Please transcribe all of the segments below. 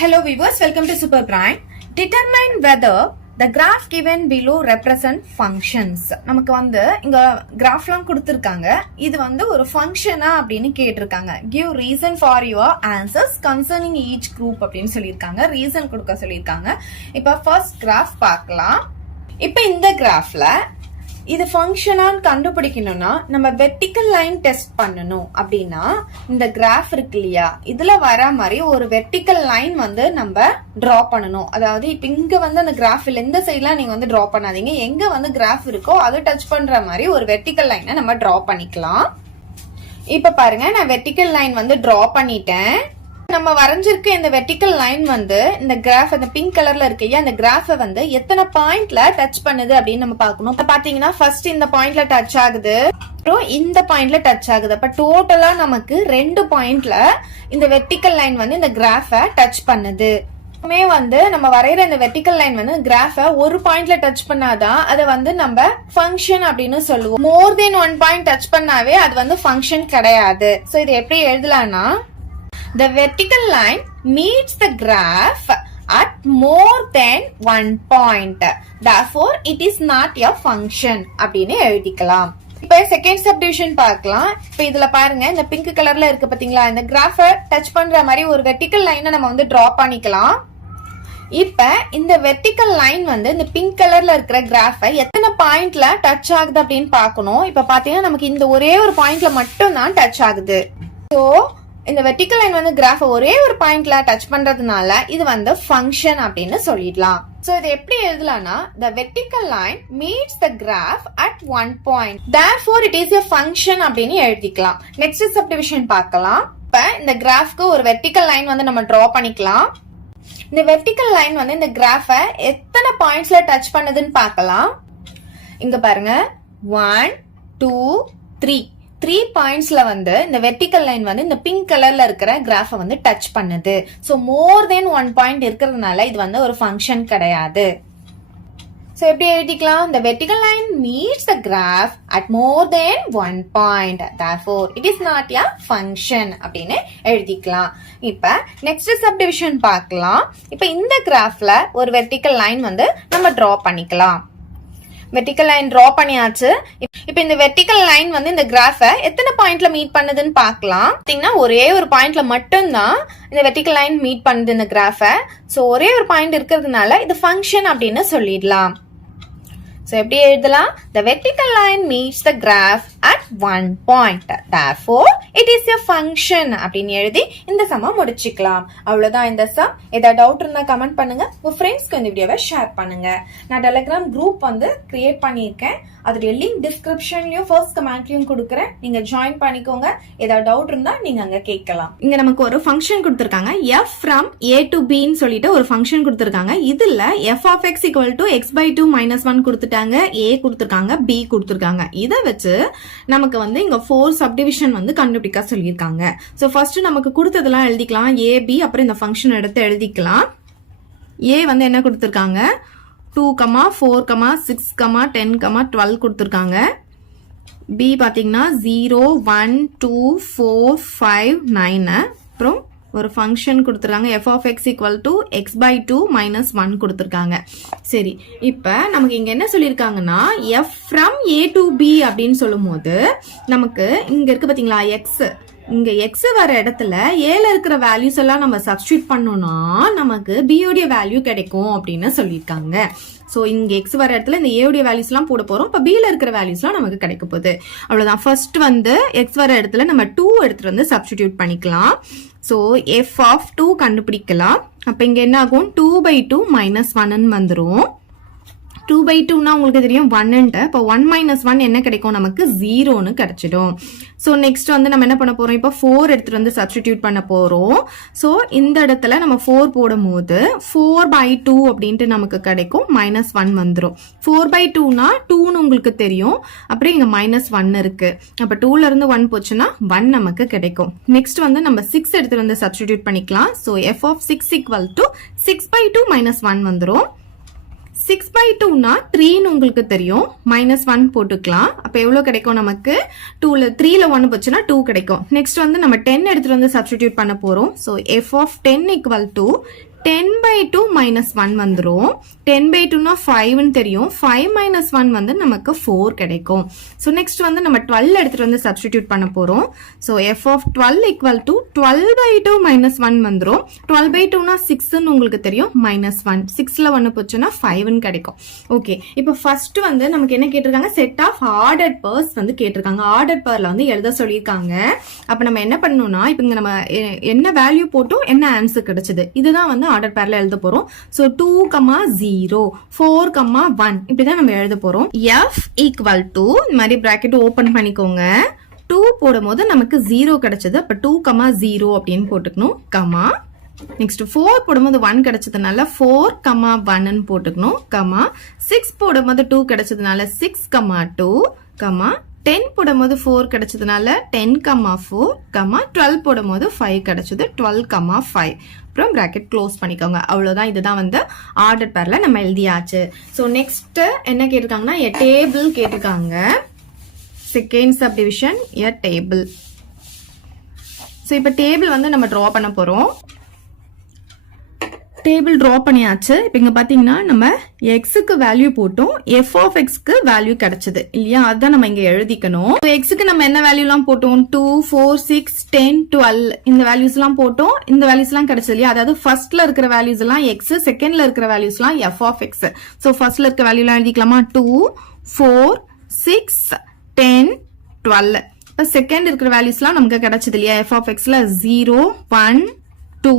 Hello viewers, welcome to Super Prime. Determine whether the graph given below represent functions. நமக்கு வந்து இங்க கிராஃப்லாம் கொடுத்திருக்காங்க. இது வந்து ஒரு ஃபங்க்ஷனா அப்படின்னு கேட்டிருக்காங்க. Give reason for your answers concerning each group அப்படின்னு சொல்லியிருக்காங்க. ரீசன் கொடுக்க சொல்லியிருக்காங்க. இப்ப ஃபர்ஸ்ட் கிராஃப் பார்க்கலாம். இப்ப இந்த கிராஃப்ல இது ஃபங்க்ஷனான்னு கண்டுபிடிக்கணும்னா நம்ம வெர்டிக்கல் லைன் டெஸ்ட் பண்ணணும். அப்படின்னா இந்த கிராஃப் இருக்கு இல்லையா, இதுல வர மாதிரி ஒரு வெர்டிக்கல் லைன் வந்து நம்ம டிரா பண்ணணும். அதாவது இப்ப இங்க வந்து அந்த கிராஃப்ல இந்த சைட்லாம் நீங்க வந்து டிரா பண்ணாதீங்க, எங்க வந்து கிராஃப் இருக்கோ அதை டச் பண்ற மாதிரி ஒரு வெர்டிக்கல் லைனை நம்ம டிரா பண்ணிக்கலாம். இப்ப பாருங்க, நான் வெர்டிக்கல் லைன் வந்து டிரா பண்ணிட்டேன். நம்ம வரைஞ்சிருக்க இந்த வெர்டிக்கல் லைன் வந்து இந்த கிராஃப் அந்த பிங்க் கலர்ல இருக்கு இல்லையா, அந்த கிராஃபை வந்து எத்தனை பாயிண்ட்ல டச் பண்ணுது அப்படின்னு நம்ம பார்க்கணும். பாத்தீங்கன்னா ஃபர்ஸ்ட் இந்த பாயிண்ட்ல டச் ஆகுது, அப்புறம் இந்த பாயிண்ட்ல டச் ஆகுது. அப்ப டோட்டலா நமக்கு 2 பாயிண்ட்ல இந்த வெர்டிக்கல் லைன் வந்து இந்த கிராஃபை டச் பண்ணுது. வந்து நம்ம வரைகிற இந்த வெர்டிக்கல் லைன் வந்து கிராஃபை ஒரு பாயிண்ட்ல டச் பண்ணாதான் அதை வந்து நம்ம ஃபங்க்ஷன் அப்படின்னு சொல்லுவோம். மோர் தென் 1 பாயிண்ட் டச் பண்ணாவே அது வந்து ஃபங்க்ஷன் கிடையாது. சோ இது எப்படி எழுதலாம்னா, the vertical line meets the graph at more than 1 point. Therefore, it is not a function அப்படின்னு எழுதிக்கலாம். இப்ப செகண்ட் சப்டிவிஷன் பார்க்கலாம். இப்ப இதுல பாருங்க, இந்த பிங்க் கலர்ல இருக்கு பாத்தீங்களா, இந்த கிராஃபை டச் பண்ற மாதிரி ஒரு வெர்டிக்கல் லைனை நம்ம வந்து டிரா பண்ணிக்கலாம். இப்ப இந்த வெர்டிக்கல் லைன் வந்து இந்த பிங்க் கலர்ல இருக்கிற கிராஃபை எத்தனை பாயிண்ட்ல டச் ஆகுது அப்படின்னு பார்க்கணும். இப்ப பாத்தீங்கன்னா நமக்கு இந்த ஒரே ஒரு பாயிண்ட்ல மட்டும் தான் டச் ஆகுது. சோ இந்த வெர்டிக்கல் லைன் வந்து கிராஃப் ஒரே ஒரு பாயிண்ட்ல டச் பண்றதுனால இது வந்து ஃபங்க்ஷன் அப்படின்னு சொல்லிடலாம். சோ இது எப்படி எழுதலாம்னா, the vertical line meets the graph at 1 point. Therefore it is a function அப்படின்னு எழுதிக்கலாம். நெக்ஸ்ட் சப்டிவிஷன் பார்க்கலாம். இப்ப இந்த கிராஃப்க்கு ஒரு வெர்டிக்கல் லைன் வந்து நம்ம டிரா பண்ணிக்கலாம். இந்த வெர்டிக்கல் லைன் வந்து இந்த கிராஃபை எத்தனை பாயிண்ட்ஸ்ல டச் பண்ணுதுன்னு பார்க்கலாம். இங்க பாருங்க, 1 2 3 பாயிண்ட்ஸ்ல வந்து இந்த வெர்டிக்கல் லைன் வந்து இந்த பிங்க் கலர்ல இருக்கிற கிராஃபை வந்து டச் பண்ணுது. சோ மோர் தென் 1 பாயிண்ட் இருக்கிறதுனால இது வந்து ஒரு ஃபங்க்ஷன் கிடையாது. சோ எப்படி எழுதிக்கலாம், the vertical line meets the graph at more than 1 point. Therefore it is not a function அப்படின்னு எழுதிக்கலாம். இப்ப நெக்ஸ்ட் சப்டிவிஷன் பார்க்கலாம். இப்ப இந்த கிராஃப்ல ஒரு வெர்டிக்கல் லைன் வந்து நம்ம டிரா பண்ணிக்கலாம். வெர்டிக்கல் லைன் டிரா பண்ணியாச்சு. இப்ப இந்த வெர்டிக்கல் லைன் வந்து இந்த கிராஃபை எத்தனை பாயிண்ட்ல மீட் பண்ணுதுன்னு பார்க்கலாம். பாத்தீங்கன்னா ஒரே ஒரு பாயிண்ட்ல மட்டும் தான் இந்த வெர்டிக்கல் லைன் மீட் பண்ணுது இந்த கிராஃபை. சோ ஒரே ஒரு பாயிண்ட் இருக்கிறதுனால இது ஃபங்க்ஷன் அப்படின்னு சொல்லிடலாம். சோ எப்படி எழுதலாம், the vertical line meets the graph at 1 point. Therefore it is a function அப்படின்னு எழுதி இந்த சம்ம முடிச்சுக்கலாம். அவ்வளவுதான் இந்த சம். ஏதாவது டவுட் இருந்தா கமெண்ட் பண்ணுங்க, உங்க ஃப்ரெண்ட்ஸ்க்கு இந்த வீடியோவை ஷேர் பண்ணுங்க. நான் டெலிகிராம் குரூப் வந்து கிரியேட் பண்ணியிருக்கேன். அதோட லிங்க் டிஸ்கிரிப்ஷன்லயும் ஃபர்ஸ்ட் கமெண்ட்லயும் கொடுக்குறேன், நீங்க ஜாயின் பண்ணிக்கோங்க. ஏதாவது டவுட் இருந்தா நீங்க அங்க கேட்கலாம். இங்க நமக்கு ஒரு ஃபங்க்ஷன் கொடுத்திருக்காங்க, f from a to b ன்னு சொல்லிட்டு ஒரு ஃபங்க்ஷன் கொடுத்திருக்காங்க. இதுல f of x equal to x/2 - 1 கொடுத்துட்டாங்க, a கொடுத்திருக்காங்க, b கொடுத்திருக்காங்க. இத வச்சு நமக்கு வந்து இங்க 4 சப்டிவிஷன் வந்து கண்டுபிடிக்க சொல்லியிருக்காங்க. சோ ஃபர்ஸ்ட் நமக்கு கொடுத்ததெல்லாம் எழுதிக்கலாம், a b, அப்புறம் இந்த ஃபங்க்ஷன் எடுத்து எழுதிக்கலாம். a வந்து என்ன கொடுத்திருக்காங்க, 2, 4, 6, 10, 12 கொடுத்திருக்காங்க. b பாத்தீங்கன்னா 0, 1, 2, 4, 5, 9. அப்புறம் ஒரு ஃபங்க்ஷன் கொடுத்துருக்காங்க, f of x equal to x/2 - 1 கொடுத்துருக்காங்க. சரி, இப்ப நமக்கு இங்க என்ன சொல்லியிருக்காங்கன்னா, f from a to b அப்படின்னு சொல்லும் போது நமக்கு இங்க இருக்கு பாத்தீங்களா x, இங்க x வர இடத்துல ஏல இருக்கிற வேல்யூஸ் எல்லாம் நம்ம சப்ஸ்டியூட் பண்ணோம்னா நமக்கு b உடைய வேல்யூ கிடைக்கும் அப்படின்னு சொல்லியிருக்காங்க. சோ இங்க x வர இடத்துல இந்த a உடைய வேல்யூஸ் எல்லாம் போட போறோம். இப்ப b ல இருக்கிற வேல்யூஸ் எல்லாம் நமக்கு கிடைக்க போகுது. அவ்வளவுதான். ஃபர்ஸ்ட் வந்து x வர இடத்துல நம்ம 2 எடுத்துட்டு வந்து சப்ஸ்டிடியூட் பண்ணிக்கலாம். சோ f of 2 கண்டுபிடிக்கலாம். அப்ப இங்க என்ன ஆகும், 2/2 - 1 வந்துரும். 2/2னா உங்களுக்கு தெரியும் 1ன்ட்டு. இப்போ 1 - 1 என்ன கிடைக்கும், நமக்கு 0ன்னு கிடைச்சிடும். சோ நெக்ஸ்ட் வந்து நம்ம என்ன பண்ண போறோம், இப்போ 4 எடுத்துட்டு வந்து சப்ஸ்டிடியூட் பண்ண போறோம். சோ இந்த இடத்துல நம்ம 4 போடும் போது 4/2 அப்படின்ட்டு நமக்கு கிடைக்கும், -1 வந்துரும். 4/2னா 2ன்னு உங்களுக்கு தெரியும், அப்புறம் இங்க -1 இருக்கு. அப்ப 2ல இருந்து 1 போச்சுன்னா 1 நமக்கு கிடைக்கும். நெக்ஸ்ட் வந்து நம்ம 6 எடுத்துட்டு வந்து சப்ஸ்டிடியூட் பண்ணிக்கலாம். So f of 6 equal to 6/2 - 1 வந்துரும். 6/2னா 3ன்னு உங்களுக்கு தெரியும், -1 போட்டுக்கலாம். அப்ப எவ்வளவு கிடைக்கும் நமக்கு, 3ல 1 போச்சுன்னா 2 கிடைக்கும். நெக்ஸ்ட் வந்து நம்ம 10 எடுத்துட்டு வந்து சப்ஸ்டிடியூட் பண்ண போறோம். So f of 10 equal to 10/2 -1 வந்துரும். 10/2னா 5ன்னு தெரியும். 5 - 1 வந்து நமக்கு 4 கிடைக்கும். ஸோ நெக்ஸ்ட் வந்து நம்ம 12 எடுத்துட்டு வந்து சப்ஸ்டிடியூட் பண்ண போறோம். So f of 12 equal to 12/2 -1 வந்துரும். 12/2னா 6ன்னு உங்களுக்கு தெரியும். -1 6ல 1 போச்சுன்னா 5ன்னு கிடைக்கும். ஓகே, இப்போ ஃபர்ஸ்ட் வந்து நமக்கு என்ன கேட்டிருக்காங்க, செட் ஆஃப் ஆர்டர்ட் பேர்ஸ் வந்து கேட்டிருக்காங்க. ஆர்டர்ட் பேர்ல வந்து எழுத சொல்லியிருக்காங்க. அப்ப நம்ம என்ன பண்ணணும்னா, இப்போ இங்க நம்ம என்ன வேல்யூ போட்டோம், என்ன ஆன்சர் கிடைச்சது, இதுதான் வந்து ஆர்டர் பேர்ல எழுத போறோம். சோ 2, 0, 4, 1 இப்படிதான் நம்ம எழுத போறோம். f equal to இந்த மாதிரி பிராக்கெட் ஓபன் பண்ணிக்கோங்க. 2 போடும்போது நமக்கு 0 கிடைச்சது. அப்ப 2, 0 அப்படின்னு போட்டுக்கணும். கமா நெக்ஸ்ட் 4 போடும்போது 1 கிடைச்சதுனால 4, 1 போட்டுக்கணும். கமா 6 போடும்போது 2 கிடைச்சதுனால 6, 2, கமா 10 போடும்போது 4 கிடைச்சதுனால 10, 4, 12 போடும்போது 5 கிடைச்சது. 12, 5 அப்புறம் பிராக்கெட் க்ளோஸ் பண்ணிக்கோங்க. அவ்வளவுதான். இதுதான் வந்து ஆர்டர் பேர்ல நம்ம எழுதியாச்சு. ஸோ நெக்ஸ்ட் என்ன கேட்டிருக்காங்கன்னா, a table கேட்டிருக்காங்க. Second subdivision a table. So இப்போ டேபிள் வந்து நம்ம டிரா பண்ண போறோம். டேபிள் டிரா பண்ணியாச்சு. இப்போ இங்க பாத்தீங்கன்னா நம்ம எக்ஸுக்கு வேல்யூ போட்டோம், எஃப் ஆஃப் எக்ஸ்க்கு வேல்யூ கிடைச்சது இல்லையா, அதுதான் நம்ம இங்க எழுதிக்கணும். எக்ஸுக்கு நம்ம என்ன வேல்யூ எல்லாம் போட்டோம், 2, 4, 6, 10, 12 இந்த வேல்யூஸ் எல்லாம் போட்டோம். இந்த வேல்யூஸ் எல்லாம் கிடைச்சது இல்லையா, அதாவது ஃபர்ஸ்ட்ல இருக்கிற வேல்யூஸ் எல்லாம் எக்ஸ், செகண்ட்ல இருக்கிற வேல்யூஸ் எல்லாம் எஃப் ஆஃப் எக்ஸ். சோ ஃபர்ஸ்ட்ல இருக்க வேல்யூ எல்லாம் எழுதிக்கலாமா, 2, 4, 6, 10, 12. இப்ப செகண்ட் இருக்கிற வேல்யூஸ் எல்லாம் நமக்கு கிடைச்சது இல்லையா, எஃப் ஆஃப் எக்ஸ்ல 0, 1, 2,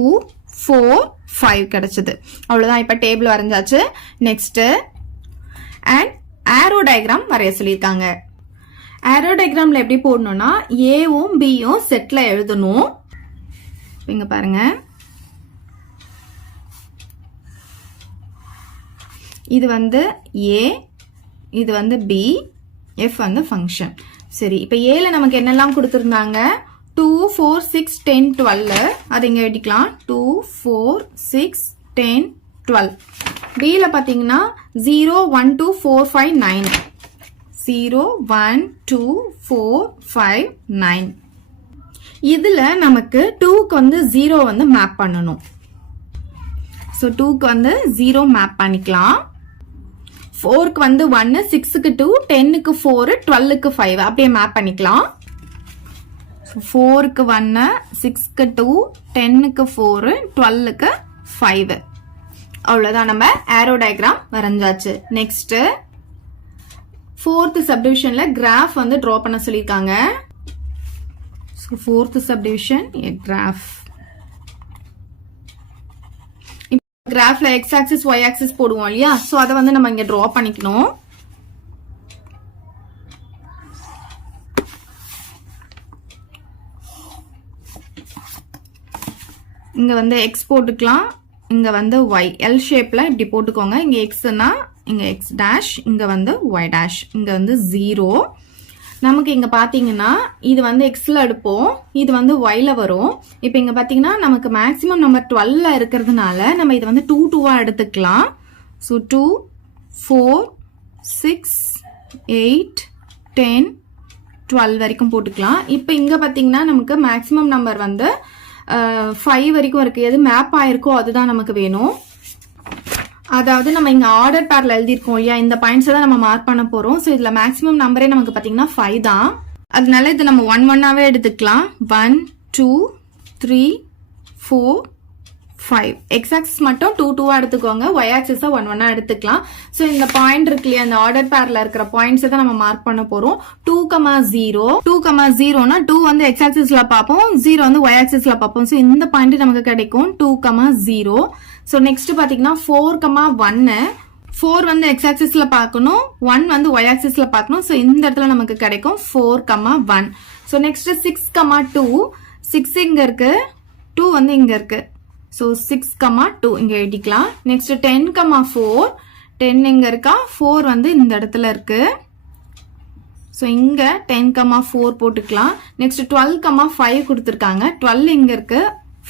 4, 5 கிடைச்சது. அவ்வளவுதான். இப்ப டேபிள் வரைஞ்சாச்சு. நெக்ஸ்ட் அண்ட் ஆரோ டயக்ராம் வரைய சொல்லியிருக்காங்க. ஆரோ டயக்ராம்ல எப்படி போடணும்னா, ஏவும் பியும் செட்ல எழுதணும். இங்க பாருங்க, இது வந்து ஏ, இது வந்து பி, எஃப் வந்து ஃபங்க்ஷன். சரி, இப்ப ஏல நமக்கு என்னெல்லாம் கொடுத்திருந்தாங்க, 2, 4, 6, 10, 12 அது இங்க எழுதிக்கலாம். 2, 4, 6, 10, 12. Bல பாத்தீங்கன்னா 0, 1, 2, 4, 5, 9. 0, 1, 2, 4, 5, 9. இதுல நமக்கு 2க்கு வந்து 0 வந்து மேப் பண்ணணும். சோ 2க்கு வந்து 0 மேப் பண்ணிக்கலாம். 4க்கு வந்து 1, 6க்கு 2, 10க்கு 4, 12க்கு 5 அப்படியே மேப் பண்ணிக்கலாம். 4க்கு 1, 6க்கு 2, 10க்கு 4, 12க்கு 5. அவ்வளவுதான், நம்ம ஆரோ டயக்ராம் வரைஞ்சாச்சு. நெக்ஸ்ட் ஃபோர்த் சப்டிவிஷன்ல கிராஃப் வந்து டிரா பண்ண சொல்லியிருக்காங்க. Fourth subdivision graph. கிராஃப்ல எக்ஸ் ஆக்சிஸ் ஒய் ஆக்சிஸ் போடுவோம் இல்லையா, சோ அதை வந்து நம்ம இங்க டிரா பண்ணிக்கணும். இங்க வந்து எக்ஸ் போட்டுக்கலாம், இங்க வந்து ஒய் எல் ஷேப்ல இப்படி போட்டுக்கோங்க. இங்க எக்ஸ்னா இங்க எக்ஸ் டேஷ், இங்க வந்து ஒய் டேஷ், இங்க வந்து 0. நமக்கு இங்க பாத்தீங்கன்னா இது வந்து எக்ஸ்ல எடுப்போம், இது வந்து ஒய்ல வரும். இப்ப இங்க பாத்தீங்கன்னா நமக்கு மேக்ஸிமம் நம்பர் 12ல இருக்கிறதுனால நம்ம இது வந்து 2, 2வா எடுத்துக்கலாம். ஸோ 2, 4, 6, 8, 10, 12 வரைக்கும் போட்டுக்கலாம். இப்ப இங்க பாத்தீங்கன்னா நமக்கு மேக்ஸிமம் நம்பர் வந்து 5 வரைக்கும் இருக்கு. எது மேப் ஆயிருக்கோ அதுதான் நமக்கு வேணும். அதாவது நம்ம இங்க ஆர்டர் பேர்ல எழுதிருக்கோம் இல்லையா, இந்த பாயிண்ட்ஸ் தான் நம்ம மார்க் பண்ண போறோம். சோ இதுல மேக்ஸிமம் நம்பரே நமக்கு பாத்தீங்கன்னா 5 தான். அதனால இது நம்ம 1, 1ஆவே எடுத்துக்கலாம். 1, 2, 3, 4, 5. எக்ஸ் ஆக்சிஸ் மட்டும் 2, 2வா எடுத்துக்கோங்க, ஒய் ஆக்சிஸா 1, 1ஆ எடுத்துக்கலாம். சோ இந்த பாயிண்ட் இருக்கு இல்லையா, இந்த ஆர்டர் பேர்ல இருக்கிற பாயிண்ட்ஸ் தான் நம்ம மார்க் பண்ண போறோம். 2, 0. 2, 0னா 2 வந்து எக்ஸ் ஆக்சிஸ்ல பார்ப்போம், 0 வந்து ஒய் ஆக்சிஸ்ல பார்ப்போம். சோ இந்த பாயிண்ட் நமக்கு கிடைக்கும் 2, 0. சோ நெக்ஸ்ட் பாத்தீங்கன்னா 4, 1. 4 வந்து எக்ஸ் ஆக்சிஸ்ல பார்க்கணும், 1 வந்து ஒய் ஆக்சிஸ்ல பார்க்கணும். சோ இந்த இடத்துல நமக்கு கிடைக்கும் 4, 1. So next 6, 2. 6 இங்க இருக்கு, 2 வந்து இங்க இருக்கு. சோ 6, 2 இங்க எழுதிக்கலாம். நெக்ஸ்ட் 10, 4. 10 இங்க இருக்கா, 4 வந்து இந்த இடத்துல இருக்கு. சோ இங்க 10, 4 போட்டுக்கலாம். நெக்ஸ்ட் 12, 5 கொடுத்திருக்காங்க. 12 இங்க இருக்கு,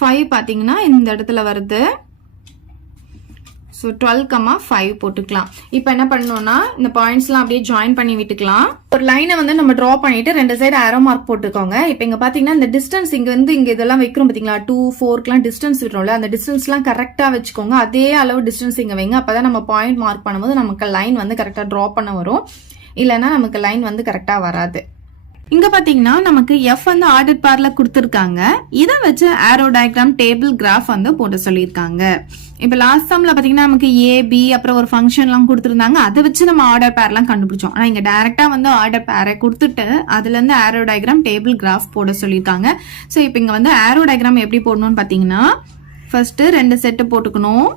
5 பாத்தீங்கன்னா இந்த இடத்துல வருது. ஸோ 12,5 போட்டுக்கலாம். இப்போ என்ன பண்ணணும்னா இந்த பாயிண்ட்ஸ்லாம் அப்படியே ஜாயின் பண்ணி விட்டுக்கலாம். ஒரு லைனை வந்து நம்ம ட்ரா பண்ணிட்டு 2 சைடு ஆரோ மார்க் போட்டுக்கோங்க. இப்போ இங்க பாத்தீங்கன்னா இந்த டிஸ்டன்ஸ் இங்க வந்து இங்க இதெல்லாம் வைக்கிறோம் பாத்தீங்களா, 2, 4க்குலாம் டிஸ்டன்ஸ் விடுறோம்ல, அந்த டிஸ்டன்ஸ்லாம் கரெக்டா வச்சுக்கோங்க. அதே அளவு டிஸ்டன்ஸ் இங்க வைங்க. அப்பதான் நம்ம பாயிண்ட் மார்க் பண்ணும்போது நமக்கு லைன் வந்து கரெக்டா ட்ரா பண்ண வரும். இல்லைன்னா நமக்கு லைன் வந்து கரெக்டா வராது. இங்க பாத்தீங்கன்னா நமக்கு F வந்து ஆர்டர் பார்ல கொடுத்திருக்காங்க. இதை வச்சு ஆரோ டயக்ராம் டேபிள் கிராஃப் வந்து போட்டு சொல்லியிருக்காங்க. இப்ப லாஸ்ட் சம்ல பாத்தீங்கன்னா நமக்கு A, B அப்புறம் ஒரு ஃபங்க்ஷன் எல்லாம் கொடுத்திருந்தாங்க. அதை வச்சு நம்ம ஆர்டர் பேர் எல்லாம் கண்டுபிடிச்சோம். ஆனா இங்க டைரக்டா வந்து ஆர்டர் பேரை கொடுத்துட்டு அதுல இருந்து ஆரோ டயக்ராம் டேபிள் கிராஃப் போட சொல்லியிருக்காங்க. சோ இப்ப இங்க வந்து ஆரோ டயக்ராம் எப்படி போடணும்னு பாத்தீங்கன்னா ஃபர்ஸ்ட் 2 செட் போட்டுக்கணும்.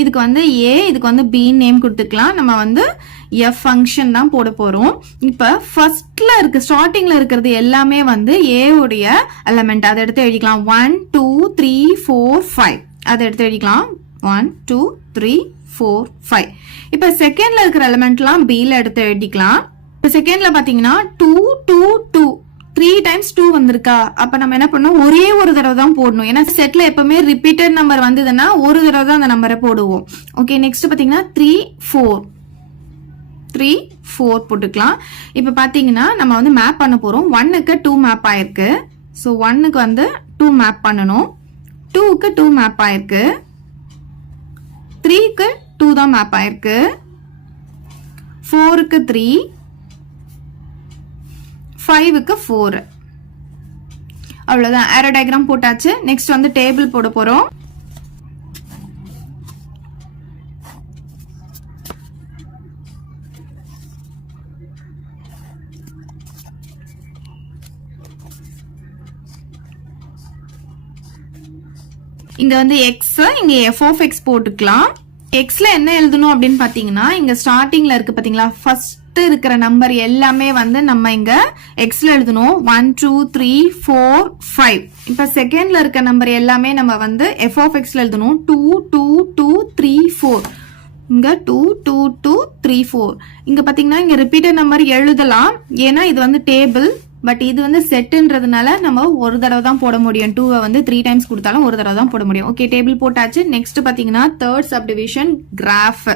இதுக்கு வந்து A, இதுக்கு வந்து B நேம் கொடுத்துக்கலாம். நம்ம வந்து F ஃபங்க்ஷன் தான் போட போறோம். இப்ப ஃபர்ஸ்ட்ல இருக்க ஸ்டார்டிங்ல இருக்கிறது எல்லாமே வந்து A உடைய எலிமெண்ட். அதை எடுத்து எழுதிக்கலாம். 1, 2, 3, 4, 5 அதை எடுத்து எழுதிக்கலாம். 1, 2, 3, 4, 5. இப்ப செகண்ட்ல இருக்கிற எலிமெண்ட்லாம் B ல எடுத்து எழுதிக்கலாம். இப்ப செகண்ட்ல பாத்தீங்கன்னா 2, 2, 2 3 times 2 வந்திருக்கா. அப்ப நம்ம என்ன பண்ணணும், ஒரே ஒரு தடவை தான் போடணும். ஏன்னா செட்ல எப்பவுமே ரிப்பீட்டட் நம்பர் வந்ததுன்னா ஒரு தடவை தான் அந்த நம்பரை போடுவோம். ஓகே, நெக்ஸ்ட் பாத்தீங்கன்னா 3, 4 போட்டுக்கலாம். இப்ப பாத்தீங்கன்னா நம்ம வந்து மேப் பண்ண போறோம். 1க்கு 2 மேப் ஆயிருக்கு. சோ 1க்கு வந்து 2 மேப் பண்ணணும். 2க்கு 2 மேப் ஆயிருக்கு. 3க்கு 2 தான் மேப் ஆயிருக்கு. 4க்கு 3, 5க்கு 4. அவ்வளவுதான், ஆரோ டயக்ராம் போட்டாச்சு. நெக்ஸ்ட் வந்து டேபிள் போட போறோம். இங்க வந்து x, இங்க f of x போட்டுக்கலாம். xல என்ன எழுதணும் அப்படின்னு பாத்தீங்கன்னா இங்க ஸ்டார்டிங்ல இருக்கு பாத்தீங்களா, ஃபர்ஸ்ட் இருக்கிற நம்பர் எல்லாமே வந்து நம்ம இங்க xல எழுதணும். 1, 2, 3, 4, 5. இப்ப செகண்ட்ல இருக்க நம்பர் எல்லாமே நம்ம வந்து f of xல எழுதணும். 2, 2, 2, 3, 4. இங்க 2, 2, 2, 3, 4. இங்க பாத்தீங்கன்னா இங்க ரிப்பீட்டட் நம்பர் எழுதலாம். ஏன்னா இது வந்து டேபிள். பட் இது வந்து செட்ன்றதுனால நம்ம ஒரு தடவை தான் போட முடியும். 2 வந்து 3 டைம்ஸ் கொடுத்தாலும் ஒரு தடவை தான் போட முடியும். ஓகே, டேபிள் போட்டாச்சு. நெக்ஸ்ட் பாத்தீங்கன்னா தேர்ட் சப்டிவிஷன் கிராஃப்.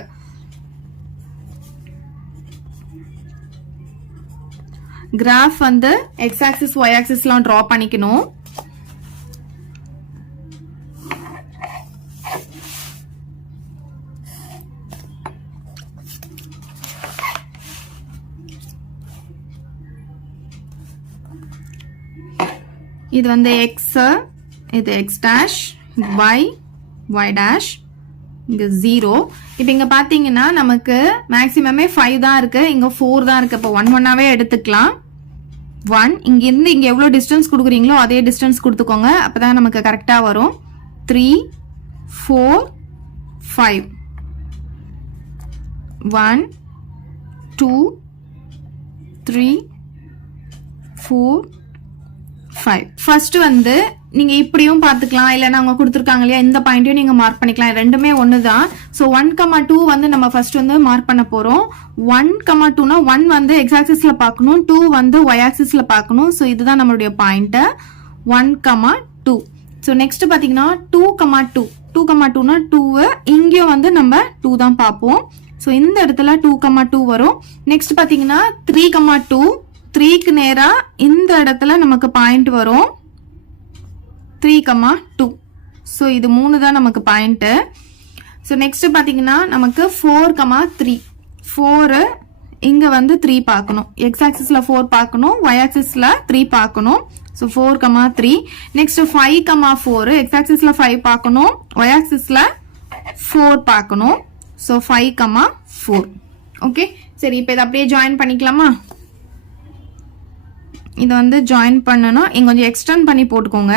கிராஃப் வந்து x ஆக்சிஸ் y ஆக்சிஸ்லாம் டிரா பண்ணிக்கணும். இது வந்து x, இது x dash, y, y dash, இங்க 0. இப்போ இங்க பாத்தீங்கன்னா நமக்கு மேக்ஸிமமே 5 தான் இருக்கு, இங்க 4 தான் இருக்கு. அப்போ 1 1ஆவே எடுத்துக்கலாம். 1 இங்க இருந்து இங்க எவ்வளவு டிஸ்டன்ஸ் கொடுக்குறீங்களோ அதே டிஸ்டன்ஸ் கொடுத்துக்கோங்க. அப்பதான் நமக்கு கரெக்டா வரும். 3, 4, 5. 1, 2, 3, 4, 5. ஃபர்ஸ்ட் வந்து நீங்க இப்படியும் பாத்துக்கலாம், இல்லைன்னா அவங்க கொடுத்துருக்காங்க இல்லையா, இந்த பாயிண்டையும் நீங்க மார்க் பண்ணிக்கலாம். ரெண்டுமே ஒண்ணுதான். ஸோ 1,2 வந்து நம்ம ஃபர்ஸ்ட் வந்து மார்க் பண்ண போறோம். 1,2னா 1 வந்து எக்ஸ் ஆக்சிஸ்ல பார்க்கணும், 2 வந்து ஒய் ஆக்சிஸ்ல பார்க்கணும். ஸோ இதுதான் நம்மளுடைய பாயிண்ட் 1,2. ஸோ நெக்ஸ்ட் பாத்தீங்கன்னா 2,2. 2,2னா 2 இங்கேயும் வந்து நம்ம 2 தான் பார்ப்போம். ஸோ இந்த இடத்துல 2,2 வரும். நெக்ஸ்ட் பாத்தீங்கன்னா 3,2. 3க்கு நேரா இந்த இடத்துல நமக்கு பாயிண்ட் வரும் 3,2. ஸோ இது 3 தான் நமக்கு பாயிண்ட். ஸோ நெக்ஸ்ட் பாத்தீங்கன்னா நமக்கு 4,3. 4 இங்க வந்து 3 பார்க்கணும். எக்ஸ் ஆக்சிஸ்ல 4 பார்க்கணும், ஒய் ஆக்சிஸ்ல 3 பார்க்கணும். ஸோ 4,3. நெக்ஸ்ட் 5,4. எக்ஸ் ஆக்சிஸ்ல 5 பார்க்கணும், ஒய் ஆக்சிஸ்ல 4 பார்க்கணும். ஸோ 5,4. ஓகே, சரி இப்போ இதை அப்படியே ஜாயின் பண்ணிக்கலாமா? இது வந்து ஜாயின் பண்ணணும். இங்க கொஞ்சம் எக்ஸ்டெண்ட் பண்ணி போட்டுக்கோங்க.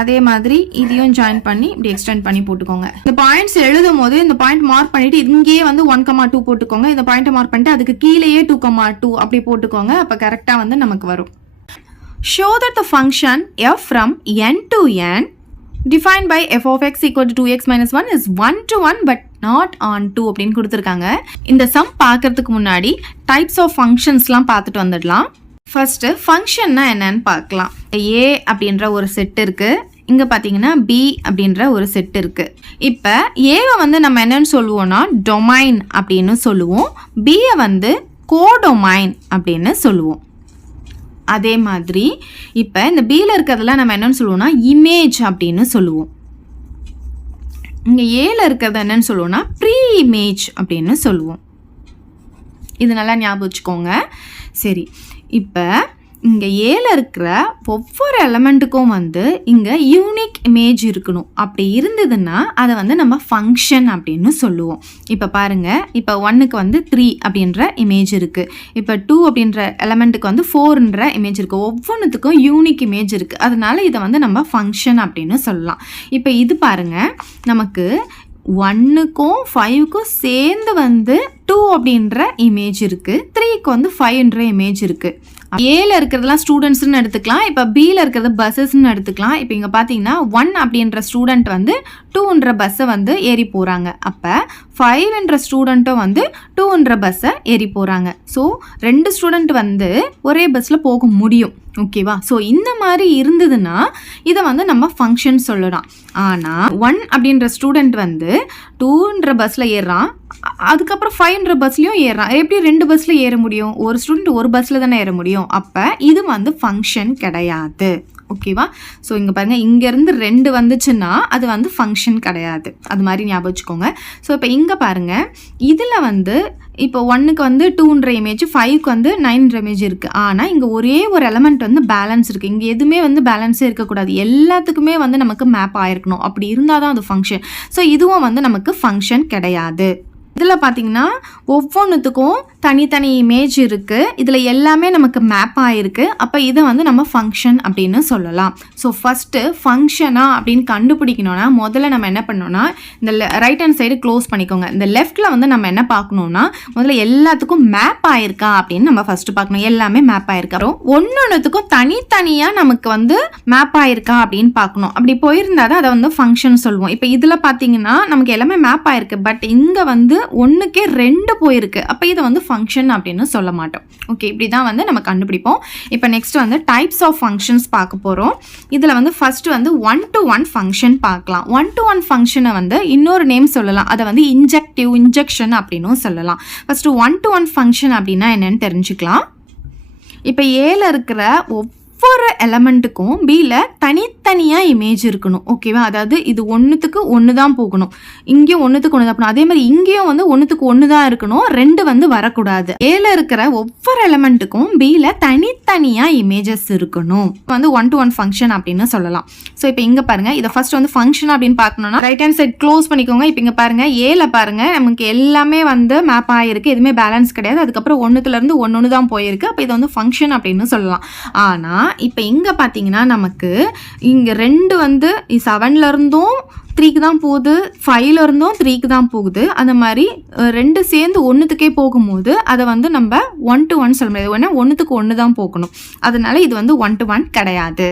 அதே மாதிரி இதையும் ஜாயின் பண்ணி இப்படி எக்ஸ்டெண்ட் பண்ணி போட்டுக்கோங்க. இந்த பாயிண்ட்ஸ் எழுதும் போது இந்த பாயிண்ட் மார்க் பண்ணிட்டு இங்கேயே வந்து 1,2 போட்டுக்கோங்க. இந்த பாயிண்ட் மார்க் பண்ணிட்டு அதுக்கு கீழேயே 2,2 அப்படி போட்டுக்கோங்க. அப்ப கரெக்டா வந்து நமக்கு வரும். Show that the function f from n to n defined by f of x equal to 2x minus 1 is 1 to 1 but not on 2 அப்படின்னு கொடுத்துருக்காங்க. இந்த சம் பார்க்கறதுக்கு முன்னாடி டைப்ஸ் ஆஃப் ஃபங்க்ஷன்ஸ்லாம் பார்த்துட்டு வந்துடலாம். ஃபர்ஸ்ட் ஃபங்க்ஷன்னா என்னன்னு பார்க்கலாம். A அப்படின்ற ஒரு செட் இருக்கு, இங்கே பார்த்தீங்கன்னா பி அப்படின்ற ஒரு செட் இருக்குது. இப்போ ஏவை வந்து நம்ம என்னன்னு சொல்லுவோம்னா டொமைன் அப்படின்னு சொல்லுவோம், பியை வந்து கோடொமைன் அப்படின்னு சொல்லுவோம். அதே மாதிரி இப்போ இந்த பியில் இருக்கிறதெல்லாம் நம்ம என்னன்னு சொல்லுவோம்னா இமேஜ் அப்படின்னு சொல்லுவோம். இங்கே ஏல இருக்கிறது என்னன்னு சொல்லுவோம்னா ப்ரீ இமேஜ் அப்படின்னு சொல்லுவோம். இது நல்லா ஞாபகம் வச்சுக்கோங்க. சரி, இப்போ இங்கே ஏல இருக்கிற ஒவ்வொரு எலமெண்ட்டுக்கும் வந்து இங்கே யூனிக் இமேஜ் இருக்கணும். அப்படி இருந்ததுன்னா அதை வந்து நம்ம ஃபங்க்ஷன் அப்படின்னு சொல்லுவோம். இப்போ பாருங்கள், இப்போ 1க்கு வந்து 3 அப்படின்ற இமேஜ் இருக்குது. இப்போ 2 அப்படின்ற எலமெண்ட்டுக்கு வந்து 4ன்ற இமேஜ் இருக்குது. ஒவ்வொன்றுத்துக்கும் யூனிக் இமேஜ் இருக்குது. அதனால இதை வந்து நம்ம ஃபங்க்ஷன் அப்படின்னு சொல்லலாம். இப்போ இது பாருங்கள், நமக்கு 1க்கும் 5க்கும் சேர்ந்து வந்து 2 அப்படின்ற இமேஜ் இருக்குது, 3க்கு வந்து 5ன்ற இமேஜ் இருக்குது. ஏல இருக்கிறதுலாம் ஸ்டூடெண்ட்ஸ்னு எடுத்துக்கலாம், இப்போ பியில் இருக்கிறது பஸ்ஸஸ்ன்னு எடுத்துக்கலாம். இப்போ இங்கே பார்த்தீங்கன்னா 1 அப்படின்ற ஸ்டூடெண்ட் வந்து 2ன்ற பஸ்ஸை வந்து ஏறி போகிறாங்க. அப்போ 5ன்ற ஸ்டூடெண்ட்டும் வந்து 2ன்ற பஸ்ஸை ஏறி போகிறாங்க. ஸோ 2 ஸ்டூடெண்ட் வந்து ஒரே பஸ்ஸில் போக முடியும். ஓகேவா? ஸோ இந்த மாதிரி இருந்ததுன்னா இதை வந்து நம்ம ஃபங்க்ஷன் சொல்லலாம். ஆனால் 1 அப்படின்ற ஸ்டூடெண்ட் வந்து 2ன்ற பஸ்ஸில் ஏறுறான், அதுக்கப்புறம் 5ன்ற பஸ்லையும் ஏறுறான். எப்படி 2 பஸ்ஸில் ஏற முடியும்? ஒரு ஸ்டூடெண்ட் ஒரு பஸ்ஸில் தானே ஏற முடியும். அப்போ இது வந்து ஃபங்க்ஷன் கிடையாது. ஓகேவா? ஸோ இங்கே பாருங்கள், இங்கேருந்து 2 வந்துச்சுன்னா அது வந்து ஃபங்க்ஷன் கிடையாது. அது மாதிரி ஞாபகம் வச்சுக்கோங்க. ஸோ இப்போ இங்கே பாருங்கள், இதில் வந்து இப்போ 1க்கு வந்து 2ன்ற இமேஜ், 5க்கு வந்து 9ன்ற இமேஜ் இருக்குது. ஆனால் இங்கே ஒரே ஒரு எலமெண்ட் வந்து பேலன்ஸ் இருக்குது. இங்கே எதுவுமே வந்து பேலன்ஸே இருக்கக்கூடாது, எல்லாத்துக்குமே வந்து நமக்கு மேப் ஆயிருக்கணும். அப்படி இருந்தால் தான் அது ஃபங்க்ஷன். ஸோ இதுவும் வந்து நமக்கு ஃபங்க்ஷன் கிடையாது. இதில் பார்த்தீங்கன்னா ஒவ்வொன்றுத்துக்கும் தனித்தனி இமேஜ் இருக்குது, இதில் எல்லாமே நமக்கு மேப் ஆகிருக்கு. அப்போ இதை வந்து நம்ம ஃபங்க்ஷன் அப்படின்னு சொல்லலாம். ஸோ ஃபஸ்ட்டு ஃபங்க்ஷனா அப்படின்னு கண்டுபிடிக்கணும்னா முதல்ல நம்ம என்ன பண்ணோம்னா இந்த ரைட் ஹேண்ட் சைடு க்ளோஸ் பண்ணிக்கோங்க. இந்த லெஃப்ட்டில் வந்து நம்ம என்ன பார்க்கணுன்னா முதல்ல எல்லாத்துக்கும் மேப் ஆயிருக்கா அப்படின்னு நம்ம ஃபஸ்ட்டு பார்க்கணும். எல்லாமே மேப் ஆயிருக்கா, அப்புறம் ஒன்னொன்றுத்துக்கும் தனித்தனியாக நமக்கு வந்து மேப் ஆயிருக்கா அப்படின்னு பார்க்கணும். அப்படி போயிருந்தா தான் அதை வந்து ஃபங்க்ஷன் சொல்லுவோம். இப்போ இதில் பார்த்தீங்கன்னா நமக்கு எல்லாமே மேப் ஆயிருக்கு, பட் இங்கே வந்து 1க்கே 2 போயிருக்கு. அப்போ இதை வந்து ஃபங்க்ஷன் அப்படின்னு சொல்ல மாட்டோம். ஓகே, இப்படி தான் வந்து நம்ம கண்டுபிடிப்போம். இப்போ நெக்ஸ்ட் வந்து டைப்ஸ் ஆஃப் ஃபங்க்ஷன்ஸ் பார்க்க போகிறோம். இதில் வந்து ஃபர்ஸ்ட் வந்து 1-to-1 ஃபங்க்ஷன் பார்க்கலாம். 1-to-1 ஃபங்க்ஷனை வந்து இன்னொரு நேம் சொல்லலாம், அதை வந்து இன்ஜெக்ஷன் அப்படின்னும் சொல்லலாம். ஃபர்ஸ்ட் 1-to-1 ஃபங்க்ஷன் அப்படின்னா என்னன்னு தெரிஞ்சுக்கலாம். இப்போ ஏல இருக்கிற ஒவ்வொரு எலமெண்ட்டுக்கும் பியில் தனித்தனியாக இமேஜ் இருக்கணும். ஓகேவா? அதாவது இது 1க்கு 1 தான் போகணும், இங்கேயும் 1க்கு 1 தான் போகணும். அதே மாதிரி இங்கேயும் வந்து 1க்கு 1 தான் இருக்கணும், 2 வந்து வரக்கூடாது. ஏல இருக்கிற ஒவ்வொரு எலமெண்ட்டுக்கும் பியில் தனித்தனியாக இமேஜஸ் இருக்கணும். வந்து 1-to-1 ஃபங்க்ஷன் அப்படின்னு சொல்லலாம். ஸோ இப்போ இங்கே பாருங்கள், இதை ஃபர்ஸ்ட் வந்து ஃபங்க்ஷன் அப்படின்னு பார்க்கணும்னா ரைட் ஹேண்ட் சைட் க்ளோஸ் பண்ணிக்கோங்க. இப்போ இங்கே பாருங்கள், ஏல பாருங்கள் நமக்கு எல்லாமே வந்து மேப் ஆகிருக்கு, எதுவுமே பேலன்ஸ் கிடையாது. அதுக்கப்புறம் 1த்துலேருந்து 1 தான் போயிருக்கு. அப்போ இதை வந்து ஃபங்க்ஷன் அப்படின்னு சொல்லலாம். ஆனால் இப்போ இங்கே பார்த்தீங்கன்னா நமக்கு இங்கே 2 வந்து 7லேருந்தும் 3க்கு தான் போகுது, 5லேருந்தும் 3க்கு தான் போகுது. அந்த மாதிரி 2 சேர்ந்து 1த்துக்கே போகும்போது அதை வந்து நம்ம 1-to-1 சொல்ல முடியாது. ஏன்னா 1த்துக்கு 1 தான் போகணும். அதனால இது வந்து 1-to-1 கிடையாது.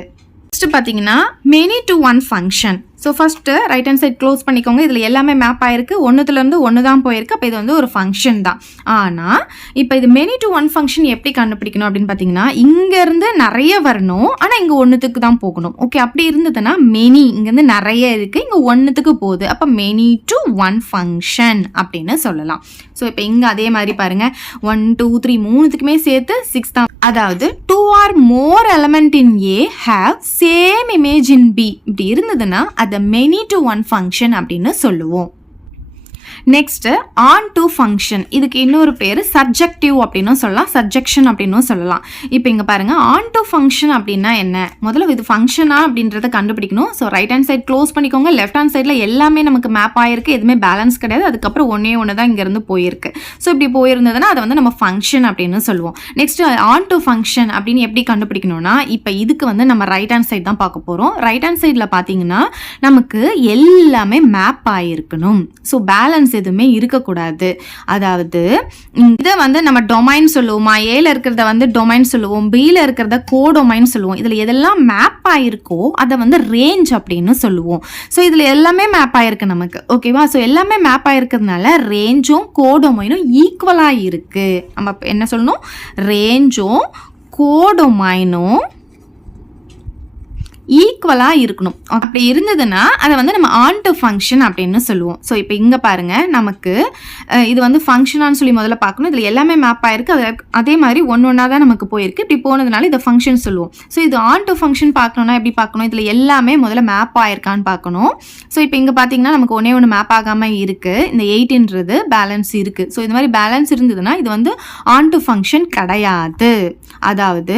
நெக்ஸ்ட் பார்த்தீங்கன்னா many-to-1 function. So first right hand side close பண்ணிக்கோங்க. இதில் எல்லாமே மேப் ஆயிருக்கு, 1த்துலேருந்து 1 தான் போயிருக்கு. அப்போ இது வந்து ஒரு ஃபங்க்ஷன் தான். ஆனால் இப்போ இது many-to-1 ஃபங்க்ஷன் எப்படி கண்டுபிடிக்கணும் அப்படின்னு பார்த்தீங்கன்னா இங்கேருந்து நிறைய வரணும், ஆனால் இங்கே 1த்துக்கு தான் போகணும். ஓகே, அப்படி இருந்ததுன்னா மெனி இங்கேருந்து நிறைய இருக்குது, இங்கே 1த்துக்கு போகுது. அப்போ many-to-1 ஃபங்க்ஷன் அப்படின்னு சொல்லலாம். ஸோ இப்போ இங்கே அதே மாதிரி பாருங்கள், 1 2 3 3த்துக்குமே சேர்த்து 6 தான். அதாவது 2 or more element in A have same image in B. இப்படி இருந்ததுன்னா அதை many-to-1 ஃபங்க்ஷன் அப்படின்னு சொல்லுவோம். Next on to function. இதுக்கு இன்னொரு பேர் சப்ஜெக்டிவ் அப்படின்னும் சொல்லலாம், சப்ஜெக்ஷன் அப்படின்னும் சொல்லலாம். இப்போ இங்கே பாருங்கள், ஆன் டு ஃபங்க்ஷன் அப்படின்னா என்ன? முதல்ல இது ஃபங்க்ஷனா அப்படின்றத கண்டுபிடிக்கணும். So right hand side close பண்ணிக்கோங்க. லெஃப்ட் ஹேண்ட் சைடில் எல்லாமே நமக்கு மேப் ஆகிருக்கு, எதுவுமே பேலன்ஸ் கிடையாது. அதுக்கப்புறம் 1 தான் இங்கேருந்து போயிருக்கு. ஸோ இப்படி போயிருந்ததுன்னா அதை வந்து நம்ம ஃபங்க்ஷன் அப்படின்னு சொல்லுவோம். நெக்ஸ்ட் ஆன் டு ஃபங்க்ஷன் அப்படின்னு எப்படி கண்டுபிடிக்கணும்னா இப்போ இதுக்கு வந்து நம்ம ரைட் ஹேண்ட் சைட் தான் பார்க்க போகிறோம். ரைட் ஹேண்ட் சைடில் பார்த்தீங்கன்னா நமக்கு எல்லாமே மேப் ஆகிருக்கணும். ஸோ பேலன்ஸ் எதுவுமே இருக்கக்கூடாது. அதாவது இதை வந்து நம்ம டொமைன் சொல்லுவோமா, ஏல இருக்கிறத வந்து டொமைன் சொல்லுவோம், பியில் இருக்கிறத கோடொமைன் சொல்லுவோம். இதில் எதெல்லாம் மேப் ஆகிருக்கோ அதை வந்து ரேஞ்ச் அப்படின்னு சொல்லுவோம். ஸோ இதில் எல்லாமே மேப் ஆகிருக்கு நமக்கு. ஓகேவா? ஸோ எல்லாமே மேப் ஆகிருக்கிறதுனால ரேஞ்சும் கோடொமைனும் ஈக்குவலாக இருக்குது. நம்ம என்ன சொல்லணும்? ரேஞ்சும் கோடொமைனும் ஈக்குவலாக இருக்கணும். அப்படி இருந்ததுன்னா அதை வந்து நம்ம ஆன் டு ஃபங்க்ஷன் அப்படின்னு சொல்லுவோம். ஸோ இப்போ இங்கே பாருங்கள், நமக்கு இது வந்து ஃபங்க்ஷனான்னு சொல்லி முதல்ல பார்க்கணும். இதில் எல்லாமே மேப் ஆயிருக்கு. அதே மாதிரி ஒன்றா தான் நமக்கு போயிருக்கு. இப்படி போனதுனால இதை ஃபங்க்ஷன் சொல்லுவோம். ஸோ இது ஆன் டு ஃபங்க்ஷன் பார்க்கணுன்னா எப்படி பார்க்கணும்? இதில் எல்லாமே முதல்ல மேப் ஆயிருக்கான்னு பார்க்கணும். ஸோ இப்போ இங்கே பார்த்தீங்கன்னா நமக்கு ஒன்று மேப் ஆகாமல் இருக்குது. இந்த 8ன்றது பேலன்ஸ் இருக்குது. ஸோ இந்த மாதிரி பேலன்ஸ் இருந்ததுன்னா இது வந்து ஆன் டு ஃபங்க்ஷன் கிடையாது. அதாவது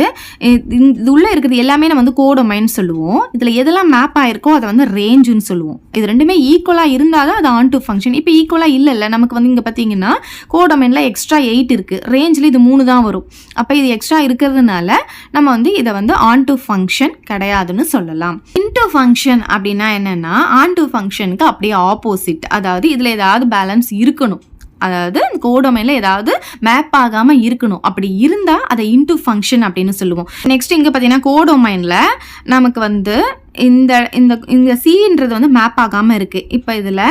இது உள்ளே இருக்கிறது எல்லாமே நம்ம வந்து கோடொமைன் சொல்லுவோம். இதில் எதெல்லாம் மேப் ஆயிருக்கோ அதை வந்து ரேஞ்சுன்னு சொல்லுவோம். இது ரெண்டுமே ஈக்குவலாக இருந்தால் தான் அது ஆன் டு ஃபங்க்ஷன். இப்போ ஈக்குவலாக இல்லை, நமக்கு வந்து இங்கே பார்த்தீங்கன்னா கோடொமைனில் எக்ஸ்ட்ரா 8 இருக்குது, ரேஞ்சில் இது 3 தான் வரும். அப்போ இது எக்ஸ்ட்ரா இருக்கிறதுனால நம்ம வந்து இதை வந்து ஆன் டு ஃபங்க்ஷன் கிடையாதுன்னு சொல்லலாம். இன்டு ஃபங்க்ஷன் அப்படின்னா என்னென்னா ஆன் டு ஃபங்க்ஷனுக்கு அப்படியே ஆப்போசிட். அதாவது இதில் ஏதாவது பேலன்ஸ் இருக்கணும், அதாவது கோடொமைனில் ஏதாவது மேப் ஆகாமல் இருக்கணும். அப்படி இருந்தால் அதை இன்டு ஃபங்க்ஷன் அப்படின்னு சொல்லுவோம். நெக்ஸ்ட் இங்கே பார்த்தீங்கன்னா கோடொமைனில் நமக்கு வந்து இந்த இந்த இந்த சின்றது வந்து மேப் ஆகாமல் இருக்குது. இப்போ இதில்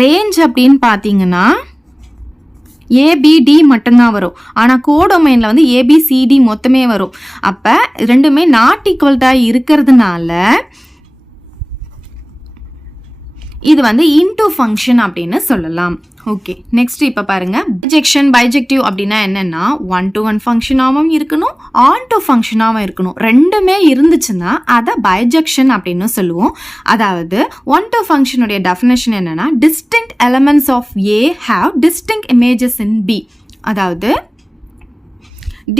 ரேஞ்ச் அப்படின்னு பார்த்தீங்கன்னா ஏபிடி மட்டும்தான் வரும். ஆனால் கோடொமைனில் வந்து ஏபிசிடி மொத்தமே வரும். அப்போ ரெண்டுமே நாட் ஈக்குவல்ட்டாக இருக்கிறதுனால இது வந்து இன்டு ஃபங்க்ஷன் அப்படின்னு சொல்லலாம். ஓகே, நெக்ஸ்ட் இப்போ பாருங்க, பைஜெக்ஷன் பைஜெக்டிவ் அப்படின்னா என்னன்னா ஒன் டு ஒன் ஃபங்க்ஷனாகவும் இருக்கணும், ஆன் டு ஃபங்க்ஷனாகவும் இருக்கணும். ரெண்டுமே இருந்துச்சுன்னா அதை பைஜெக்ஷன் அப்படின்னு சொல்லுவோம். அதாவது ஒன் டு ஃபங்க்ஷனுடைய டெஃபினேஷன் என்னன்னா distinct elements of A have distinct images in B. அதாவது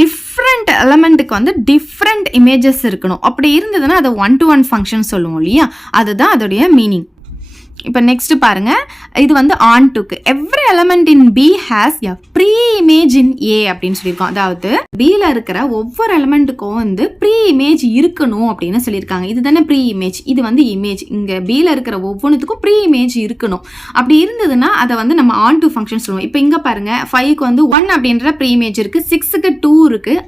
டிஃப்ரெண்ட் எலமெண்ட்டுக்கு வந்து டிஃப்ரெண்ட் இமேஜஸ் இருக்கணும். அப்படி இருந்ததுன்னா அதை ஒன் டு ஒன் ஃபங்க்ஷன் சொல்லுவோம் இல்லையா, அதுதான் அதோடைய மீனிங். இப்போ நெக்ஸ்ட் பாருங்க, இது வந்து ஆன் டுக்கு every element in B has a pre image in A அப்படின்னு சொல்லியிருக்கோம். அதாவது பியில் இருக்கிற ஒவ்வொரு எலமெண்ட்டுக்கும் வந்து ப்ரீ இமேஜ் இருக்கணும் அப்படின்னு சொல்லியிருக்காங்க. இது தானே ப்ரீ இமேஜ், இது வந்து இமேஜ். இங்கே பியில் இருக்கிற ஒவ்வொன்றுத்துக்கும் ப்ரீ இமேஜ் இருக்கணும். அப்படி இருந்ததுன்னா அதை வந்து நம்ம ஆன் டு ஃபங்க்ஷன் சொல்லுவோம். இப்போ இங்கே பாருங்க, 5க்கு வந்து 1 அப்படின்ற ப்ரீ இமேஜ் இருக்குது, 6க்கு 2 இருக்குது,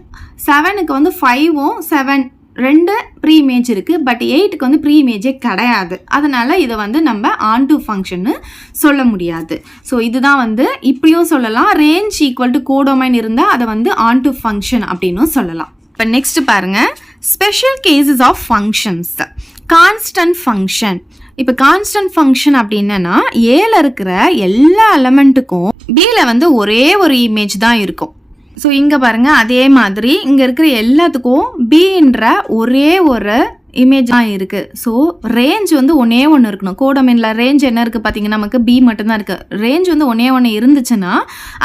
7க்கு வந்து 5ம் 7 2 ப்ரீ இமேஜ் இருக்குது. பட் 8க்கு வந்து ப்ரீ இமேஜே கிடையாது. அதனால் இதை வந்து நம்ம ஆன் டு ஃபங்க்ஷன்னு சொல்ல முடியாது. ஸோ இதுதான் வந்து இப்படியும் சொல்லலாம். ரேஞ்ச் ஈக்குவல் டு கோடொமைன் இருந்தால் அதை வந்து ஆன் டு ஃபங்க்ஷன் அப்படின்னும் சொல்லலாம். இப்போ நெக்ஸ்ட் பாருங்கள், special cases of functions. Constant function. இப்போ கான்ஸ்டன்ட் ஃபங்க்ஷன் அப்படின்னா ஏல இருக்கிற எல்லா எலமெண்ட்டுக்கும் பியில் வந்து ஒரே ஒரு இமேஜ் தான் இருக்கும். ஸோ இங்கே பாருங்கள், அதே மாதிரி இங்கே இருக்கிற எல்லாத்துக்கும் பின்ற ஒரே ஒரு இமேஜ் தான் இருக்குது. ஸோ ரேஞ்ச் வந்து ஒன்றே ஒன்று இருக்கணும். கோடொமைனில் ரேஞ்ச் என்ன இருக்குது பார்த்தீங்கன்னா நமக்கு பி மட்டும்தான் இருக்குது. ரேஞ்ச் வந்து ஒன்றே ஒன்று இருந்துச்சுன்னா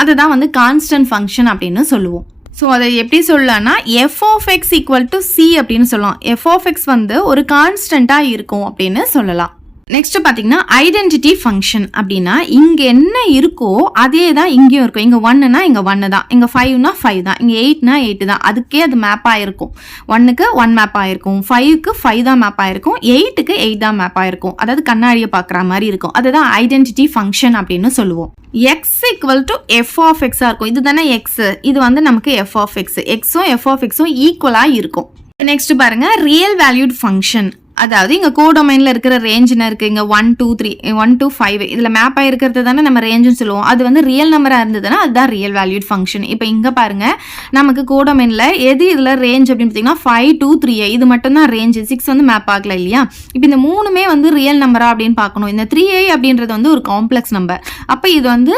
அதுதான் வந்து கான்ஸ்டன்ட் ஃபங்க்ஷன் அப்படின்னு சொல்லுவோம். ஸோ அதை எப்படி சொல்லலாம்னா f of x equal to c அப்படின்னு சொல்லலாம். எஃப் ஆஃப் எக்ஸ் வந்து ஒரு கான்ஸ்டண்ட்டாக இருக்கும் அப்படின்னு சொல்லலாம். நெக்ஸ்ட் பார்த்தீங்கன்னா ஐடென்டிட்டி ஃபங்க்ஷன் அப்படின்னா இங்கே என்ன இருக்கோ அதே தான் இங்கேயும் இருக்கும். இங்கே 1னா இங்கே 1 தான், இங்கே 5னா 5 தான், இங்கே 8னா 8 தான். அதுக்கே அது மேப் ஆகிருக்கும். 1க்கு 1 மேப் ஆகிருக்கும், 5க்கு 5 தான் மேப் ஆகிருக்கும், 8க்கு 8 தான் மேப் ஆகிருக்கும். அதாவது கண்ணாடியை பார்க்குற மாதிரி இருக்கும். அதுதான் ஐடென்டிட்டி ஃபங்க்ஷன் அப்படின்னு சொல்லுவோம். X equal to f of எக்ஸாக இருக்கும். இது தானே எக்ஸ், இது வந்து நமக்கு எஃப் ஆஃப் எக்ஸ். எக்ஸும் எஃப் ஆஃப் எக்ஸும் ஈக்குவலாக இருக்கும். நெக்ஸ்ட் பாருங்க, ரியல் வேல்யூட் ஃபங்க்ஷன். அதாவது இங்கே கோடொமைனில் இருக்கிற ரேஞ்ச் என்ன இருக்குது, இங்கே 1 2 3 1 to 5 இதில் மேப் ஆகிருக்கிறது தானே நம்ம ரேஞ்சுன்னு சொல்லுவோம். அது வந்து ரியல் நம்பராக இருந்ததுன்னா அதுதான் ரியல் வேல்யூட் ஃபங்க்ஷன். இப்போ இங்கே பாருங்கள், நமக்கு கோடொமைனில் எது இதில் ரேஞ்ச் அப்படின்னு பார்த்தீங்கன்னா 5 2 3 இது மட்டும்தான் ரேஞ்சு. 6 வந்து மேப் ஆகலை இல்லையா. இப்போ இந்த 3மே வந்து ரியல் நம்பரா அப்படின்னு பார்க்கணும். இந்த 3a அப்படின்றது வந்து ஒரு காம்ப்ளெக்ஸ் நம்பர். அப்போ இது வந்து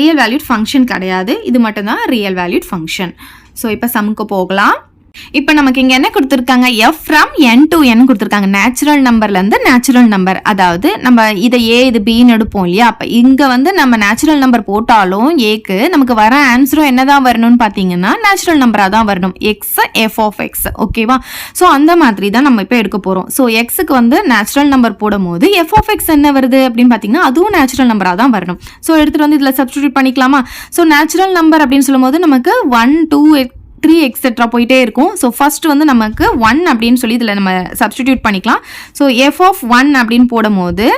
ரியல் வேல்யூட் ஃபங்க்ஷன் கிடையாது, இது மட்டும்தான் ரியல் வேல்யூட் ஃபங்க்ஷன். ஸோ இப்போ சம்முக்கு போகலாம். இப்போ நமக்கு இங்கே என்ன கொடுத்துருக்காங்க, f from n to n கொடுத்துருக்காங்க. நேச்சுரல் நம்பர்லேருந்து நேச்சுரல் நம்பர். அதாவது நம்ம இதை ஏ இது பின்னு எடுப்போம் இல்லையா. அப்போ இங்கே வந்து நம்ம நேச்சுரல் நம்பர் போட்டாலும் ஏக்கு நமக்கு வர ஆன்சரும் என்னதான் வரணும்னு பார்த்தீங்கன்னா நேச்சுரல் நம்பராக தான் வரணும். எக்ஸ் எஃப் ஆஃப் எக்ஸ், ஓகேவா. ஸோ அந்த மாதிரி தான் நம்ம இப்போ எடுக்க போகிறோம். ஸோ எக்ஸுக்கு வந்து நேச்சுரல் நம்பர் போடும் போது எஃப் ஆஃப் எக்ஸ் என்ன வருது அப்படின்னு பார்த்தீங்கன்னா அதுவும் நேச்சுரல் நம்பராக தான் வரணும். ஸோ எடுத்துகிட்டு வந்து இதில் சப்ஸ்டிடியூட் பண்ணிக்கலாமா. ஸோ நேச்சுரல் நம்பர் அப்படின்னு சொல்லும் போது நமக்கு 1 2 3 எக்ஸெட்ரா போயிட்டே இருக்கும். ஸோ ஃபர்ஸ்ட் வந்து நமக்கு 1 அப்படின்னு சொல்லி இதில் நம்ம சப்ஸ்டிடியூட் பண்ணிக்கலாம். ஸோ எஃப் ஆஃப் 1 அப்படின்னு போடும் போது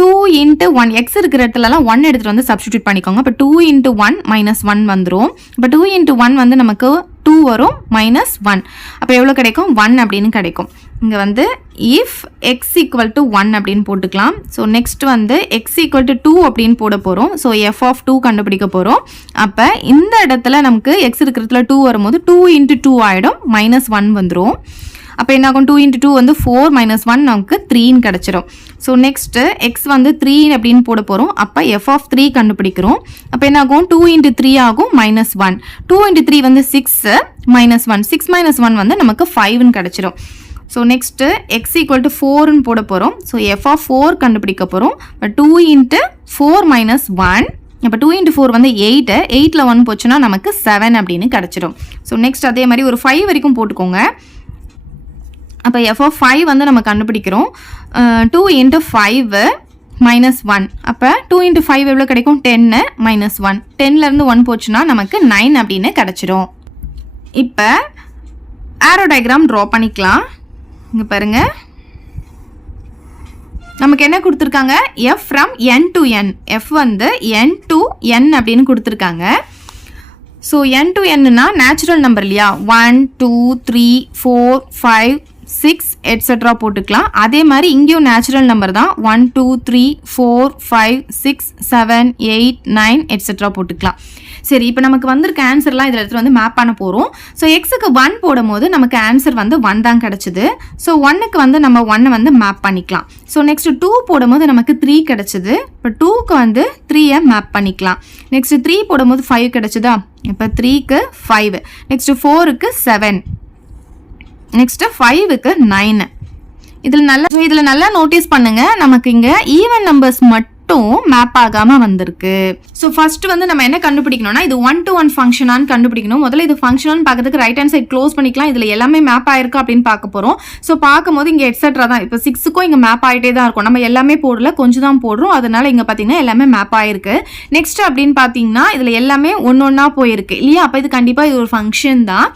2 into 1 எக்ஸ் இருக்கிற இடத்துலலாம் 1 எடுத்துகிட்டு வந்து சப்ஸ்டிடியூட் பண்ணிக்கோங்க. இப்போ 2 into 1 -1 வந்துடும். இப்போ 2 into 1 வந்து நமக்கு 2 வரும் -1. அப்போ எவ்வளோ கிடைக்கும், 1 அப்படின்னு கிடைக்கும். இங்கே வந்து இஃப் எக்ஸ் ஈக்குவல் டு 1 அப்படின்னு போட்டுக்கலாம். ஸோ நெக்ஸ்ட் வந்து எக்ஸ் ஈக்குவல் டு 2 அப்படின்னு போட போகிறோம். ஸோ எஃப் ஆஃப் 2 கண்டுபிடிக்க போகிறோம். அப்போ இந்த இடத்துல நமக்கு எக்ஸ் இருக்கிறதுல 2 வரும்போது 2 into 2 ஆகிடும், -1 வந்துடும். அப்போ அப்போ என்ன ஆகும் 2 into 2 வந்து 4 minus 1 நமக்கு 3 கிடைச்சிரும். ஸோ நெக்ஸ்ட் எக்ஸ் வந்து 3 அப்படின்னு போட போகிறோம். அப்போ எஃப் ஆஃப் 3 கண்டுபிடிக்கிறோம். அப்போ என்ன ஆகும் 2 into 3 ஆகும் -1. 2 into 3 வந்து 6 -1. 6 minus 1 வந்து நமக்கு 5ன்னு கிடைச்சிரும். So next x equal to 4ன்னு போட போகிறோம். ஸோ எஃப் ஆஃப் 4 கண்டுபிடிக்க போகிறோம். இப்போ 2 into 4 minus 1. இப்போ 2 into 4 வந்து 8. 8ல் 1 போச்சுன்னா நமக்கு 7 அப்படின்னு கிடச்சிடும். ஸோ நெக்ஸ்ட் அதே மாதிரி ஒரு 5 வரைக்கும் போட்டுக்கோங்க. அப்போ எஃப் ஆஃப் 5 வந்து நம்ம கண்டுபிடிக்கிறோம். 2 into 5 minus 1. அப்போ 2 into 5 எவ்வளோ கிடைக்கும் 10 minus 1. 10லேருந்து 1 போச்சுன்னா நமக்கு 9 அப்படின்னு கிடச்சிடும். இப்போ ஆரோ டயக்ராம் ட்ரா பண்ணிக்கலாம். இங்கே பாருங்க, நமக்கு என்ன கொடுத்துருக்காங்க f from n to n. f வந்து n to n அப்படின்னு கொடுத்துருக்காங்க. ஸோ n to n-னா நேச்சுரல் நம்பர் இல்லையா, 1 2 3 4 5 6 எட்ஸெட்ரா போட்டுக்கலாம். அதே மாதிரி இங்கேயும் நேச்சுரல் நம்பர் தான், 1 2 3 4 5 6 7 8 9 எட்ஸெட்ரா போட்டுக்கலாம். சரி, இப்போ நமக்கு வந்திருக்க ஆன்சர்லாம் இதில் எடுத்து வந்து மேப் பண்ண போகிறோம். ஸோ எக்ஸுக்கு 1 போடும் போது நமக்கு ஆன்சர் வந்து 1 தான் கிடச்சிது. ஸோ 1க்கு வந்து நம்ம 1 வந்து மேப் பண்ணிக்கலாம். ஸோ நெக்ஸ்ட் 2 போடும்போது நமக்கு 3 கிடச்சிது. இப்போ 2க்கு வந்து 3யை மேப் பண்ணிக்கலாம். நெக்ஸ்ட் 3 போடும்போது 5 கிடச்சிதா. இப்போ 3க்கு 5. நெக்ஸ்ட் 4க்கு 7. நெக்ஸ்ட் 5க்கு 9. இதில் நல்லா நோட்டீஸ் பண்ணுங்க, நமக்கு இங்கே ஈவன் நம்பர்ஸ் மட்டும் மேப் ஆகாம வந்திருக்கு. ஸோ ஃபர்ஸ்ட் வந்து நம்ம என்ன கண்டுபிடிக்கணும்னா, இது 1 to 1 ஃபங்க்ஷனான்னு கண்டுபிடிக்கணும். முதல்ல இது ஃபங்க்ஷனான்னு பார்க்கறதுக்கு ரைட் ஹேண்ட் சைட் க்ளோஸ் பண்ணிக்கலாம். இதில் எல்லாமே மேப் ஆயிருக்கா அப்படின்னு பார்க்க போகிறோம். ஸோ பார்க்கும்போது இங்கே எட்ஸெட்ரா தான். இப்போ 6க்கும் இங்கே மேப் ஆகிட்டே தான் இருக்கும். நம்ம எல்லாமே போடல, கொஞ்சம் தான் போடுறோம். அதனால இங்கே பார்த்தீங்கன்னா எல்லாமே மேப் ஆயிருக்கு. நெக்ஸ்ட் அப்படின்னு பார்த்தீங்கன்னா இதில் எல்லாமே ஒன்னொன்னா போயிருக்கு இல்லையா. அப்போ இது கண்டிப்பாக இது ஒரு ஃபங்க்ஷன் தான்.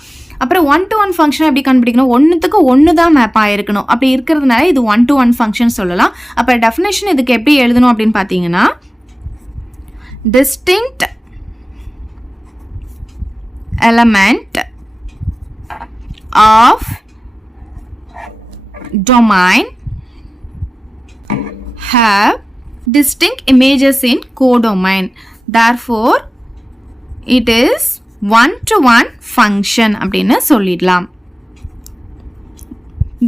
அப்புறம் 1 to 1 ஃபங்க்ஷன் எப்படி கண்டுபிடிக்கணும், ஒன்றுத்துக்கு ஒன்று தான் மேப் ஆகிருக்கணும். அப்படி இருக்கிறதுனால இது 1 to 1 ஃபங்க்ஷன் சொல்லலாம். அப்போ டெஃபினேஷன் இதுக்கு எப்படி எழுதணும் அப்படின்னு பார்த்தீங்கன்னா, distinct element of domain have distinct images in codomain. Therefore, it is 1 to 1 function அப்படின்னு சொல்லிடலாம்.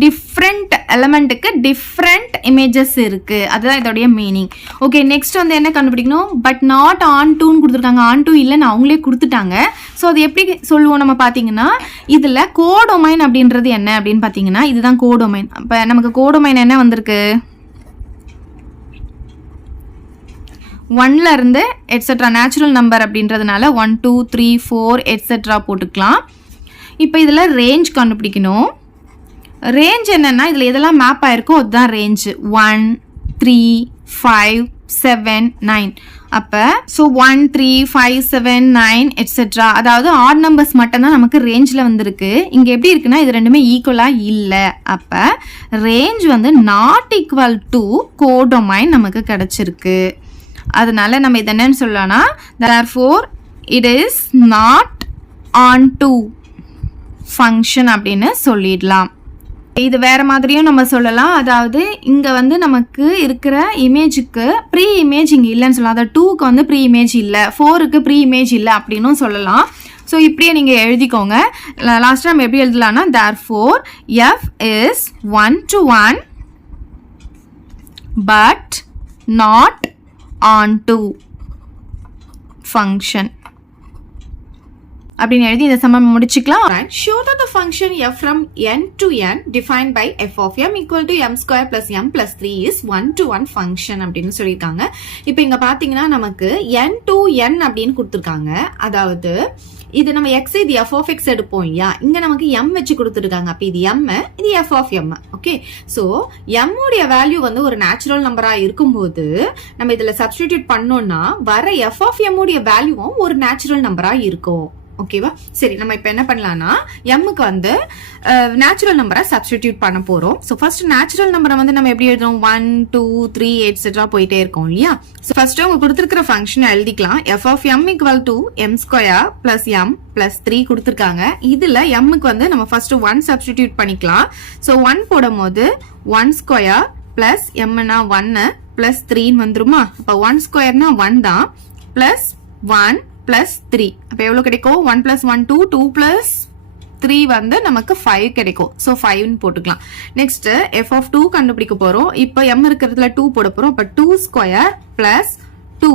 டிஃப்ரெண்ட் எலமெண்ட்டுக்கு டிஃப்ரெண்ட் இமேஜஸ் இருக்கு, அதுதான் இதோடைய மீனிங். ஓகே, நெக்ஸ்ட் வந்து என்ன கண்டுபிடிக்கணும், பட் நாட் ஆன் டூன்னு கொடுத்துருக்காங்க. ஆன் டூ இல்லைன்னு அவங்களே கொடுத்துட்டாங்க. ஸோ அது எப்படி சொல்லுவோம் நம்ம பார்த்தீங்கன்னா, இதில் கோடொமைன் அப்படின்றது என்ன அப்படின்னு பார்த்தீங்கன்னா, இதுதான் கோடொமைன். அப்போ நமக்கு கோடொமைன் என்ன வந்திருக்கு, 1ல இருந்து எட்ஸெட்ரா நேச்சுரல் நம்பர் அப்படின்றதுனால 1 2 3 4 எட்ஸெட்ரா போட்டுக்கலாம். இப்போ இதில் ரேஞ்ச் கண்டுபிடிக்கணும். ரேஞ்ச் என்னென்னா இதில் எதெல்லாம் மேப் ஆயிருக்கோ அதுதான் ரேஞ்சு. 1 3 5 7 9. அப்போ ஸோ 1 3 5 7 9 எட்ஸெட்ரா, அதாவது ஆட் நம்பர்ஸ் மட்டும்தான் நமக்கு ரேஞ்சில் வந்திருக்கு. இங்கே எப்படி இருக்குன்னா இது ரெண்டுமே ஈக்குவலாக இல்லை. அப்போ ரேஞ்ச் வந்து நாட் ஈக்குவல் டு கோடொமைன் நமக்கு கிடச்சிருக்கு. அதனால நம்ம இது என்னன்னு சொல்லலாம்னா, therefore it is not onto function அப்படின்னு சொல்லிடலாம். இது வேற மாதிரியும் நம்ம சொல்லலாம். அதாவது இங்க வந்து நமக்கு இருக்கிற இமேஜுக்கு ப்ரீ இமேஜ் இங்கே இல்லைன்னு சொல்லலாம். அதாவது 2க்கு வந்து ப்ரீ இமேஜ் இல்லை, 4க்கு ப்ரீ இமேஜ் இல்லை அப்படின்னும் சொல்லலாம். ஸோ இப்படியே நீங்கள் எழுதிக்கோங்க. லாஸ்ட் நம்ம எப்படி எழுதலாம்னா, therefore f is 1 to 1 but not onto function அப்படின்னு எழுதி இந்த சமம் முடிச்சுக்கலாம். Show that the function f from n to n defined by f of m equal to m square plus m plus 3 is 1 to 1 function அப்படின்னு சொல்லியிருக்காங்க. இப்போ இங்க பாத்தீங்கன்னா நமக்கு n to n அப்படின்னு கொடுத்துருக்காங்க. அதாவது இது நம்ம x இது f of x எடுப்போம் இல்லையா, இங்க நமக்கு m வச்சு கொடுத்துருக்காங்க. அப்ப இது m, இது f of m. Okay, so m உடைய வேல்யூ வந்து ஒரு நேச்சுரல் நம்பரா இருக்கும்போது நம்ம இதுல சப்ஸ்டிடியூட் பண்ணோம்னா வர f of m உடைய வேல்யூவும் ஒரு நேச்சுரல் நம்பரா இருக்கும். ஓகேவா, சரி நம்ம இப்ப என்ன பண்ணலாம்னா எம்முக்கு வந்து நேச்சுரல் நம்பரை சப்ஸ்டிடியூட் பண்ண போறோம். ஸோ ஃபர்ஸ்ட் நேச்சுரல் நம்பரை வந்து நம்ம எப்படி எழுதுறோம், 1 2 3 எட்ஸெட்ரா போயிட்டே இருக்கோம் இல்லையா. ஸோ ஃபர்ஸ்ட் அவங்க கொடுத்துருக்கிற ஃபங்க்ஷனை எழுதிக்கலாம். F of m equal to m square plus m plus 3 கொடுத்துருக்காங்க. இதுல எம்முக்கு வந்து நம்ம ஃபர்ஸ்ட் 1 சப்ஸ்டிடியூட் பண்ணிக்கலாம். ஸோ 1 போடும் போது 1 ஸ்கொயர் பிளஸ் எம்னா 1 பிளஸ் 3 வந்துருமா. அப்ப 1 ஸ்கொயர்னா 1 தான், பிளஸ் 1 plus 3. அப்ப எவ்வளவு கிடைக்கும், 1 plus 1 2, 2 plus 3 வந்து நமக்கு 5 கிடைக்கும். ஸோ 5ன்னு போட்டுக்கலாம். நெக்ஸ்ட் எஃப் ஆஃப் 2 கண்டுபிடிக்க போறோம். இப்போ எம் இருக்கிறதுல 2 போட போறோம். அப்ப 2 ஸ்கொயர் பிளஸ் 2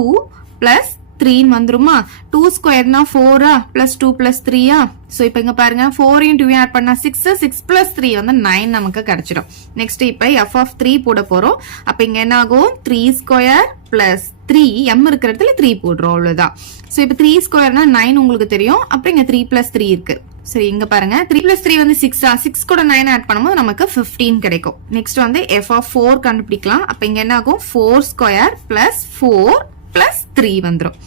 பிளஸ் 3 வந்துருமா? 2 ஸ்கொயர்னா 4 பிளஸ் 2 பிளஸ் 3. ஸோ இப்போ இங்க பாருங்க 4 × 2 ஆட் பண்ணா 6 6 பிளஸ் 3 வந்து 9 நமக்கு கிடைச்சிடும். நெக்ஸ்ட் இப்போ எஃப் ஆஃப் 3 போட போறோம். அப்ப இங்க என்ன ஆகும்? 3 ஸ்கொயர் பிளஸ் 3 எம் இருக்கிற இடத்துல 3 போடுறோம், அவ்வளவுதான். ஸோ இப்போ 3 ஸ்கொயர்னா 9 உங்களுக்கு தெரியும். அப்புறம் இங்க 3 பிளஸ் 3 இருக்கு. சரி, இங்க பாருங்க 3 பிளஸ் 3 வந்து 6 6 கூட 9 ஆட் பண்ணும்போது நமக்கு 15 கிடைக்கும். நெக்ஸ்ட் வந்து எஃப் ஆஃப் 4 கண்டுபிடிக்கலாம். அப்ப இங்க என்ன ஆகும்? 4 ஸ்கொயர் பிளஸ் 4 பிளஸ் 3 வந்துரும்.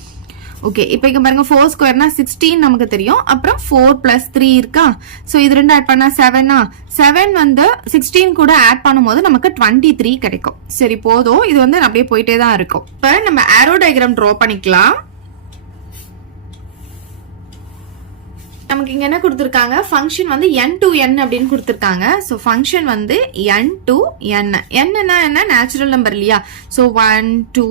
ஓகே, இப்போ இங்க பாருங்க 4 ஸ்கொயர்னா 16 நமக்கு தெரியும். அப்புறம் 4 பிளஸ் 3 இருக்கா? சோ இது ரெண்டு ஆட் பண்ணா 7 7 வந்து 16 கூட ஆட் பண்ணும்போது நமக்கு 23 கிடைக்கும். சரி, போதும். இது வந்து அப்படியே போயிட்டே தான் இருக்கும். இப்ப நம்ம ஆரோ டயக்ராம் டிரா பண்ணிக்கலாம். நமக்கு இங்க என்ன கொடுத்திருக்காங்க? ஃபங்க்ஷன் வந்து n to n அப்படின்னு கொடுத்திருக்காங்க. சோ ஃபங்க்ஷன் வந்து n to n. n என்ன? நேச்சுரல் நம்பர் இல்லையா? சோ 1 2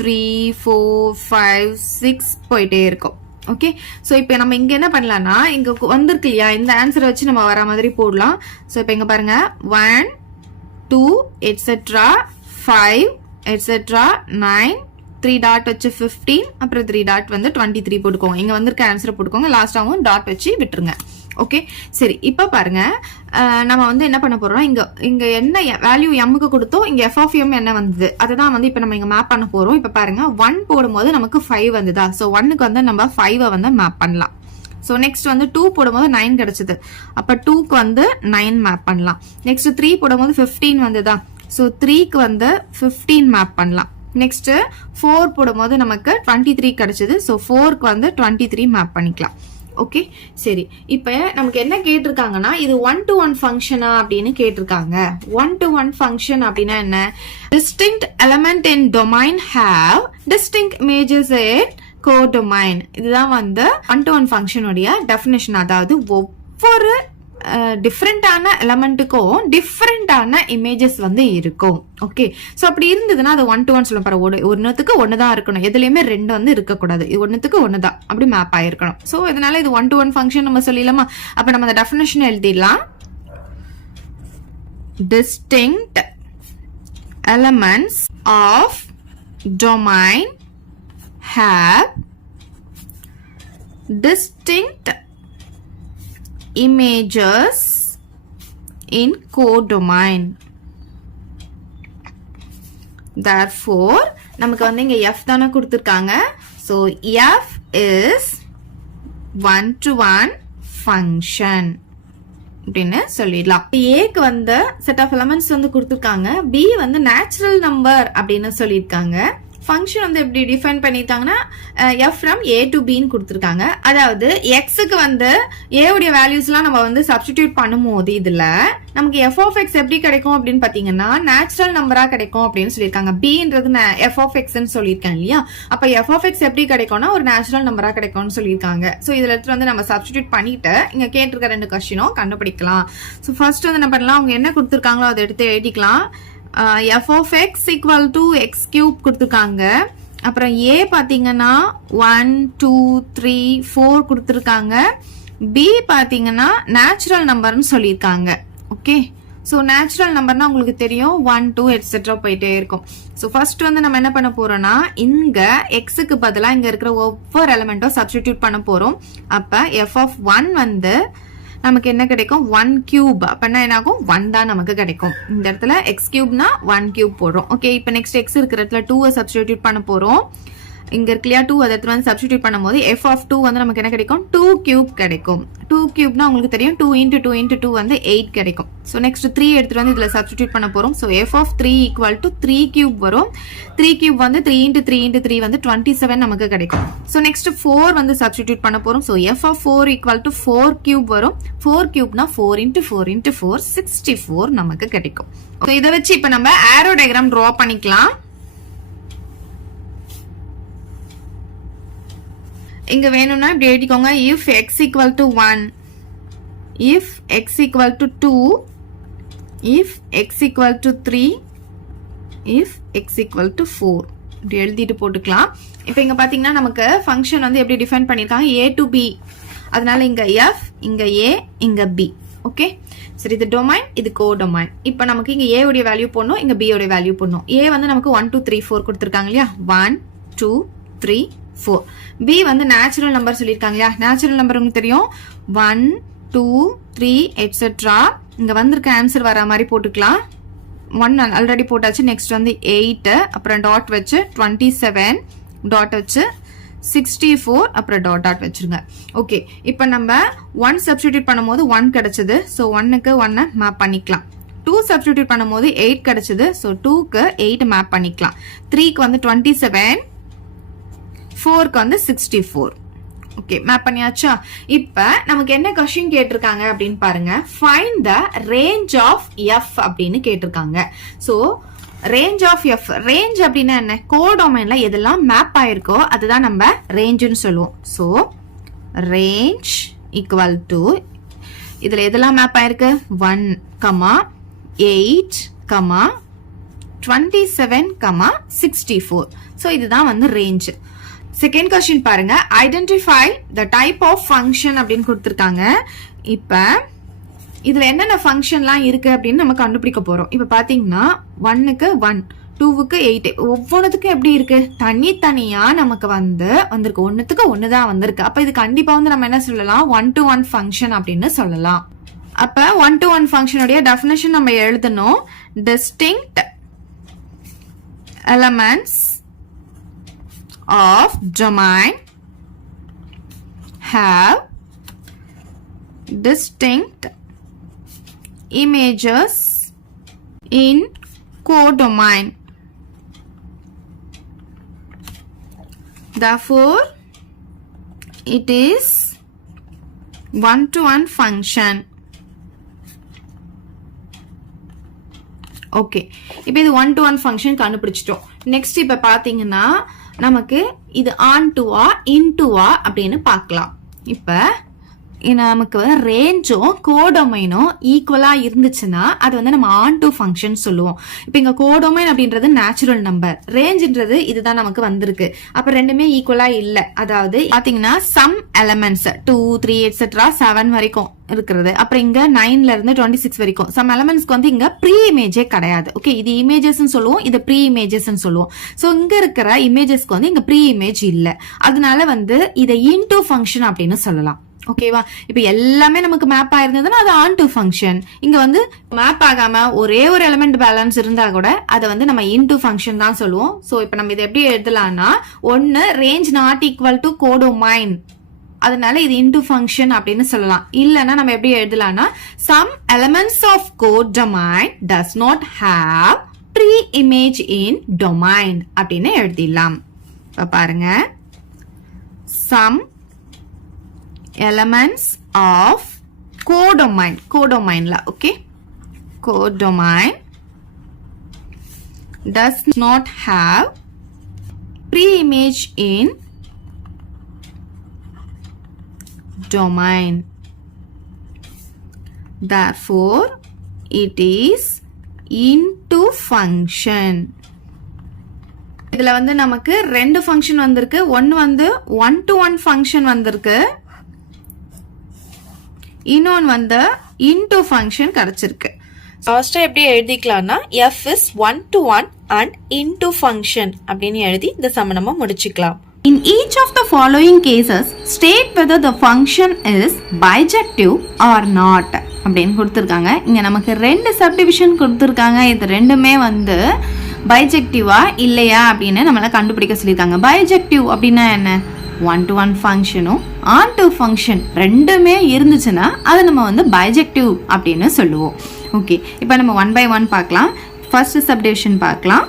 3 4 5 6 போயிட்டே இருக்கும். ஓகே, சோ இப்போ நம்ம இங்க என்ன பண்ணலாம்னா, இங்க வந்திருக்கு இல்லையா, இந்த ஆன்சரை வச்சு நம்ம வர மாதிரி போடலாம். சோ இப்போ இங்க பாருங்க 1 2 எட்ஸெட்ரா 5 எட்ஸெட்ரா 9 3 டாட் வச்சு 15 அப்புறம் 3 டாட் வந்து 23 போட்டுக்கோங்க. இங்க வந்திருக்க ஆன்சரை போட்டுக்கோங்க. லாஸ்டாவும் டாட் வச்சு விட்டுருங்க. ஓகே, சரி. இப்ப பாருங்க, நம்ம வந்து என்ன பண்ண போறோம், இங்க என்ன வேல்யூ எம்முக்கு கொடுத்தோம், இங்க எஃப் ஆஃப் எம் என்ன வந்தது, அதுதான் வந்து இப்ப நம்ம இங்க மேப் பண்ண போறோம். இப்ப பாருங்க 1 போடும்போது நமக்கு 5 வந்ததா? சோ 1க்கு வந்து நம்ம 5 வந்து மேப் பண்ணலாம். சோ நெக்ஸ்ட் வந்து 2 போடும்போது 9 கிடைச்சது. அப்ப 2க்கு வந்து 9 மேப் பண்ணலாம். நெக்ஸ்ட் 3 போடும்போது 15 வந்ததா? சோ 3க்கு வந்து 15 மேப் பண்ணலாம். நெக்ஸ்ட் 4 போடும்போது நமக்கு 23 கிடைச்சது. சோ 4க்கு வந்து 23 மேப் பண்ணிக்கலாம். ஓகே, சரி. இப்ப நமக்கு என்ன கேட்டிருக்காங்கன்னா, இது 1 to 1 ஃபங்க்ஷனா அப்படின்னு கேட்டிருக்காங்க. 1 to 1 ஃபங்க்ஷன் அப்படின்னா என்ன? distinct element in domain have distinct images in codomain. இதுதான் வந்து 1 to 1 ஃபங்க்ஷனுடைய டெஃபினிஷன். அதாவது ஒவ்வொரு டிஃப்ரெண்டான எலமெண்ட்டுக்கும் டிஃப்ரெண்டான இமேஜஸ் வந்து இருக்கும். ஓகே, சோ அப்படி இருந்ததுன்னா அது 1 to 1 சொல்ல போற. ஒன்னுத்துக்கு ஒண்ணுதான் இருக்கணும், எதுலயுமே 2 வந்து இருக்கக்கூடாது. இது ஒன்னுத்துக்கு ஒண்ணுதான் அப்படி மேப் ஆயிருக்கணும். சோ இதனால இது 1 to 1 ஃபங்க்ஷன் நம்ம சொல்லிடலாமா? அப்ப நம்ம அந்த டெஃபினிஷன் எழுதிடலாம். distinct elements of domain have distinct images in codomain. Therefore நமக்கு வந்து இங்க f தான கொடுத்திருக்காங்க. So f is 1 to 1 function அப்படின்னு சொல்லிடலாம். ஏக்கு வந்து செட் ஆஃப் எலிமெண்ட்ஸ் வந்து கொடுத்திருக்காங்க. b வந்து நேச்சுரல் நம்பர் அப்படின்னு சொல்லியிருக்காங்க. ஃபங்க்ஷன் வந்து எப்படி டிஃபைன் பண்ணிட்டாங்கன்னா, f from a to b ன்னு கொடுத்திருக்காங்க. அதாவது x-க்கு வந்து a உடைய வேல்யூஸ்லாம் நம்ம வந்து சப்ஸ்டிடியூட் பண்ணும்போது இதுல நமக்கு f of x எப்படி கிடைக்கும் அப்படின்னு பாத்தீங்கன்னா, நேச்சுரல் நம்பரா கிடைக்கும் அப்படின்னு சொல்லியிருக்காங்க. bன்றது f of x ன்னு சொல்லியிருக்காங்க இல்லையா? அப்ப f of x எப்படி கிடைக்கும்னா ஒரு நேச்சுரல் நம்பரா கிடைக்கும்னு சொல்லியிருக்காங்க. சோ இதுல எடுத்து வந்து நம்ம சப்ஸ்டிடியூட் பண்ணிட்டு இங்க கேட்டிருக்க 2 கொஸ்டினும் கண்டுபிடிக்கலாம். சோ ஃபர்ஸ்ட் வந்து என்ன பண்ணலாம், அவங்க என்ன கொடுத்திருக்காங்களோ அதை எடுத்து எழுதிக்கலாம். f of x equal to x cube கொடுத்திருக்காங்க. அப்புறம் a பாத்தீங்கன்னா 1 2 3 4 கொடுத்திருக்காங்க. b பாத்தீங்கன்னா நேச்சுரல் நம்பர்னு சொல்லியிருக்காங்க. ஓகே, சோ நேச்சுரல் நம்பர்னா உங்களுக்கு தெரியும் 1 2 எட்ஸெட்ரா போயிட்டே இருக்கும். சோ ஃபர்ஸ்ட் வந்து நம்ம என்ன பண்ண போறோம்னா, இங்க x-க்கு பதிலா இங்க இருக்கிற ஒவ்வொரு எலிமெண்ட்டும் சப்ஸ்டிடியூட் பண்ண போறோம். அப்ப f of 1 வந்து நமக்கு என்ன கிடைக்கும்? 1 கியூப். அப்படின்னா என்ன ஆகும்? 1 தான் நமக்கு கிடைக்கும். இந்த இடத்துல x கியூப்னா 1 கியூப் போடுறோம். ஓகே, இப்போ நெக்ஸ்ட் x இருக்கிற இடத்துல 2 சப்ஸ்டிடியூட் பண்ண போறோம். இங்க இருக்கலையா 2, அதை வந்து சப்ஸ்டிடியூட் பண்ணும்போது f of 2 வந்து நமக்கு என்ன கிடைக்கும்? 2 கியூப் கிடைக்கும். 2 கியூப்னா உங்களுக்கு தெரியும் 2 into 2 into 2 வந்து 8 கிடைக்கும். சோ நெக்ஸ்ட் 3 எடுத்துட்டு வந்து இதுல சப்ஸ்டிடியூட் பண்ண போறோம். So f of 3 equal to 3 cube வரும். 3 கியூப் வந்து 3 into 3 into 3 வந்து 27 நமக்கு கிடைக்கும். சோ நெக்ஸ்ட் 4 வந்து சப்ஸ்டிடியூட் பண்ண போறோம். So f of 4 equal to 4 cube வரும். 4 கியூப்னா 4 into 4 into 4 64 நமக்கு கிடைக்கும். சோ இத வச்சு இப்ப நம்ம ஆரோ டயகிராம் டிரா பண்ணிக்கலாம். இங்க வேணும்னா இப்படி எழுதிக்கோங்க. if x equal to 1, if x equal to 2, if x equal to 3, if x equal to 4 இப்படி எழுதிட்டு போட்டுக்கலாம். இப்போ இங்க பாத்தீங்கன்னா நமக்கு ஃபங்க்ஷன் வந்து எப்படி டிஃபைன் பண்ணிருக்காங்க, a to b அதனால இங்க எஃப், இங்க ஏ, இங்க பி. ஓகே, சரி, இது டொமைன், இது கோடொமைன். இப்போ நமக்கு இங்க ஏ உடைய வேல்யூ போடணும், இங்க பி உடைய வேல்யூ போடணும். ஏ வந்து நமக்கு 1 2 3 4 கொடுத்துருக்காங்க இல்லையா, 1 2 3 4. பி வந்து நேச்சுரல் நம்பர் சொல்லியிருக்காங்க இல்லையா, நேச்சுரல் நம்பர் உங்களுக்கு தெரியும், 1 2 3 எட்ஸெட்ரா. இங்க வந்திருக்க ஆன்சர் வர மாதிரி போட்டுக்கலாம். 1 ஆல்ரெடி போட்டாச்சு. நெக்ஸ்ட் வந்து 8, அப்புறம் டாட் வச்சு 27, டாட் வச்சு 64, அப்புறம் டாட் டாட் வச்சிருங்க. ஓகே, இப்போ நம்ம 1 சப்ஸ்டிடியூட் பண்ணும்போது 1 கிடைச்சது. ஸோ 1க்கு 1 மேப் பண்ணிக்கலாம். 2 சப்ஸ்டிடியூட் பண்ணும்போது 8 கிடைச்சது. ஸோ 2க்கு 8 மேப் பண்ணிக்கலாம். 3க்கு வந்து 27, 4க்கு வந்து 64. ஓகே, மேப் பண்ணியாச்சா? இப்ப நமக்கு என்ன கொஸ்டின் கேட்டிருக்காங்க அப்படின்னு பாருங்க. Find the range of f அப்படின்னு கேட்டிருக்காங்க. So range of f, range அப்படின்னா என்ன, கோடொமைன்ல எதெல்லாம் மேப் ஆயிருக்கோ அதுதான் நம்ம ரேஞ்சுன்னு சொல்லுவோம். ஸோ ரேஞ்ச் ஈக்குவல் டு, இதுல எதெல்லாம் மேப் ஆயிருக்கு, 1, 8, 27, 64. ஸோ இதுதான் வந்து ரேஞ்ச். செகண்ட் கொஸ்டின் பாருங்க. Identify the type of function அப்படின்னு கொடுத்துருக்காங்க. இப்ப இதுல என்னென்ன ஃபங்க்ஷன்லாம் இருக்கு அப்படின்னு நம்ம கண்டுபிடிக்க போறோம். இப்ப பாத்தீங்கன்னா 1க்கு 1, 2க்கு 8, ஒவ்வொன்றுத்துக்கும் எப்படி இருக்கு, தனித்தனியா நமக்கு வந்திருக்கு. ஒன்னுத்துக்கு ஒண்ணுதான் வந்திருக்கு. அப்ப இது கண்டிப்பா வந்து நம்ம என்ன சொல்லலாம், 1 to 1 ஃபங்க்ஷன் அப்படின்னு சொல்லலாம். அப்ப 1 to 1 ஃபங்க்ஷனுடைய டெஃபினேஷன் நம்ம எழுதணும். Distinct elements of domain have distinct images in codomain. Therefore, it is 1 to 1 function. Okay, இப்போ இது 1 to 1 ஃபங்க்ஷன் கண்டுபிடிச்சிட்டோம். நெக்ஸ்ட் இப்ப பாத்தீங்கன்னா நமக்கு இது ஆன் டுவா இன்டுவா அப்படின்னு பார்க்கலாம். இப்ப நமக்கு ரேஞ்சும் கோடொமைனும் ஈக்குவலா இருந்துச்சுன்னா அது வந்து நம்ம ஆன் டு ஃபங்க்ஷன் சொல்லுவோம். இப்ப இங்க கோடொமைன் அப்படின்றது நேச்சுரல் நம்பர், ரேஞ்சுன்றது இதுதான் நமக்கு வந்திருக்கு. அப்ப ரெண்டுமே ஈக்குவலா இல்ல. அதாவது பாத்தீங்கன்னா சம் எலமெண்ட்ஸ் 2 3 எட்ஸெட்ரா 7 வரைக்கும் இருக்கிறது. அப்புறம் இங்க 9ல இருந்து 26 வரைக்கும் சம் எலமெண்ட்ஸ்க்கு வந்து இங்க ப்ரீ இமேஜே கிடையாது. ஓகே, இது இமேஜஸ் சொல்லுவோம், இது ப்ரீ இமேஜஸ் சொல்லுவோம். சோ இங்க இருக்கிற இமேஜஸ்க்கு வந்து இங்க ப்ரீ இமேஜ் இல்ல. அதனால வந்து இதை இன்டு ஃபங்க்ஷன் அப்படின்னு சொல்லலாம். ஓகேவா? இப்ப எல்லாமே நமக்கு மேப் ஆயிருந்ததுன்னா அது ஆன் டு ஃபங்க்ஷன். இங்க வந்து மேப் ஆகாம ஒரே ஒரு எலிமெண்ட் பேலன்ஸ் இருந்தா கூட அதை வந்து நம்ம இன்டு ஃபங்க்ஷன் தான் சொல்லுவோம். சோ இப்ப நம்ம இதை எப்படி எழுதலாம்னா, ஒன்னு range not equal to codomain, அதனால இது இன்டு ஃபங்க்ஷன் அப்படின்னு சொல்லலாம். இல்லனா நம்ம எப்படி எழுதலாம்னா, some elements of codomain does not have pre-image in domain அப்படின்னு எழுதிடலாம். இப்ப பாருங்க, some elements of codomain, codomainல okay, codomain does not have pre-image in domain. Therefore, it is into function. இதுல வந்து நமக்கு ரெண்டு ஃபங்க்ஷன் வந்திருக்கு. ஒன்னு வந்து 1 to 1 ஃபங்க்ஷன் வந்திருக்கு, இன்னொன்னு வந்து into ஃபங்க்ஷன் கிடைச்சிருக்கு. ஃபர்ஸ்ட் எப்படி எழுதிக்கலாம்னா, f is 1 to 1 and into function அப்படின்னு எழுதி இந்த சம்ம நம்ம முடிச்சுக்கலாம். In each of the following cases, state whether the function is bijective or not அப்படின்னு கொடுத்துருக்காங்க. இங்க நமக்கு ரெண்டு சப்டிவிஷன் கொடுத்துருக்காங்க. இது ரெண்டுமே வந்து பைஜெக்டிவா இல்லையா அப்படின்னு நம்மள கண்டுபிடிக்க சொல்லியிருக்காங்க. பைஜெக்டிவ் அப்படின்னா என்ன, 1 to 1 ஃபங்க்ஷனும் ஆன் டு ஃபங்க்ஷன் ரெண்டுமே இருந்துச்சுன்னா அதை நம்ம வந்து பைஜெக்டிவ் அப்படின்னு சொல்லுவோம். ஓகே, இப்போ நம்ம 1 by 1 பார்க்கலாம். ஃபர்ஸ்ட் சப்டிவிஷன் பார்க்கலாம்.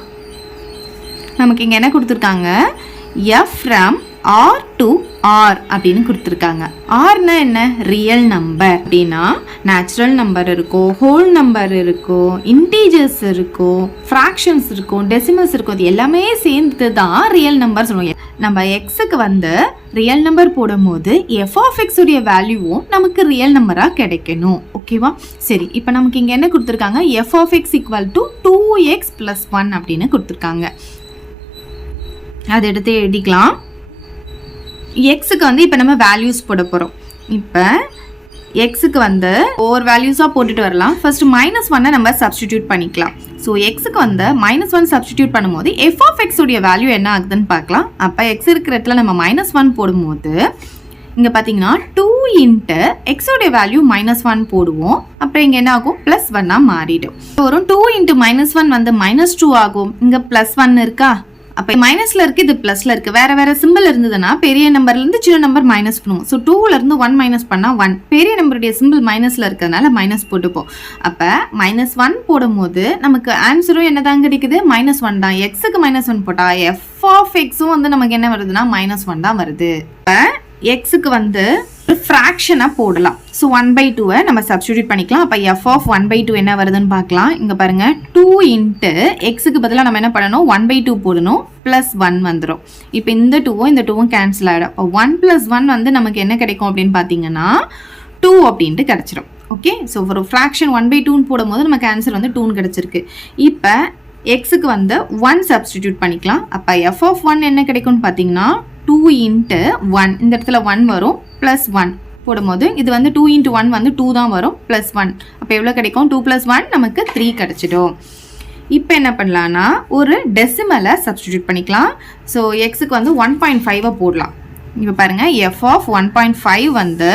நமக்கு இங்க என்ன கொடுத்துருக்காங்க, f from r to r அப்படின்னு கொடுத்துருக்காங்க. rனா என்ன, ரியல் நம்பர். அப்படின்னா நேச்சுரல் நம்பர் இருக்கும், ஹோல் நம்பர் இருக்கும், இன்டீஜர்ஸ் இருக்கும், ஃப்ராக்ஷன்ஸ் இருக்கும், டெசிமல்ஸ் இருக்கும். இது எல்லாமே சேர்ந்து தான் ரியல் நம்பர் சொல்லுவோம். நம்ம எக்ஸுக்கு வந்து ரியல் நம்பர் போடும்போது f of x உடைய வேல்யூவும் நமக்கு ரியல் நம்பரா கிடைக்கணும். ஓகேவா? சரி, இப்போ நமக்கு இங்க என்ன கொடுத்துருக்காங்க, f of x equal to 2x plus 1 அப்படின்னு கொடுத்துருக்காங்க. அதை எடுத்து எழுதிக்கலாம். எக்ஸுக்கு வந்து இப்போ நம்ம வேல்யூஸ் போட போகிறோம். இப்போ எக்ஸுக்கு வந்து ஒவ்வொரு வேல்யூஸாக போட்டுட்டு வரலாம். ஃபர்ஸ்ட் -1 நம்ம சப்ஸ்டிடியூட் பண்ணிக்கலாம். ஸோ எக்ஸுக்கு வந்து -1 சப்ஸ்டிடியூட் பண்ணும்போது எஃப் ஆஃப் எக்ஸ் உடைய வேல்யூ என்ன ஆகுதுன்னு பார்க்கலாம். அப்போ எக்ஸ் இருக்கிற இடத்துல நம்ம -1 போடும்போது இங்கே பார்த்தீங்கன்னா 2 இன்ட்டு எக்ஸோடைய வேல்யூ -1 போடுவோம். அப்புறம் இங்கே என்ன ஆகும் +1 மாறிடும். வரும் 2 இன்ட்டு -1 வந்து -2 ஆகும். இங்கே +1 இருக்கா, அப்போ மைனஸ்ல இருக்கு, இது பிளஸ்ல இருக்கு. வேற வேற சிம்பிள் இருந்ததுன்னா பெரிய நம்பர்ல இருந்து சின்ன நம்பர் மைனஸ் பண்ணுவோம். ஸோ 2ல இருந்து 1 மைனஸ் பண்ணா 1, பெரிய நம்பருடைய சிம்பிள் மைனஸ்ல இருக்கிறதுனால மைனஸ் போட்டுப்போம். அப்ப -1 போடும்போது நமக்கு ஆன்சரும் என்னதான் கிடைக்குது, -1 தான். எக்ஸுக்கு -1 போட்டா எஃப் ஆஃப் எக்ஸும் வந்து நமக்கு என்ன வருதுன்னா -1 தான் வருது. இப்போ எக்ஸுக்கு வந்து ஃப்ராக்ஷனாக போடலாம். ஸோ 1/2 நம்ம சப்ஸ்டிடியூட் பண்ணிக்கலாம். அப்போ எஃப் ஆஃப் 1/2 என்ன வருதுன்னு பார்க்கலாம். இங்கே பாருங்க 2 இன்ட்டு எக்ஸுக்கு பதிலாக நம்ம என்ன பண்ணணும் 1/2 போடணும், +1 வந்துடும். இப்போ இந்த 2வும் கேன்சல் ஆகிடும். அப்போ 1 + 1 வந்து நமக்கு என்ன கிடைக்கும் அப்படின்னு பார்த்தீங்கன்னா 2 அப்படின்ட்டு கிடச்சிடும். ஓகே, ஸோ ஒரு ஃப்ராக்ஷன் 1/2 போடும்போது நமக்கு ஆன்சர் வந்து 2 கிடச்சிருக்கு. இப்போ எக்ஸுக்கு வந்து 1 சப்ஸ்டிடியூட் பண்ணிக்கலாம். அப்போ எஃப் ஆஃப் 1 என்ன கிடைக்கும்னு பார்த்தீங்கன்னா 2 இன்ட்டு 1, இந்த இடத்துல 1 வரும், +1 போடும்போது இது வந்து 2 இன்ட்டு 1 வந்து 2 தான் வரும், +1. அப்போ எவ்வளோ கிடைக்கும், 2 + 1 நமக்கு 3 கிடச்சிடும். இப்போ என்ன பண்ணலான்னா ஒரு டெசிமலை சப்ஸ்டிடியூட் பண்ணிக்கலாம். ஸோ எக்ஸுக்கு வந்து 1.5 போடலாம். இப்போ பாருங்கள் எஃப் ஆஃப் 1.5 வந்து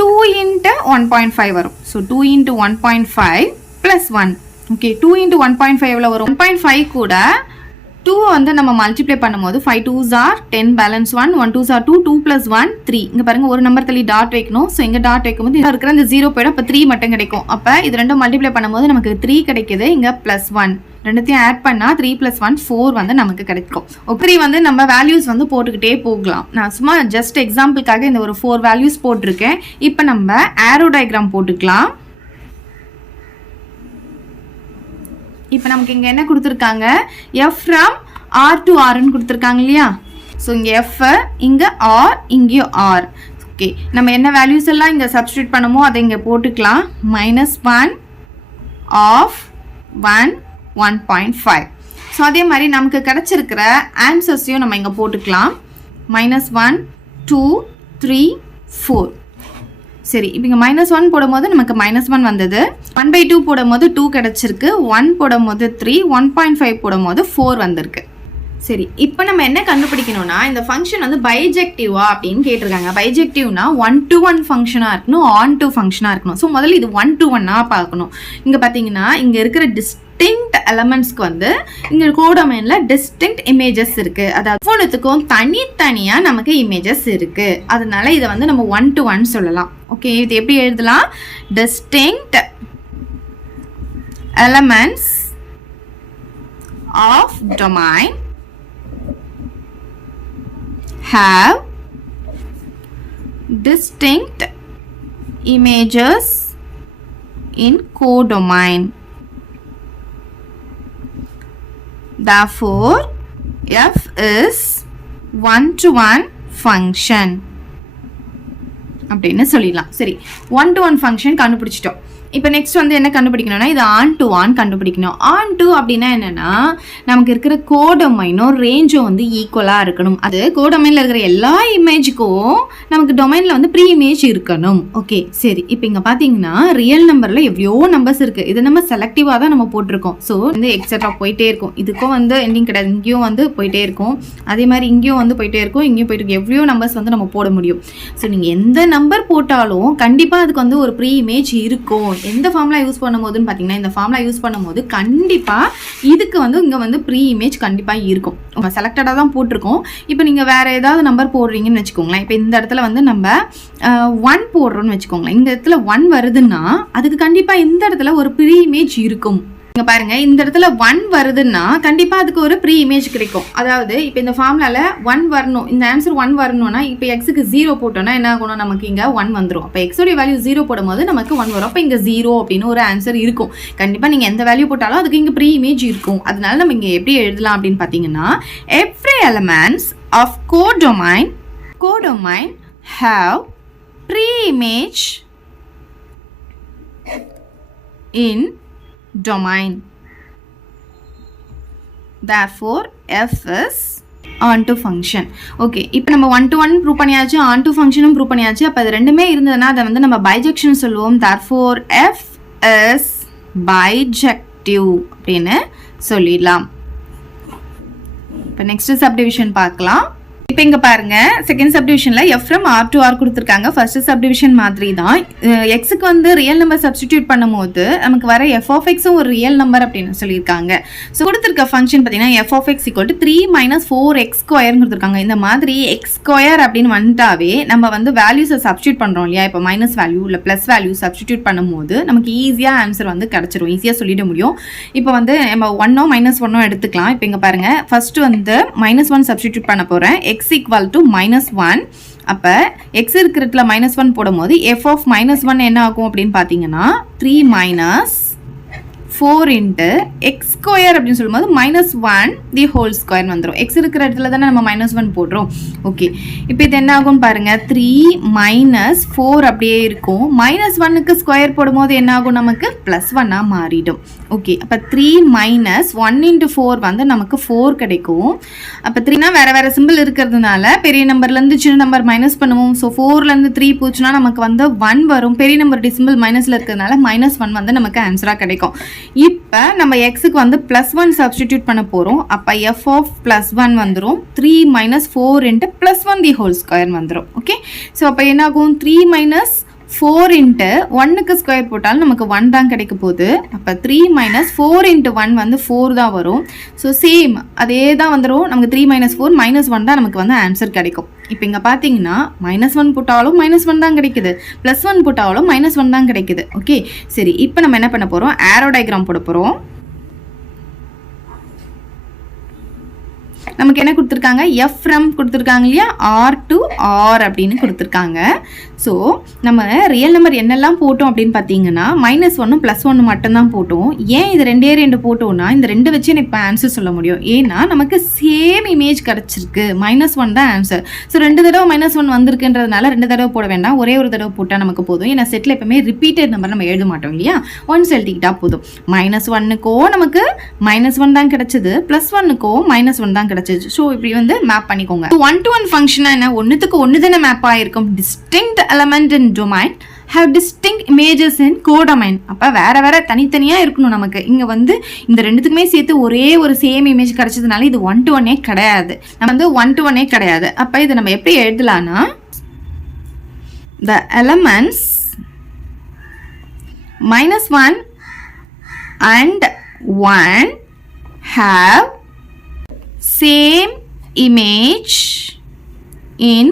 2 இன்ட்டு 1.5 வரும். So 2 into 1.5 +1. ஓகே, 2 இன்ட்டு 1.5 எவ்வளோ வரும், 1.5 கூட 2 வந்து நம்ம மல்டிப்ளை பண்ணும்போது 5 2s are 10 balance 1, 1 2s are 2, 2 + 1 3. இங்கே பாருங்க ஒரு நம்பர் தள்ளி டாட் வைக்கணும். ஸோ இங்கே டாட் வைக்கும்போது இருக்கிற இந்த 0 போயிடும். அப்போ 3 மட்டும் கிடைக்கும். அப்போ இது ரெண்டும் மல்டிப்ளை பண்ணும்போது நமக்கு 3 கிடைக்குது. இங்கே +1 ரெண்டுத்தையும் ஆட் பண்ணால் 3 + 1 4 வந்து நமக்கு கிடைக்கும். 3 வந்து நம்ம வேல்யூஸ் வந்து போட்டுக்கிட்டே போகலாம். நான் சும்மா ஜஸ்ட் எக்ஸாம்பிளுக்காக இந்த ஒரு 4 வேல்யூஸ் போட்டிருக்கேன். இப்போ நம்ம ஆரோ டயக்ராம் போட்டுக்கலாம். இப்போ நமக்கு இங்கே என்ன கொடுத்துருக்காங்க, எஃப் ஃப்ரம் ஆர் டு ஆர்ன்னு கொடுத்துருக்காங்க இல்லையா. ஸோ இங்கே எஃப், இங்கே ஆர், இங்கேயும் ஆர். ஓகே, நம்ம என்ன வேல்யூஸ் எல்லாம் இங்கே சப்ஸ்டியூட் பண்ணமோ அதை இங்கே போட்டுக்கலாம். -1 ஆஃப் 1 1.5. ஸோ அதே மாதிரி நமக்கு கிடச்சிருக்கிற ஆன்சர்ஸையும் நம்ம இங்கே போட்டுக்கலாம். -1 2 3 4. சரி, இப்போ இங்கே -1 போடும்போது நமக்கு -1 வந்தது. 1/2 போடும்போது 2 கிடச்சிருக்கு. 1 போடும்போது 3, 1.5 போடும்போது 4 வந்திருக்கு. சரி, இப்போ நம்ம என்ன கண்டுபிடிக்கணும்னா இந்த ஃபங்க்ஷன் வந்து பைஜெக்டிவா அப்படின்னு கேட்டிருக்காங்க. பைஜெக்டிவ்னா 1-to-1 ஃபங்க்ஷனாக இருக்கணும், ஆன்-டு ஃபங்க்ஷனாக இருக்கணும். ஸோ முதல்ல இது 1-to-1 பார்க்கணும். இங்கே பார்த்தீங்கன்னா இங்கே இருக்கிற டிஸ்டிங்க்ட் எலமெண்ட்ஸ்க்கு வந்து இங்கே கோடொமைனில் டிஸ்டிங்க்ட் இமேஜஸ் இருக்குது. அதாவது ஒவ்வொன்றுத்துக்கும் தனித்தனியாக நமக்கு இமேஜஸ் இருக்குது. அதனால இதை வந்து நம்ம 1-to-1 சொல்லலாம். ஓகே, இது எப்படி எழுதலாம், distinct elements of domain have distinct images in codomain. Therefore, f is 1-to-1 function அப்படின்னு சொல்லிடலாம். சரி, 1-to-1 ஃபங்க்ஷன் கண்டுபிடிச்சிட்டோம். இப்போ நெக்ஸ்ட் வந்து என்ன கண்டுபிடிக்கணும்னா இது ஆன்-டு-ஆன் கண்டுபிடிக்கணும். ஆன்-டு அப்படின்னா என்னன்னா நமக்கு இருக்கிற கோடொமைனும் ரேஞ்சும் வந்து ஈக்குவலாக இருக்கணும். அது கோடொமைனில் இருக்கிற எல்லா இமேஜுக்கும் நமக்கு டொமைனில் வந்து ப்ரீ இமேஜ் இருக்கணும். ஓகே, சரி, இப்போ இங்கே பார்த்தீங்கன்னா ரியல் நம்பரில் எவ்வளோ நம்பர்ஸ் இருக்குது. இது நம்ம செலக்டிவாக தான் நம்ம போட்டிருக்கோம். ஸோ வந்து எக்ஸட்ரா போயிட்டே இருக்கும். இதுக்கும் வந்து எண்டிங் கிடையாது. இங்கேயும் வந்து போயிட்டே இருக்கும். அதே மாதிரி இங்கேயும் வந்து போயிட்டே இருக்கும். இங்கேயும் போயிட்டு இருக்கும். எவ்வளோ நம்பர்ஸ் வந்து நம்ம போட முடியும். ஸோ நீங்கள் எந்த நம்பர் போட்டாலும் கண்டிப்பாக அதுக்கு வந்து ஒரு ப்ரீ இமேஜ் இருக்கும். எந்த ஃபார்முலா யூஸ் பண்ணும்போதுன்னு பார்த்தீங்கன்னா இந்த ஃபார்முலா யூஸ் பண்ணும்போது கண்டிப்பாக இதுக்கு வந்து இங்கே வந்து ப்ரீ இமேஜ் கண்டிப்பாக இருக்கும். நம்ம செலக்டடாக தான் போட்டிருக்கோம். இப்போ நீங்கள் வேறு ஏதாவது நம்பர் போடுறீங்கன்னு வச்சுக்கோங்களேன். இப்போ இந்த இடத்துல வந்து நம்ம 1 போடுறோன்னு வச்சுக்கோங்களேன். இந்த இடத்துல 1 வருதுன்னா அதுக்கு கண்டிப்பாக இந்த இடத்துல ஒரு ப்ரீ இமேஜ் இருக்கும். இங்க பாருங்க, இந்த இடத்துல 1 வருதுன்னா கண்டிப்பா அதுக்கு ஒரு ப்ரீ இமேஜ் கிடைக்கும். அதாவது இப்போ இந்த ஃபார்முலால 1 வரணும், இந்த ஆன்சர் 1 வரணும்னா இப்போ எக்ஸுக்கு 0 போட்டோம்னா என்ன ஆகணும், நமக்கு இங்க 1 வந்துடும். அப்போ எக்ஸோட வேல்யூ 0 போடும்போது நமக்கு 1 வரும். அப்போ இங்க 0 அப்படின்னு ஒரு ஆன்சர் இருக்கும். கண்டிப்பா நீங்க எந்த வேல்யூ போட்டாலும் அதுக்கு இங்க ப்ரீ இமேஜ் இருக்கும். அதனால நம்ம இங்க எப்படி எழுதலாம் அப்படின்னு பாத்தீங்கன்னா every elements of codomain have pre-image in domain. Therefore, f is on to function. Okay, இப்போ நம்ம 1 to 1 ப்ரூவ் பண்ணியாச்சு, ஆன் டு ஃபங்க்ஷனும் ப்ரூவ் பண்ணியாச்சு. அப்போ அது ரெண்டுமே இருந்ததுன்னா அதை வந்து நம்ம பைஜெக்ஷன் சொல்லுவோம். therefore f is bijective அப்படின்னு சொல்லிடலாம். இப்போ நெக்ஸ்ட் சப்டிவிஷன் பார்க்கலாம். இப்போ இங்க பாருங்க, செகண்ட் சப்டிவிஷன்ல f from r to r கொடுத்துருக்காங்க. ஃபர்ஸ்ட் சப்டிவிஷன் மாதிரி தான். எக்ஸுக்கு வந்து ரியல் நம்பர் சப்ஸ்டிடியூட் பண்ணும்போது நமக்கு வர f of x ஒரு ரியல் நம்பர் அப்படின்னு சொல்லியிருக்காங்க. ஸோ கொடுத்துருக்க ஃபங்க்ஷன் பார்த்தீங்கன்னா f of x equal to 3 minus 4x square கொடுத்துருக்காங்க. இந்த மாதிரி x square அப்படின்னு வந்துட்டாவே நம்ம வந்து வேல்யூஸை சப்ஸ்டியூட் பண்ணுறோம் இல்லையா? இப்போ மைனஸ் வேல்யூ இல்லை ப்ளஸ் வேல்யூ சப்ஸ்டிடியூட் பண்ணும்போது நமக்கு ஈஸியாக ஆன்சர் வந்து கிடச்சிரும், ஈஸியாக சொல்லிட முடியும். இப்போ வந்து நம்ம 1 -1 எடுத்துக்கலாம். இப்போ இங்கே பாருங்க, ஃபர்ஸ்ட் வந்து -1 சப்ஸ்டிடியூட் பண்ண போகிறேன். x equal to -1. அப்போ x இருக்கிறதுல -1 போடும்போது f of -1 என்ன ஆகும் அப்படின்னு பார்த்தீங்கன்னா 3 minus 4 into x square அப்படின்னு சொல்லும்போது -1 the whole square வந்துடும். x இருக்கிற இடத்துல தானே நம்ம -1 போடுறோம். ஓகே, இப்போ இது என்ன ஆகும் பாருங்க, 3 minus 4 அப்படியே இருக்கும். -1க்கு ஸ்கொயர் போடும்போது என்ன ஆகும், நமக்கு +1 மாறிடும். ஓகே, அப்போ 3 minus 1 into 4 வந்து நமக்கு 4 கிடைக்கும். அப்போ 3னா வேற சிம்பிள் இருக்கிறதுனால பெரிய நம்பர்லேருந்து சின்ன நம்பர் மைனஸ் பண்ணுவோம். ஸோ 4லேருந்து 3 போச்சுன்னா நமக்கு வந்து 1 வரும். பெரிய நம்பர் சிம்பிள் மைனஸில் இருக்கிறதுனால -1 வந்து நமக்கு ஆன்சராக கிடைக்கும். இப்போ நம்ம எக்ஸுக்கு வந்து +1 சப்ஸ்டிடியூட் பண்ண போகிறோம். அப்போ f of +1 வந்துடும். 3 minus 4 into +1 the whole square வந்துடும். ஓகே, ஸோ அப்போ என்ன ஆகும், 3 minus 4 into 1க்கு ஸ்கொயர் போட்டாலும் நமக்கு 1 தான் கிடைக்க போகுது. அப்போ 3 minus 4 into 1 வந்து 4 தான் வரும். ஸோ சேம் அதே தான் வந்துடும். நமக்கு 3 minus 4 -1 தான் நமக்கு வந்து ஆன்சர் கிடைக்கும். இப்போ இங்கே பார்த்தீங்கன்னா -1 போட்டாலும் -1 தான் கிடைக்குது, +1 போட்டாலும் -1 தான் கிடைக்குது. ஓகே, சரி, இப்போ நம்ம என்ன பண்ண போகிறோம், ஆரோ டயக்ராம் போட போகிறோம். நமக்கு என்ன கொடுத்துருக்காங்க, f from கொடுத்துருக்காங்க இல்லையா, r to r அப்படின்னு கொடுத்துருக்காங்க. ஸோ நம்ம ரியல் நம்பர் என்னெல்லாம் போட்டோம் அப்படின்னு பார்த்தீங்கன்னா -1 +1 மட்டும்தான் போட்டோம். ஏன் இது ரெண்டு போட்டோம்னா இந்த ரெண்டு வச்சு எனக்கு இப்போ ஆன்சர் சொல்ல முடியும். ஏன்னா நமக்கு சேம் இமேஜ் கிடச்சிருக்கு, -1 தான் ஆன்சர். ஸோ 2 தடவை -1 வந்திருக்குன்றதுனால 2 தடவை போட வேண்டாம், ஒரே ஒரு தடவை போட்டால் நமக்கு போதும். ஏன்னா செட்டில் எப்பவுமே ரிப்பீட்டட் நம்பர் நம்ம எழுத மாட்டோம் இல்லையா, ஒன்ஸ் எழுதிக்கிட்டா போதும். -1க்கோ நமக்கு -1 தான் கிடைச்சது, +1க்கோ -1 தான் கிடைச்சது. ஸோ இப்படி வந்து மேப் பண்ணிக்கோங்க. 1 to 1 ஃபங்க்ஷனா என்ன, ஒன்றுத்துக்கு ஒன்று தானே மேப் ஆகிருக்கும். Distinct element in domain have distinct images in codomain. அப்போ வேற தனித்தனியாக இருக்கணும். நமக்கு இங்கே வந்து இந்த ரெண்டுத்துக்குமே சேர்த்து ஒரே ஒரு சேம் இமேஜ் கிடைச்சதுனால இது 1 to 1 கிடையாது, நம்ம வந்து 1 to 1 கிடையாது. அப்போ இதை நம்ம எப்படி எழுதலாம்னா, the elements -1 and 1 have same image in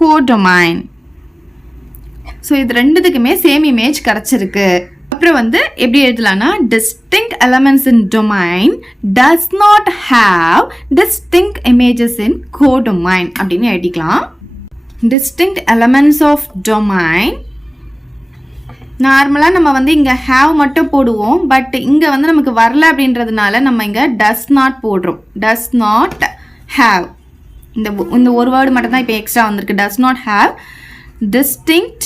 codomain. So இது ரெண்டுத்துக்குமே சேம் இமேஜ் கிடச்சிருக்கு. அப்புறம் வந்து எப்படி எழுதலாம்னா, distinct elements in domain does not have distinct images in codomain அப்படின்னு எழுதிக்கலாம். distinct elements of domain நார்மலாக நம்ம வந்து இங்கே ஹேவ் மட்டும் போடுவோம். பட் இங்கே வந்து நமக்கு வரல அப்படின்றதுனால நம்ம இங்கே டஸ் நாட் போடுறோம். டஸ் நாட் ஹேவ், இந்த ஒரு வேர்டு மட்டும் தான் இப்போ எக்ஸ்ட்ரா வந்திருக்கு. Does not have distinct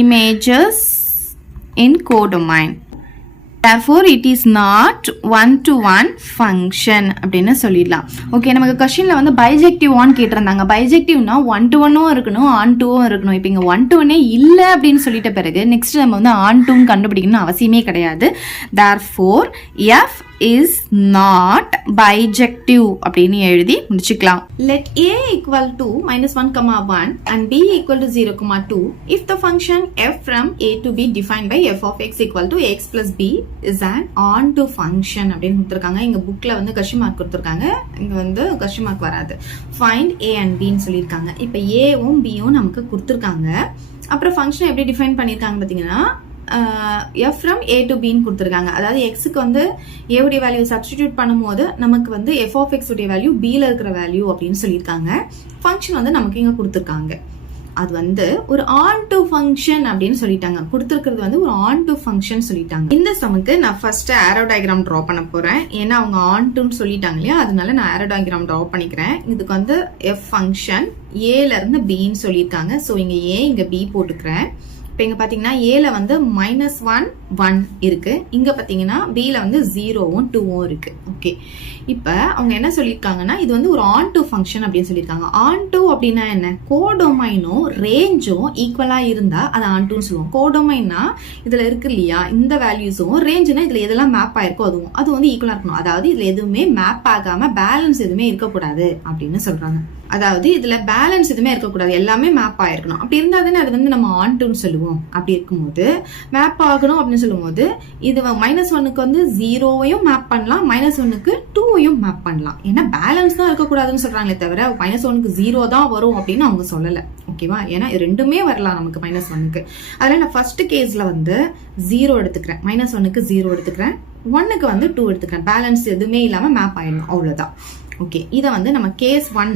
images in codomain. Therefore it is not 1 to 1 function அப்படின்னு சொல்லிடலாம். ஓகே, நமக்கு கொஸ்டின்ல வந்து பைஜெக்டிவ் ஆன் கேட்டிருந்தாங்க. பைஜெக்டிவ்னா 1 to 1 இருக்கணும், ஆன் 2 இருக்கணும். இப்போ இங்கே 1 to 1 இல்லை அப்படின்னு சொல்லிட்ட பிறகு நெக்ஸ்ட் நம்ம வந்து ஆன் 2 கண்டுபிடிக்கணும்னு அவசியமே கிடையாது. Therefore f is not bijective அப்படின்னு எழுதி முடிச்சுக்கலாம். Let a equal to -1, 1 and b equal to 0, 2 if the function f from a to b defined by f of x equal to x plus b is an onto function அப்படின்னு கொடுத்துருக்காங்க. இங்க புக்ல வந்து question mark கொடுத்துருக்காங்க, இங்க வந்து question mark வராது. find a and b ன்னு சொல்லியிருக்காங்க. இப்போ a-வும் b-யும் நமக்கு கொடுத்துருக்காங்க. அப்புறம் ஃபங்க்ஷன் எப்படி டிஃபைன் பண்ணியிருக்காங்க பார்த்தீங்கன்னா, f from a to b ன்னு கொடுத்துருக்காங்க. அதாவது எக்ஸுக்கு வந்து a உடைய வேல்யூ சப்ஸ்டிடியூட் பண்ணும்போது நமக்கு வந்து f of x உடைய வேல்யூ b-ல இருக்கிற வேல்யூ அப்படின்னு சொல்லியிருக்காங்க. ஃபங்க்ஷன் வந்து நமக்கு இங்கே கொடுத்துருக்காங்க. அது வந்து ஒரு ஆன் டு ஃபங்க்ஷன் அப்படின்னு சொல்லிட்டாங்க. கொடுத்துருக்கிறது வந்து ஒரு ஆன் டு ஃபங்க்ஷன் சொல்லிட்டாங்க. இந்த சமுக்கு நான் ஃபர்ஸ்ட் ஆரோ டயக்ராம் ட்ரா பண்ண போறேன். ஏன்னா அவங்க ஆன் டுன்னு சொல்லிட்டாங்க இல்லையா, அதனால நான் ஆரோ டயக்ராம் ட்ரா பண்ணிக்கிறேன். இதுக்கு வந்து எஃப் ஃபங்க்ஷன் ஏல இருந்து பின்னு சொல்லியிருக்காங்க. ஸோ இங்க ஏ இங்க பி போட்டுக்கிறேன். இப்போ இங்க பாத்தீங்கன்னா ஏல வந்து -1 1 இருக்கு. இங்க பாத்தீங்கன்னா bல வந்து 0வும் 2வும் இருக்கு. ஓகே, இப்ப அவங்க என்ன சொல்லியிருக்காங்கன்னா இது வந்து ஒரு ஆன் டு ஃபங்க்ஷன் அப்படின்னு சொல்லியிருக்காங்க. ஆன் டு அப்படின்னா என்ன? கோடொமைனும் ரேஞ்சும் ஈக்குவலா இருந்தா அது ஆன் டுன்னு சொல்லுவோம். கோடொமைன்னா இதுல இருக்கு இல்லையா, இந்த வேல்யூஸும் ரேஞ்சுனா இதுல எதெல்லாம் மேப் ஆயிருக்கோ அது வந்து ஈக்குவலா இருக்கணும். அதாவது இதுல எதுவுமே மேப் ஆகாம பேலன்ஸ் எதுவுமே இருக்கக்கூடாது அப்படின்னு சொல்றாங்க. அதாவது இதுல பேலன்ஸ் எதுவுமே இருக்கக்கூடாது, எல்லாமே மேப் ஆயிருக்கணும். அப்படி இருந்தா தானே அது வந்து நம்ம ஆன் டுன்னு சொல்லுவோம். அப்படி இருக்கும்போது மேப் ஆகணும் அப்படின்னு சொல்லும்போது இது -1க்கு வந்து 0வையும் மேப் பண்ணலாம், -1க்கு 2வையும் மேப் பண்ணலாம். ஏன்னா பேலன்ஸ் தான் இருக்கக்கூடாதுன்னு சொல்றாங்களே தவிர -1க்கு 0 தான் வரும் அப்படின்னு அவங்க சொல்லல. ஓகேவா? ஏன்னா ரெண்டுமே வரலாம் நமக்கு -1க்கு. அதனால நான் ஃபர்ஸ்ட் கேஸ்ல வந்து 0 எடுத்துக்கிறேன், -1க்கு 0 எடுத்துக்கிறேன், 1க்கு வந்து 2 எடுத்துக்கிறேன். பேலன்ஸ் எதுவுமே இல்லாம மேப் ஆயிடணும், அவ்வளவுதான். ஓகே, இதை வந்து நம்ம கேஸ் 1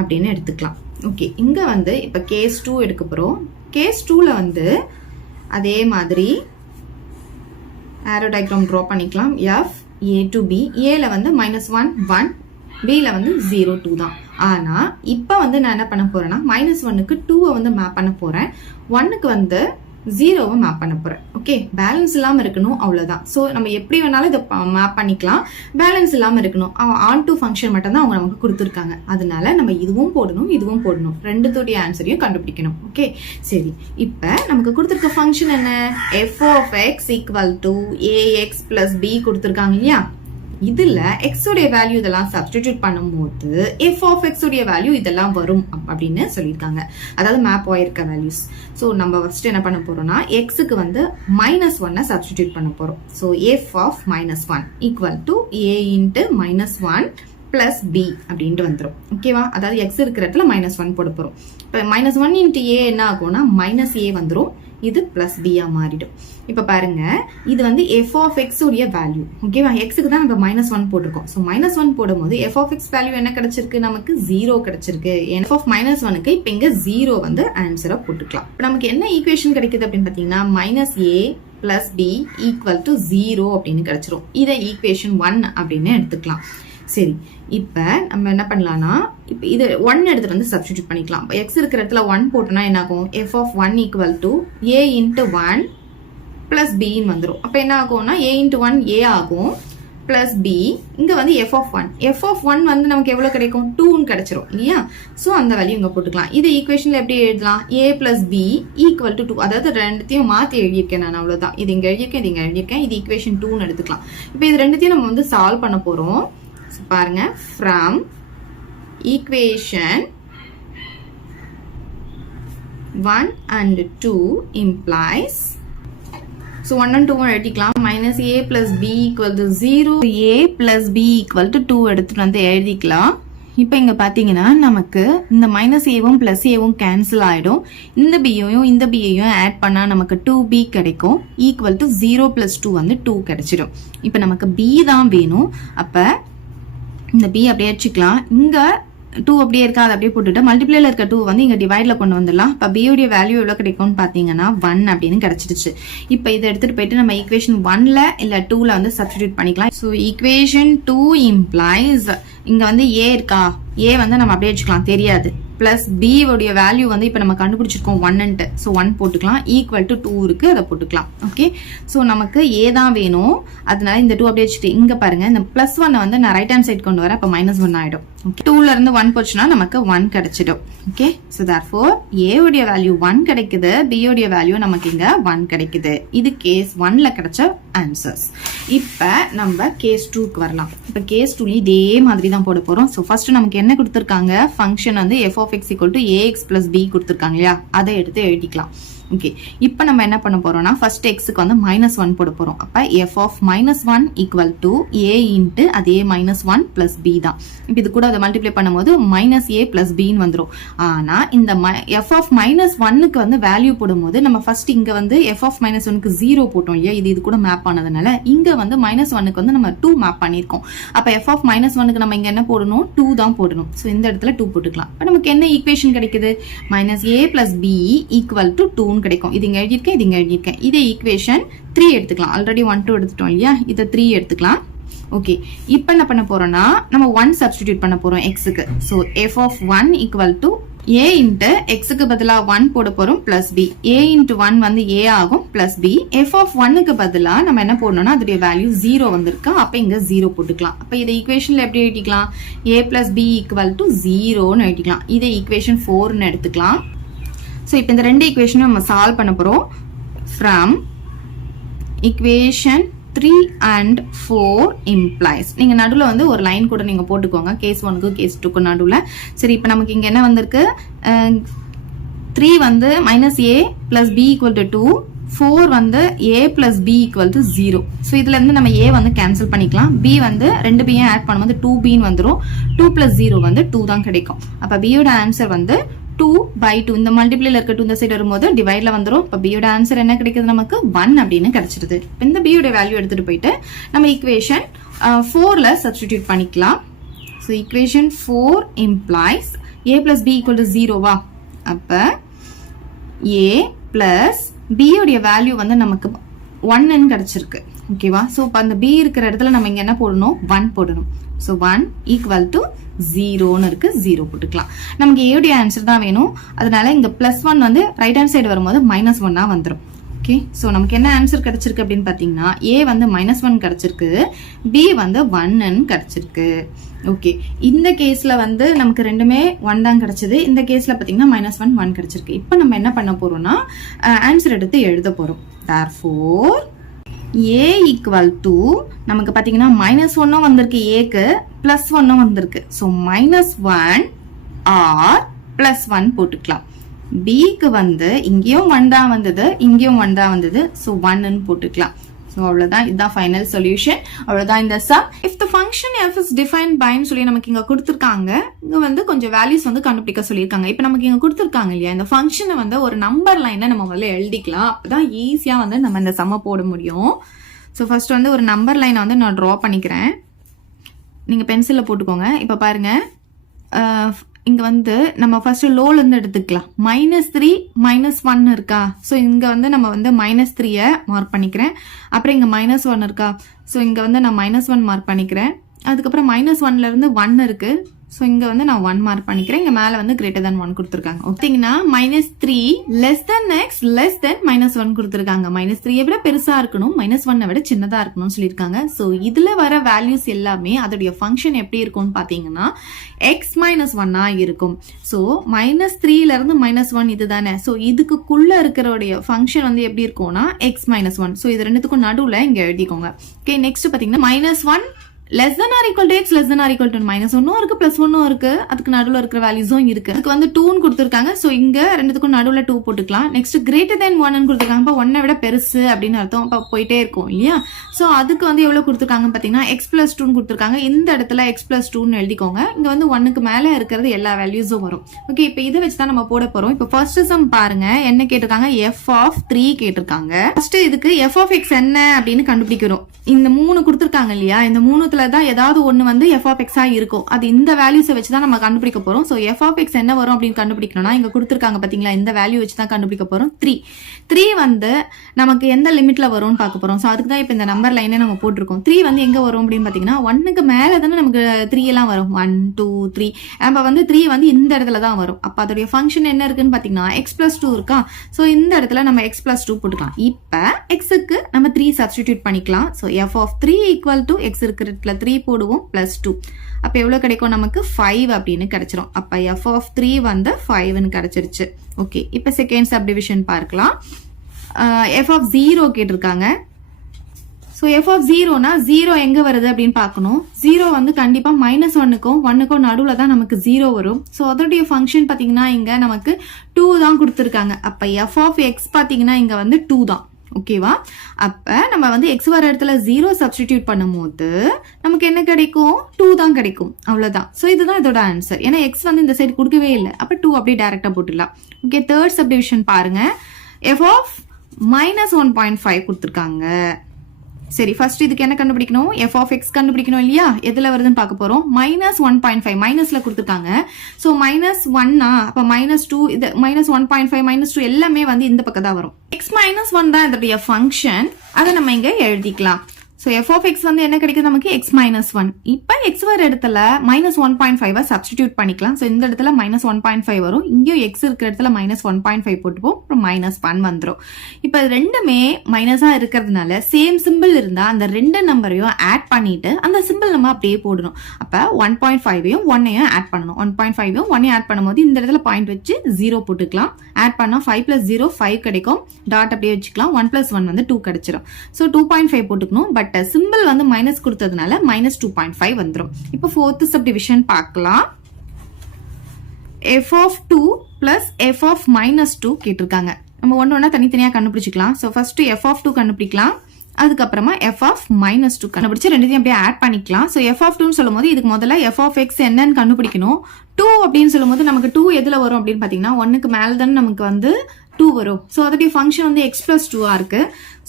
அப்படின்னு எடுத்துக்கலாம். ஓகே, இங்க வந்து இப்ப கேஸ் 2 எடுக்க போறோம். கேஸ் 2ல வந்து அதே மாதிரி ஆரோ டயக்ராம் டிரா பண்ணிக்கலாம். f a to b, a ல வந்து -1 1, b ல வந்து 0 2 தான். ஆனா இப்ப வந்து நான் என்ன பண்ண போறேன்னா -1க்கு 2வை வந்து மேப் பண்ண போறேன், 1க்கு வந்து 0வை மேப் பண்ண போறேன். ஓகே, பேலன்ஸ் இல்லாம இருக்கணும், அவ்வளவுதான். சோ நம்ம எப்படி வேணாலும் இதை மேப் பண்ணிக்கலாம், பேலன்ஸ் இல்லாம இருக்கணும். ஆன் டு ஃபங்க்ஷன் மட்டும் தான் அவங்க நமக்கு கொடுத்துருக்காங்க. அதனால நம்ம இதுவும் போடணும், இதுவும் போடணும், ரெண்டுத்தோடைய ஆன்சரையும் கண்டுபிடிக்கணும். ஓகே, சரி. இப்ப நமக்கு கொடுத்துருக்க ஃபங்க்ஷன் என்ன? f of x equal to ax plus b கொடுத்துருக்காங்க இல்லையா? இதுல x உடைய வேல்யூ இதெல்லாம் சப்ஸ்டிடியூட் பண்ணும்போது f of x உடைய வேல்யூ இதெல்லாம் வரும் அப்படின்னு சொல்லியிருக்காங்க. அதாவது மேப் ஆயிருக்க வேல்யூஸ். ஸோ நம்ம ஃபர்ஸ்ட் என்ன பண்ண போறோம்னா x-க்கு வந்து -1 சப்ஸ்டிடியூட் பண்ண போறோம். So f of -1 equal to a into -1 plus b அப்படின்ட்டு வந்துடும். ஓகேவா? அதாவது x இருக்கிற இடத்துல -1 போட போறோம். இப்போ -1 into a என்ன ஆகும்னா -a வந்துடும், இது பிளஸ் b ஆ மாறிடும். இப்ப பாருங்க, இது வந்து f of x உடைய வேல்யூ. ஓகேவா? x-க்கு தான் நம்ம -1 போட்டிருக்கோம். ஸோ -1 போடும்போது f of x வேல்யூ என்ன கிடைச்சிருக்கு? நமக்கு 0 கிடைச்சிருக்கு. f of -1க்கு இப்ப இங்க 0 வந்து ஆன்சரா போட்டுக்கலாம். இப்ப நமக்கு என்ன ஈக்குவேஷன் கிடைக்குது அப்படின்னு பாத்தீங்கன்னா -a plus b equal to 0 அப்படின்னு கிடைச்சிரும். இதை ஈக்குவேஷன் 1 அப்படின்னு எடுத்துக்கலாம். சரி, இப்ப நம்ம என்ன பண்ணலாம்னா இப்ப இது 1 எடுத்துட்டு வந்து சப்ஸ்டிடியூட் பண்ணிக்கலாம். x இருக்கிற இடத்துல 1 போட்டோம்னா என்ன ஆகும்? f of 1 equal to a into 1 plus b ன்னு வந்துரும். அப்ப என்ன ஆகும்னா a into 1 a ஆகும், plus b இங்க வந்து f of 1. f of 1 வந்து நமக்கு எவ்வளவு கிடைக்கும்? 2 கிடைச்சிரும் இல்லையா? சோ அந்த வேல்யூ இங்க போட்டுக்கலாம். இது ஈக்குவேஷன்ல எப்படி எழுதலாம்? a plus b equal to 2. அதாவது ரெண்டுத்தையும் மாத்தி எழுதியிருக்கேன் நான், அவ்வளவுதான். இது இங்க எழுதியிருக்கேன், இது இங்க எழுதியிருக்கேன். இது ஈக்குவேஷன் 2 எடுத்துக்கலாம். இப்ப இது ரெண்டுத்தையும் நம்ம வந்து சால்வ் பண்ண போறோம். பாருங்க, from equation 1 and 2 implies, so 1 and 2 எழுதிக்கலாம். -a plus b equal to 0, a plus b equal to 2 எடுத்துட்டு வந்து எழுதிக்கலாம். இப்போ இங்க பாத்தீங்கன்னா நமக்கு இந்த -aவும் +aவும் கேன்சல் ஆயிடும். இந்த b-யையும் இந்த b-யையும் ஆட் பண்ணா நமக்கு 2b கிடைக்கும். equal to 0 plus 2 வந்து 2 கிடைச்சிடும். இப்போ நமக்கு b தான் வேணும். அப்ப இந்த b அப்படியே வச்சுக்கலாம். இங்க 2 அப்படியே இருக்கா, அதை அப்படியே போட்டுட்டு மல்டிப்ளைல இருக்க 2 வந்து இங்க டிவைட்ல கொண்டு வந்துடலாம். இப்ப b உடைய வேல்யூ எவ்வளவு கிடைக்கும்னு பாத்தீங்கன்னா 1 அப்படின்னு கிடைச்சிடுச்சு. இப்ப இதை எடுத்துட்டு போயிட்டு நம்ம ஈக்குவேஷன் 1ல இல்ல 2ல வந்து சப்ஸ்டிடியூட் பண்ணிக்கலாம். சோ ஈக்குவேஷன் 2 implies, இங்க வந்து a இருக்கா, a வந்து நம்ம அப்படியே வச்சுக்கலாம், தெரியாது. பிளஸ் b உடைய வேல்யூ வந்து இப்ப நம்ம கண்டுபிடிச்சிருக்கோம் 1 ஸோ 1 போட்டுக்கலாம். ஈக்குவல் டு 2 இருக்கு, அதை போட்டுக்கலாம். ஓகே, ஸோ நமக்கு a தான் வேணும். அதனால இந்த 2 அப்படியே வச்சுட்டு இங்க பாருங்க, இந்த +1 வந்து நான் ரைட் ஹேண்ட் சைட் கொண்டு வரேன். அப்ப -1 ஆயிடும். ஓகே, 2ல இருந்து 1 போச்சுன்னா நமக்கு 1 கிடைச்சிடும். ஓகே, ஸோ therefore a உடைய வேல்யூ 1 கிடைக்குது, b உடைய வேல்யூ நமக்கு இங்க 1 கிடைக்குது. இது கேஸ் 1ல கிடைச்ச ஆன்சர்ஸ். இப்ப நம்ம கேஸ் 2க்கு வரலாம். இப்ப கேஸ் 2ல இதே மாதிரி தான் போட போறோம். ஸோ ஃபர்ஸ்ட் நமக்கு என்ன கொடுத்திருக்காங்க? ஃபங்க்ஷன் வந்து f of x equal to ax plus b கொடுத்திருக்காங்க இல்லையா? அதை எடுத்து எழுதிக்கலாம். ஓகே, இப்போ நம்ம என்ன பண்ண போறோம்னா ஃபர்ஸ்ட் எக்ஸுக்கு வந்து -1 போட போறோம். அப்ப f of -1 equal to a into அதே -1 plus b தான். இப்போ இது கூட அதை மல்டிப்ளை பண்ணும்போது -a plus b ன்னு வந்துரும். ஆனா இந்த f of -1க்கு வந்து வேல்யூ போடும்போது நம்ம ஃபர்ஸ்ட் இங்க வந்து f of -1க்கு 0 போட்டோம் இல்லையா? இது கூட மேப் ஆனதுனால இங்க வந்து -1க்கு வந்து நம்ம 2 மேப் பண்ணிருக்கோம். அப்ப f of -1க்கு நம்ம இங்க என்ன போடணும்? 2 தான் போடணும். சோ இந்த இடத்துல 2 போட்டுக்கலாம். இப்ப நமக்கு என்ன ஈக்குவேஷன் கிடைக்குது? -a plus b equal to 2 கிடைக்கும். இது இங்க எழுதியிருக்கேன், இது இங்க எழுதியிருக்கேன். இதே ஈக்குவேஷன் 3 எடுத்துக்கலாம். ஆல்ரெடி 1 2 எடுத்துட்டோம் இல்லையா? இதை 3 எடுத்துக்கலாம். ஓகே, இப்போ என்ன பண்ண போறோம்னா நம்ம 1 சப்ஸ்டிடியூட் பண்ண போறோம் xக்கு. So f of 1 equal to a into எக்ஸுக்கு பதிலாக 1 போட போகிறோம் ப்ளஸ் பி. a இன்ட்டு 1 வந்து a ஆகும் ப்ளஸ் பி. எஃப் ஆஃப் 1க்கு பதிலாக நம்ம என்ன போடணும்னா அதோடைய வேல்யூ 0 வந்திருக்கு. அப்போ இங்கே 0 போட்டுக்கலாம். அப்போ இதை ஈக்குவேஷனில் எப்படி எழுதிக்கலாம்? a plus B equal to 0ன்னு எழுதிக்கலாம். இதை ஈக்குவேஷன் 4ன்னு எடுத்துக்கலாம். ஸோ இப்போ இந்த ரெண்டு ஈக்குவேஷனும் நம்ம சால்வ் பண்ண போகிறோம். From equation 3 and 4 implies. நீங்க நடுவுல வந்து ஒரு லைன் கூட நீங்க போட்டுக்கோங்க கேஸ் 1க்கு கேஸ் 2க்கு நடுவுல. சரி இப்போ நமக்கு இங்க என்ன வந்திருக்கு? 3 வந்து -a plus b equal to 2, 4 வந்து a plus b equal to 0. So இதுல இருந்து நம்ம a வந்து கேன்சல் பண்ணிக்கலாம். b வந்து 2b ஆட் பண்ணும்போது 2b வந்துரும். 2 plus 0 வந்து 2 தான் கிடைக்கும். அப்ப b யோட ஆன்சர் வந்து 2/2. இந்த மல்டிப்ளைல இருக்க 2 இந்த சைடு வரும்போது டிவைட்ல வந்துரும். இப்ப b யோட ஆன்சர் என்ன கிடைக்குது? நமக்கு 1 அப்படின்னு கிடைச்சிருது. இந்த b யோட வேல்யூ எடுத்துட்டு போயிட்டு நம்ம ஈக்குவேஷன் 4ல சப்ஸ்டிடியூட் பண்ணிக்கலாம். So equation 4 implies a plus b equal to 0வா? அப்ப a plus b யோட வேல்யூ வந்து நமக்கு 1ன்னு கிடைச்சிருக்கு. ஓகேவா? ஸோ இப்போ அந்த b இருக்கிற இடத்துல நம்ம இங்க என்ன போடணும்? 1 போடணும். ஸோ 1 ஈக்குவல் டு 0ன்னு இருக்கு. 0 போட்டுக்கலாம். நமக்கு a யோட ஆன்சர் தான் வேணும். அதனால இங்க +1 வந்து ரைட் ஹேண்ட் சைடு வரும்போது -1 வந்துடும். ஓகே, ஸோ நமக்கு என்ன ஆன்சர் கிடைச்சிருக்கு அப்படின்னு பார்த்தீங்கன்னா a வந்து -1 கிடைச்சிருக்கு, b வந்து 1ன்னு கிடைச்சிருக்கு. ஓகே, இந்த கேஸ்ல வந்து நமக்கு ரெண்டுமே 1 தான் கிடைச்சது. இந்த கேஸ்ல பார்த்தீங்கன்னா -1 1 கிடைச்சிருக்கு. இப்போ நம்ம என்ன பண்ண போறோம்னா ஆன்சர் எடுத்து எழுத போறோம். therefore a ஈக்குவல் டு நமக்கு பார்த்தீங்கன்னா -1 வந்திருக்கு ஏக்கு, +1 வந்திருக்கு. ஸோ -1 ஆர் +1 போட்டுக்கலாம். பிக்கு வந்து இங்கேயும் 1 தான் வந்தது, இங்கேயும் 1 தான் வந்தது. ஸோ 1ன்னு போட்டுக்கலாம். ஸோ அவ்வளோதான், இதுதான் ஃபைனல் சொல்யூஷன். அவ்வளோதான் இந்த sum. If the function f is define பைன்னு சொல்லி நமக்கு இங்கே கொடுத்துருக்காங்க. இங்கே வந்து கொஞ்சம் வேல்யூஸ் வந்து கண்டுபிடிக்க சொல்லியிருக்காங்க. இப்போ நமக்கு இங்கே கொடுத்துருக்காங்க இல்லையா, இந்த ஃபங்க்ஷனை வந்து ஒரு நம்பர் லைனில் நம்ம முதல்ல எழுதிக்கலாம். அப்போதான் ஈஸியாக வந்து நம்ம இந்த சம்மை போட முடியும். ஸோ ஃபர்ஸ்ட் வந்து ஒரு நம்பர் லைனை வந்து நான் ட்ரா பண்ணிக்கிறேன். நீங்கள் பென்சிலில் போட்டுக்கோங்க. இப்போ பாருங்க, இங்க வந்து நம்ம ஃபர்ஸ்ட் லோல இருந்து எடுத்துக்கலாம். -3 -1 இருக்கா? ஸோ இங்க வந்து நம்ம வந்து -3 மார்க் பண்ணிக்கிறேன். அப்புறம் இங்க -1 இருக்கா? ஸோ இங்க வந்து நான் -1 மார்க் பண்ணிக்கிறேன். அதுக்கப்புறம் -1ல இருந்து 1 இருக்கு. ஸோ இங்க வந்து நான் 1 மார்க் பண்ணிக்கிறேன். இங்க மேல வந்து > 1 கொடுத்துருக்காங்க. ஓகேங்கன்னா -3 x -1 கொடுத்துருக்காங்க. -3 விட பெருசா இருக்கணும், -1 விட சின்னதா இருக்கணும்னு சொல்லியிருக்காங்க. ஸோ இதுல வர வேல்யூஸ் எல்லாமே அதோடைய ஃபங்க்ஷன் எப்படி இருக்கும்னு பாத்தீங்கன்னா x -1 இருக்கும். ஸோ -3ல இருந்து -1 இதுதானே. ஸோ இதுக்குள்ள இருக்கிறோடைய ஃபங்க்ஷன் வந்து எப்படி இருக்கும்னா x -1. ஸோ இது ரெண்டுத்துக்கும் நடுவுல இங்க எழுதிக்கோங்க. ஓகே, நெக்ஸ்ட் பாத்தீங்கன்னா -1 less than or equal to x less than or equal to -1 இருக்கு, +1 இருக்கு. அதுக்கு நடுவுல இருக்கிற வேல்யூஸும் இருக்கு. அதுக்கு வந்து 2ன்னு கொடுத்துருக்காங்க. ஸோ இங்க ரெண்டுத்துக்கும் நடுவுல 2 போட்டுக்கலாம். நெக்ஸ்ட் greater than 1ன்னு கொடுத்துருக்காங்க. இப்போ 1 விட பெருசு அப்படின்னு அர்த்தம். இப்போ போயிட்டே இருக்கும் இல்லையா? ஸோ அதுக்கு வந்து எவ்வளவு கொடுத்துருக்காங்கன்னு பார்த்தீங்கன்னா x +2ன்னு கொடுத்துருக்காங்க. இந்த இடத்துல x +2ன்னு எழுதிக்கோங்க. இங்க வந்து 1க்கு மேல இருக்கிறது எல்லா வேல்யூஸும் வரும். ஓகே, இப்போ இதை வச்சு தான் நம்ம போட போறோம். இப்போ ஃபர்ஸ்ட் சம் பாருங்க, என்ன கேட்டிருக்காங்க? f(3) கேட்டிருக்காங்க. ஃபர்ஸ்ட் இதுக்கு f(x) என்ன அப்படின்னு கண்டுபிடிக்கிறோம். இந்த 3 கொடுத்துருக்காங்க இல்லையா, இந்த 3த்துல தான் ஏதாவது ஒண்ணு வந்து f(x) இருக்கும். அது இந்த வேல்யூஸை வச்சு தான் நம்ம கண்டுபிடிக்க போறோம். சோ f(x) என்ன வரும் அப்படின்னு கண்டுபிடிக்கணும்னா இங்க கொடுத்துருக்காங்க பாத்தீங்களா, இந்த வேல்யூ வச்சு தான் கண்டுபிடிக்க போறோம். 3 வந்து நமக்கு எந்த லிமிட்ல வரும்னு பார்க்க போறோம். சோ அதுக்கு தான் இப்போ இந்த நம்பர் லைனே நம்ம போட்டிருக்கோம். 3 வந்து எங்க வரும் அப்படின்னு பாத்தீங்கன்னா 1க்கு மேல தானே நமக்கு 3 எல்லாம் வரும். 1 2 3 நம்ம வந்து 3 வந்து இந்த இடத்துல தான் வரும். அப்ப அதோடைய ஃபங்க்ஷன் என்ன இருக்குன்னு பாத்தீங்கன்னா x +2 இருக்கா? சோ இந்த இடத்துல நம்ம x +2 போட்டுக்கலாம். இப்ப x-க்கு நம்ம 3 சப்ஸ்டிடியூட் பண்ணிக்கலாம். So f(3) equal to x இருக்கிற 3 போடுவோம் +2. அப்ப எவ்வளவு கிடைக்கும்? நமக்கு 5 அப்படின்னு கிடைச்சிரும். அப்ப f(3) வந்து 5ன்னு கிடைச்சிருச்சு. ஓகே, இப்ப செகண்ட் சப்டிவிஷன் பார்க்கலாம். f(0) கேட்டிருக்காங்க. ஸோ f(0)னா 0 எங்க வருது அப்படின்னு பார்க்கணும். 0 வந்து கண்டிப்பா -1க்கும் 1க்கும் நடுவுல தான் நமக்கு 0 வரும். ஸோ அதோடைய ஃபங்க்ஷன் பாத்தீங்கன்னா இங்க நமக்கு 2 தான் கொடுத்துருக்காங்க. அப்ப f(x) பாத்தீங்கன்னா இங்க வந்து 2 தான். ஓகேவா? அப்ப நம்ம வந்து x வர இடத்துல 0 சப்ஸ்டிடியூட் பண்ணும்போது நமக்கு என்ன கிடைக்கும்? 2 தான் கிடைக்கும். அவ்வளவுதான். சோ இதுதான் இதோட ஆன்சர். ஏன்னா x வந்து இந்த சைடு கொடுக்கவே இல்லை. அப்ப 2 அப்படியே டைரக்டா போட்டுடலாம். ஓகே, தேர்ட் சப்டிவிஷன் பாருங்க. f(-1.5) கொடுத்துருக்காங்க. சரி, ஃபர்ஸ்ட் இதுக்கு என்ன கண்டுபிடிக்கணும்? f(x) கண்டுபிடிக்கணும் இல்லையா? எதுல வருதுன்னு பார்க்க போறோம். -1.5 மைனஸ்ல கொடுத்துருக்காங்க. ஸோ -1 அப்ப -2 இது -1.5 -2 எல்லாமே வந்து இந்த பக்கம் தான் வரும். x -1 தான் இதோடைய ஃபங்க்ஷன். அதை நம்ம இங்க எழுதிக்கலாம். ஸோ எஃப் ஆஃப் எக்ஸ் வந்து என்ன கிடைக்கும் நமக்கு எக்ஸ் மைனஸ் ஒன். இப்போ எக்ஸ் வர இடத்துல -1.5 சப்ஸ்டிடியூட் பண்ணிக்கலாம். ஸோ இந்த இடத்துல -1.5 வரும், இங்கேயும் எக்ஸ் இருக்கிற இடத்துல -1.5 போட்டுப்போம், அப்புறம் -1 வந்துடும். இப்போ ரெண்டுமே மைனஸா இருக்கிறதுனால சேம் சிம்பிள் இருந்தா அந்த ரெண்டு நம்பரையும் ஆட் பண்ணிட்டு அந்த சிம்பிள் நம்ம அப்படியே போடணும். அப்ப 1.5ஐயும் 1ஐயும் ஆட் பண்ணணும். 1.5ஐயும் 1ஐயும் ஆட் பண்ணும்போது இந்த இடத்துல பாயிண்ட் வச்சு 0 போட்டுக்கலாம். ஆட் பண்ணா 5 + 0 5 கிடைக்கும். டாட் அப்படியே வச்சுக்கலாம். 1 + 1 வந்து 2 கிடைச்சிடும். ஸோ 2.5 போட்டுக்கணும். பட் சிம்பிள் வந்து மைனஸ் கொடுத்ததுனால -2.5 வந்துடும். இப்போ ஃபோர்த் சப்டிவிஷன் பார்க்கலாம். f of 2 plus f of -2 கேட்டிருக்காங்க. நம்ம ஒன்னா தனித்தனியா கண்டுபிடிச்சிக்கலாம். ஸோ ஃபர்ஸ்ட் f of 2 கண்டுபிடிக்கலாம், அதுக்கப்புறமா f of -2 கண்டுபிடிச்சு ரெண்டுத்தையும் அப்படியே ஆட் பண்ணிக்கலாம். ஸோ f of 2 சொல்லும் போது இதுக்கு முதல்ல f of x என்னன்னு கண்டுபிடிக்கணும். 2 அப்படின்னு சொல்லும் போது நமக்கு 2 எதுல வரும் அப்படின்னு பாத்தீங்கன்னா 1க்கு மேல தானே நமக்கு வந்து 2 வரும். ஸோ அதோடைய ஃபங்க்ஷன் வந்து x + 2 இருக்கு.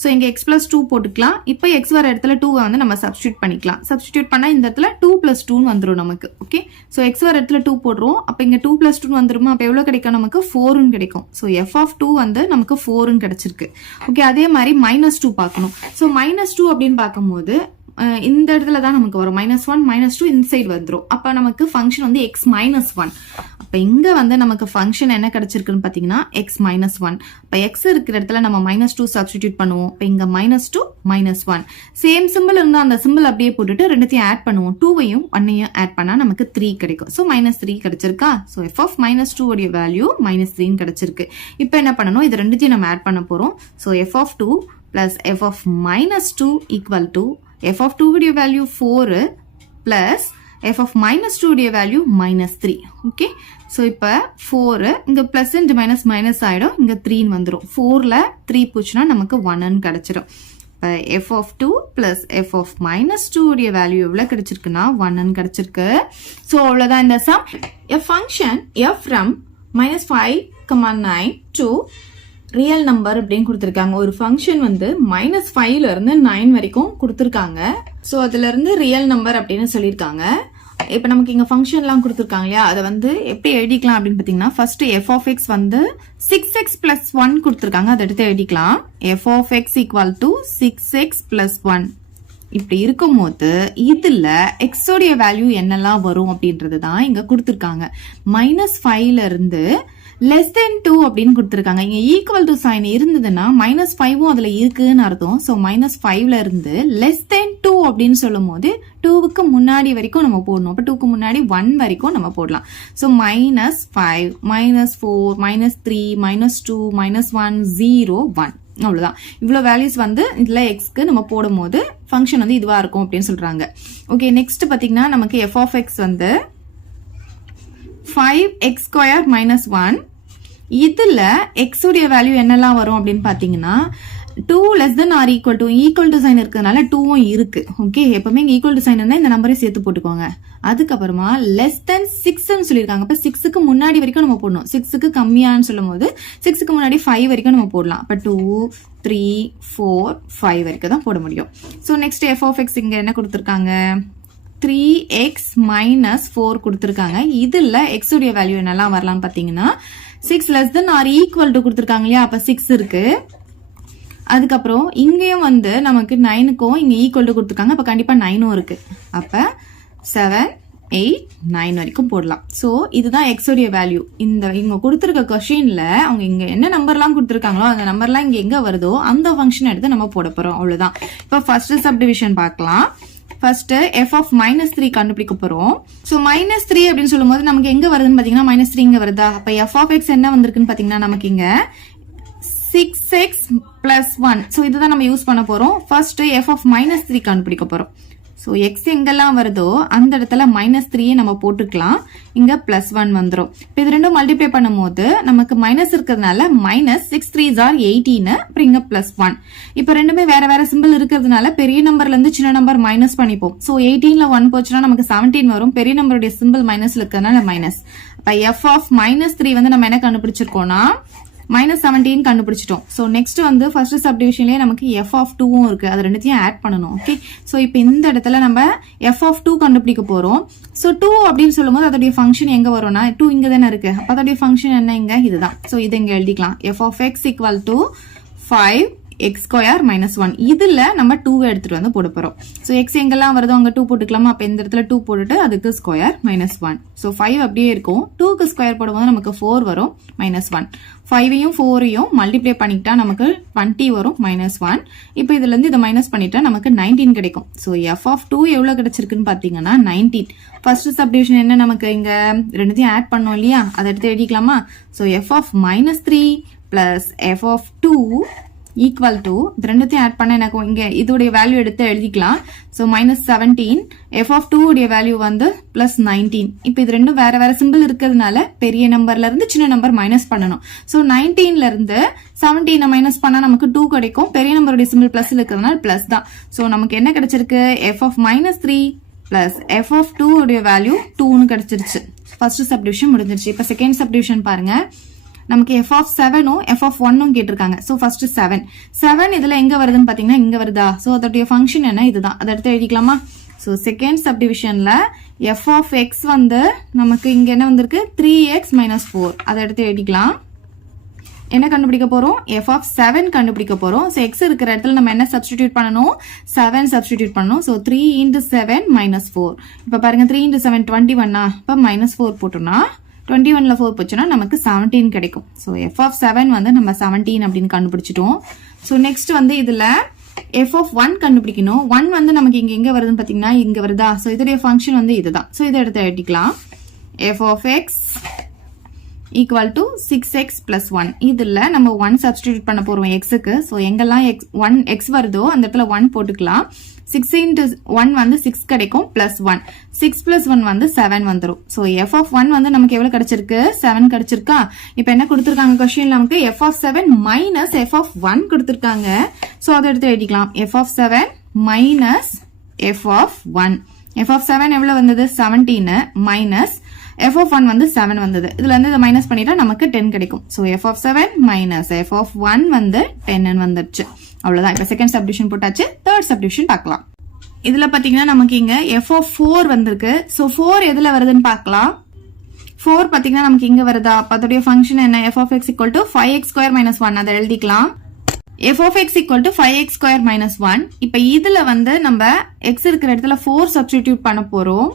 ஸோ இங்க x + 2 போட்டுக்கலாம். இப்போ x வர இடத்துல 2 வந்து நம்ம சப்ஸ்டியூட் பண்ணிக்கலாம். சப்ஸ்டியூட் பண்ணா இந்த இடத்துல 2 + 2 வந்துடும் நமக்கு. ஓகே, ஸோ x வர இடத்துல 2 போடுறோம். அப்ப இங்க 2 + 2 வந்துருமா? அப்ப எவ்வளவு கிடைக்கும் நமக்கு? 4 கிடைக்கும். ஸோ f of 2 வந்து நமக்கு 4 கிடைச்சிருக்கு. ஓகே, அதே மாதிரி -2 பார்க்கணும். ஸோ -2 அப்படின்னு பார்க்கும்போது இந்த இடத்துல தான் நமக்கு வரும். -1 -2 இந்த சைடு வந்துடும். அப்ப நமக்கு ஃபங்க்ஷன் வந்து x - 1. அப்ப இங்க வந்து நமக்கு ஃபங்க்ஷன் என்ன கிடைச்சிருக்குன்னு பாத்தீங்கன்னா x - 1. அப்ப x இருக்கிற இடத்துல நம்ம -2 சப்ஸ்டிடியூட் பண்ணுவோம். இப்ப இங்க -2 -1 சேம் சிம்பிள் இருந்தா அந்த சிம்பிள் அப்படியே போட்டுட்டு ரெண்டுத்தையும் ஆட் பண்ணுவோம். 2ஐயும் 1ஐயும் ஆட் பண்ணா நமக்கு 3 கிடைக்கும். ஸோ -3 கிடைச்சிருக்கா? ஸோ f of -2 உடைய வேல்யூ -3 கிடைச்சிருக்கு. இப்போ என்ன பண்ணணும்? இது ரெண்டுத்தையும் நம்ம ஆட் பண்ண போறோம். So f of 2 plus f of -2 equal to f of 2 உடைய வேல்யூ 4 plus f of -2 உடைய வேல்யூ -3. ஓகே, ஸோ இப்போ 4 இங்க பிளஸ் இன்டு மைனஸ் மைனஸ் ஆயிடும், இங்க 3 வந்துடும். 4ல 3 போச்சுன்னா நமக்கு 1 கிடைச்சிடும். இப்போ f of 2 plus f of -2 உடைய வேல்யூ எவ்வளவு கிடைச்சிருக்குன்னா 1 கிடைச்சிருக்கு. ஸோ அவ்வளவுதான் இந்த sum. a function f from -5,9 to real number அப்படின்னு கொடுத்துருக்காங்க. ஒரு ஃபங்க்ஷன் வந்து -5ல இருந்து 9 வரைக்கும் கொடுத்துருக்காங்க. ஸோ அதுல இருந்து ரியல் நம்பர் அப்படின்னு சொல்லியிருக்காங்க. இப்போ நமக்கு இங்க ஃபங்க்ஷன்லாம் கொடுத்துருக்காங்க இல்லையா, அதை வந்து எப்படி எழுதிக்கலாம் அப்படின்னு பார்த்தீங்கன்னா ஃபர்ஸ்ட் f of x வந்து 6x + 1 கொடுத்துருக்காங்க, அதை எடுத்து எழுதிக்கலாம். f of x equal to 6x + 1 இப்படி இருக்கும்போது இதுல x உடைய வேல்யூ என்னெல்லாம் வரும் அப்படின்றது தான் இங்க கொடுத்துருக்காங்க. -5ல இருந்து <2 அப்படின்னு கொடுத்துருக்காங்க. இங்க ஈக்குவல் டு சைன் இருந்ததுன்னா -5ம் அதுல இருக்குன்னு அர்த்தம். ஸோ -5ல இருந்து <2 அப்படின்னு சொல்லும் போது 2க்கு முன்னாடி வரைக்கும் நம்ம போடணும். அப்ப 2க்கு முன்னாடி 1 வரைக்கும் நம்ம போடலாம். ஸோ -5 -4 -3 -2 -1 0 1 அவ்வளவுதான். இவ்வளவு வேல்யூஸ் வந்து இதுல எக்ஸ்க்கு நம்ம போடும் போது ஃபங்க்ஷன் வந்து இதுவா இருக்கும் அப்படின்னு சொல்றாங்க. ஓகே, நெக்ஸ்ட் பாத்தீங்கன்னா நமக்கு f of x வந்து 5x² - 1 இதுல x உடைய வேல்யூ என்னெல்லாம் வரும் அப்படின்னு பாத்தீங்கன்னா 2 less than or equal to equal to sign இருக்கிறதுனால 2ம் இருக்கு. ஓகே, எப்பவுமே ஈக்குவல் டு சைன் இருந்தா இந்த நம்பரையும் சேர்த்து போட்டுக்கோங்க. அதுக்கப்புறமா less than 6ன்னு சொல்லியிருக்காங்க. அப்ப 6க்கு முன்னாடி வரைக்கும் நம்ம போடணும். 6க்கு கம்மியான்னு சொல்லும் போது 6க்கு முன்னாடி 5 வரைக்கும் நம்ம போடலாம். அப்ப 2 3 4 5 வரைக்கும் தான் போட முடியும். So next f of x இங்க என்ன கொடுத்துருக்காங்க? 3x - 4 கொடுத்துருக்காங்க. இதுல x உடைய வேல்யூ என்னெல்லாம் வரலாம்னு பாத்தீங்கன்னா 6 less than or equal to கொடுத்துருக்காங்க இல்லையா, அப்ப 6 இருக்கு. அதுக்கப்புறம் இங்கேயும் வந்து நமக்கு 9க்கும் இங்க ஈக்குவல் டு கொடுத்துருக்காங்க. அப்ப கண்டிப்பா 9ம் இருக்கு. அப்ப 7 8 9 வரைக்கும் போடலாம். சோ இதுதான் x உடைய வேல்யூ. இங்க கொடுத்துருக்க கொஸ்டின்ல அவங்க இங்க என்ன நம்பர்லாம் கொடுத்துருக்காங்களோ அந்த நம்பர்லாம் இங்க எங்க வருதோ அந்த ஃபங்க்ஷன் எடுத்து நம்ம போட போறோம். அவ்வளவுதான். இப்ப ஃபர்ஸ்ட் சப்டிவிஷன் பார்க்கலாம். ஃபர்ஸ்ட் f of -3 கண்டுபிடிக்க போறோம். சோ -3 அப்படின்னு சொல்லும்போது நமக்கு எங்க வருதுன்னு பாத்தீங்கன்னா -3 இங்க வருதா? அப்ப f of x என்ன வந்திருக்குன்னு பாத்தீங்கன்னா நமக்கு இங்க 6x + 1. சோ இதுதான் நம்ம யூஸ் பண்ண போறோம். ஃபர்ஸ்ட் f of -3 கண்டுபிடிக்க போறோம். சோ x எங்கெல்லாம் வருதோ அந்த இடத்துல -3 நம்ம போட்டுக்கலாம். இங்க +1 வந்துரும். இப்போ இது ரெண்டும் மல்டிப்ளை பண்ணும்போது நமக்கு மைனஸ் இருக்கிறதுனால -6 3s are 18, அப்புறம் இங்க +1. இப்போ ரெண்டுமே வேற வேற சிம்பிள் இருக்கிறதுனால பெரிய நம்பர்ல இருந்து சின்ன நம்பர் மைனஸ் பண்ணிப்போம். சோ 18ல 1 போச்சுன்னா நமக்கு 17 வரும். பெரிய நம்பருடைய சிம்பிள் மைனஸ்ல இருக்கிறதுனால மைனஸ். அப்ப f of -3 வந்து நம்ம என்ன கண்டுபிடிச்சிருக்கோம்னா -17 கண்டுபிடிச்சிட்டோம். சோ நெக்ஸ்ட் வந்து ஃபர்ஸ்ட் சப்டிவிஷன்லயே நமக்கு f of 2ம் இருக்கு. அது ரெண்டுத்தையும் ஆட் பண்ணணும். ஓகே, சோ இப்போ இந்த இடத்துல நம்ம f of 2 கண்டுபிடிக்க போறோம். சோ 2 அப்படின்னு சொல்லும்போது அதோடைய ஃபங்க்ஷன் எங்க வரும்னா 2 இங்க தானே இருக்கு. அப்ப அதோடைய ஃபங்க்ஷன் என்ன? இங்க இதுதான். சோ இது இங்க எழுதிக்கலாம். f of x equal to 5 X square minus 1. இதுல நம்ம 2 எடுத்துட்டு வந்து போட போறோம். ஸோ எக்ஸ் எங்கெல்லாம் வருதோ அங்க 2 போட்டுக்கலாமா? அப்ப இந்த இடத்துல 2 போட்டுட்டு அதுக்கு ஸ்கொயர் மைனஸ் 1. ஸோ 5 அப்படியே இருக்கும். 2க்கு ஸ்கொயர் போடும்போது நமக்கு 4 வரும் மைனஸ் 1. 5ஐயும் 4ஐயும் மல்டிப்ளை பண்ணிக்கிட்டா நமக்கு 20 வரும் மைனஸ் 1. இப்போ இதுல இருந்து இதை மைனஸ் பண்ணிட்டா நமக்கு 19 கிடைக்கும். ஸோ எஃப் ஆஃப் 2 எவ்வளவு கிடைச்சிருக்குன்னு பாத்தீங்கன்னா 19. ஃபர்ஸ்ட் சப்டிவிஷன் என்ன, நமக்கு இங்க ரெண்டுத்தையும் ஆட் பண்ணோம் இல்லையா, அதை எடுத்து எழுதிக்கலாமா? So f of minus 3 plus f of 2 equal to இது ரெண்டுத்தையும் ஆட் பண்ண எனக்கு இங்க இதோடைய வேல்யூ எடுத்து எழுதிக்கலாம். ஸோ மைனஸ் 17, எஃப் ஆஃப் 2 உடைய வேல்யூ வந்து பிளஸ் 19. இப்போ இது ரெண்டும் வேற வேற சிம்பிள் இருக்கிறதுனால பெரிய நம்பர்ல இருந்து சின்ன நம்பர் மைனஸ் பண்ணணும். ஸோ 19ல இருந்து 17 மைனஸ் பண்ணா நமக்கு 2 கிடைக்கும். பெரிய நம்பருடைய சிம்பிள் பிளஸ் இருக்கிறதுனால பிளஸ் தான். ஸோ நமக்கு என்ன கிடைச்சிருக்கு, f of minus 3 plus f of 2 உடைய வேல்யூ 2னு கிடைச்சிருச்சு. ஃபர்ஸ்ட் சப்டிவிஷன் முடிஞ்சிருச்சு. இப்போ செகண்ட் சப்டிவிஷன் பாருங்க. நமக்கு எஃப் ஆஃப் 7ம் எஃப் ஆஃப் 1ம் கேட்டிருக்காங்க. ஸோ ஃபர்ஸ்ட் 7 இதுல எங்க வருதுன்னு பாத்தீங்கன்னா இங்க வருதா? ஸோ அதோடைய ஃபங்க்ஷன் என்ன, இதுதான். அதை எடுத்து எழுதிக்கலாமா? ஸோ செகண்ட் சப்டிவிஷன்ல எஃப் ஆஃப் எக்ஸ் வந்து நமக்கு இங்க என்ன வந்திருக்கு, 3x மைனஸ் 4. அதை எடுத்து எழுதிக்கலாம். என்ன கண்டுபிடிக்க போறோம், எஃப் ஆஃப் 7 கண்டுபிடிக்க போறோம். ஸோ எக்ஸ் இருக்கிற இடத்துல நம்ம என்ன சப்ஸ்டிடியூட் பண்ணணும், 7 சப்ஸ்டிடியூட் பண்ணணும். So 3 into 7 minus 4. இப்ப பாருங்க 3 into 7 21. இப்ப மைனஸ் 4 போட்டோம்னா 21ல 4 போச்சுன்னா நமக்கு 17 கிடைக்கும். ஸோ எஃப் ஆஃப் 7 வந்து நம்ம 17 அப்படின்னு கண்டுபிடிச்சிட்டோம். ஸோ நெக்ஸ்ட் வந்து இதுல எஃப் ஆஃப் 1 கண்டுபிடிக்கணும். 1 வந்து நமக்கு இங்க எங்க வருதுன்னு பாத்தீங்கன்னா இங்க வருதா? ஸோ இதோடைய ஃபங்க்ஷன் வந்து இதுதான். ஸோ இதை எடுத்து எழுதிக்கலாம். F of x equal to 6x plus 1. இதுல நம்ம 1 சப்ஸ்டிடியூட் பண்ண போறோம் எக்ஸுக்கு. ஸோ எங்கெல்லாம் x வருதோ அந்த இடத்துல 1 போட்டுக்கலாம். 6 into 1 வந்து 6 கிடைக்கும் பிளஸ் 1. 6 பிளஸ் 1 வந்து 7 வந்துரும். ஸோ எஃப் ஆஃப் 1 வந்து நமக்கு எவ்வளவு கிடைச்சிருக்கு, 7 கிடைச்சிருக்கா? இப்போ என்ன கொடுத்திருக்காங்க கொஸ்டின்ல, நமக்கு f of 7 minus f of 1 கொடுத்திருக்காங்க. ஸோ அதை எடுத்து எழுதிக்கலாம். F of 7 minus f of 1. F of 7 எவ்வளவு வந்தது, 17 மைனஸ் எஃப் ஆஃப் 1 வந்து 7 வந்தது. இதுல இருந்து இதை மைனஸ் பண்ணிட்டா நமக்கு 10 கிடைக்கும். So f of 7 minus f of 1 வந்து 10 வந்துருச்சு. அவ்வளவுதான். இப்ப செகண்ட் சப்டிவிஷன் போட்டாச்சு. தேர்ட் சப்டிவிஷன் பார்க்கலாம். இதுல பாத்தீங்கன்னா நமக்கு இங்க எஃப் ஆஃப் 4 வந்திருக்கு. சோ 4 எதுல வருதுன்னு பார்க்கலாம். 4 பாத்தீங்கன்னா நமக்கு இங்க வருதா? அப்ப அதோடைய ஃபங்க்ஷன் என்ன, f of x equal to 5x square minus 1. அதை எழுதிக்கலாம். F of x equal to 5x square minus 1. இப்ப இதுல வந்து நம்ம எக்ஸ் இருக்கிற இடத்துல 4 சப்ஸ்டிடியூட் பண்ண போறோம்.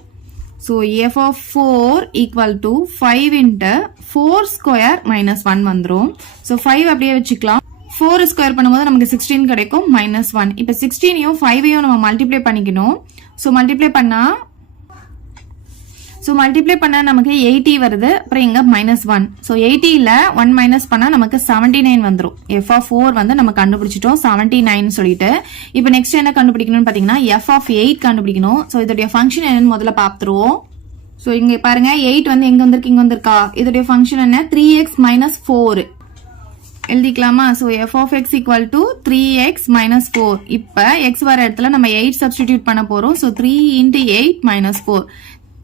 So f of 4 equal to 5 into 4 square minus 1 வந்துரும். So 5 அப்படியே வச்சுக்கலாம். 4 ஸ்கொயர் பண்ணும்போது நமக்கு 16 கிடைக்கும் minus 1. இப்ப 16ஐயும் 5ஐயும் நம்ம மல்டிப்ளை பண்ணிக்கணும். So மல்டிப்ளை பண்ணா நமக்கு 80 வருது. அப்புறம் இங்க minus 1. So 80ல 1 மைனஸ் பண்ணா நமக்கு 79 வந்துரும். f of 4 வந்து நம்ம கண்டுபிடிச்சிட்டோம் 79 சொல்லிட்டு. இப்போ நெக்ஸ்ட் என்ன கண்டுபிடிக்கணும்னு பாத்தீங்கன்னா f of 8 கண்டுபிடிக்கணும். So இதோடைய ஃபங்க்ஷன் என்னன்னு முதல்ல பார்த்துருவோம். So இங்க பாருங்க 8 வந்து எங்க வந்திருக்கு, இங்க வந்திருக்கா? இதோடைய ஃபங்க்ஷன் என்ன, 3x minus 4 எழுதிக்கலாமா? So f of x equal to 3x minus 4. இப்ப x வர இடத்துல நம்ம 8 சப்ஸ்டிடியூட் பண்ண போறோம். So 3 into 8 minus 4.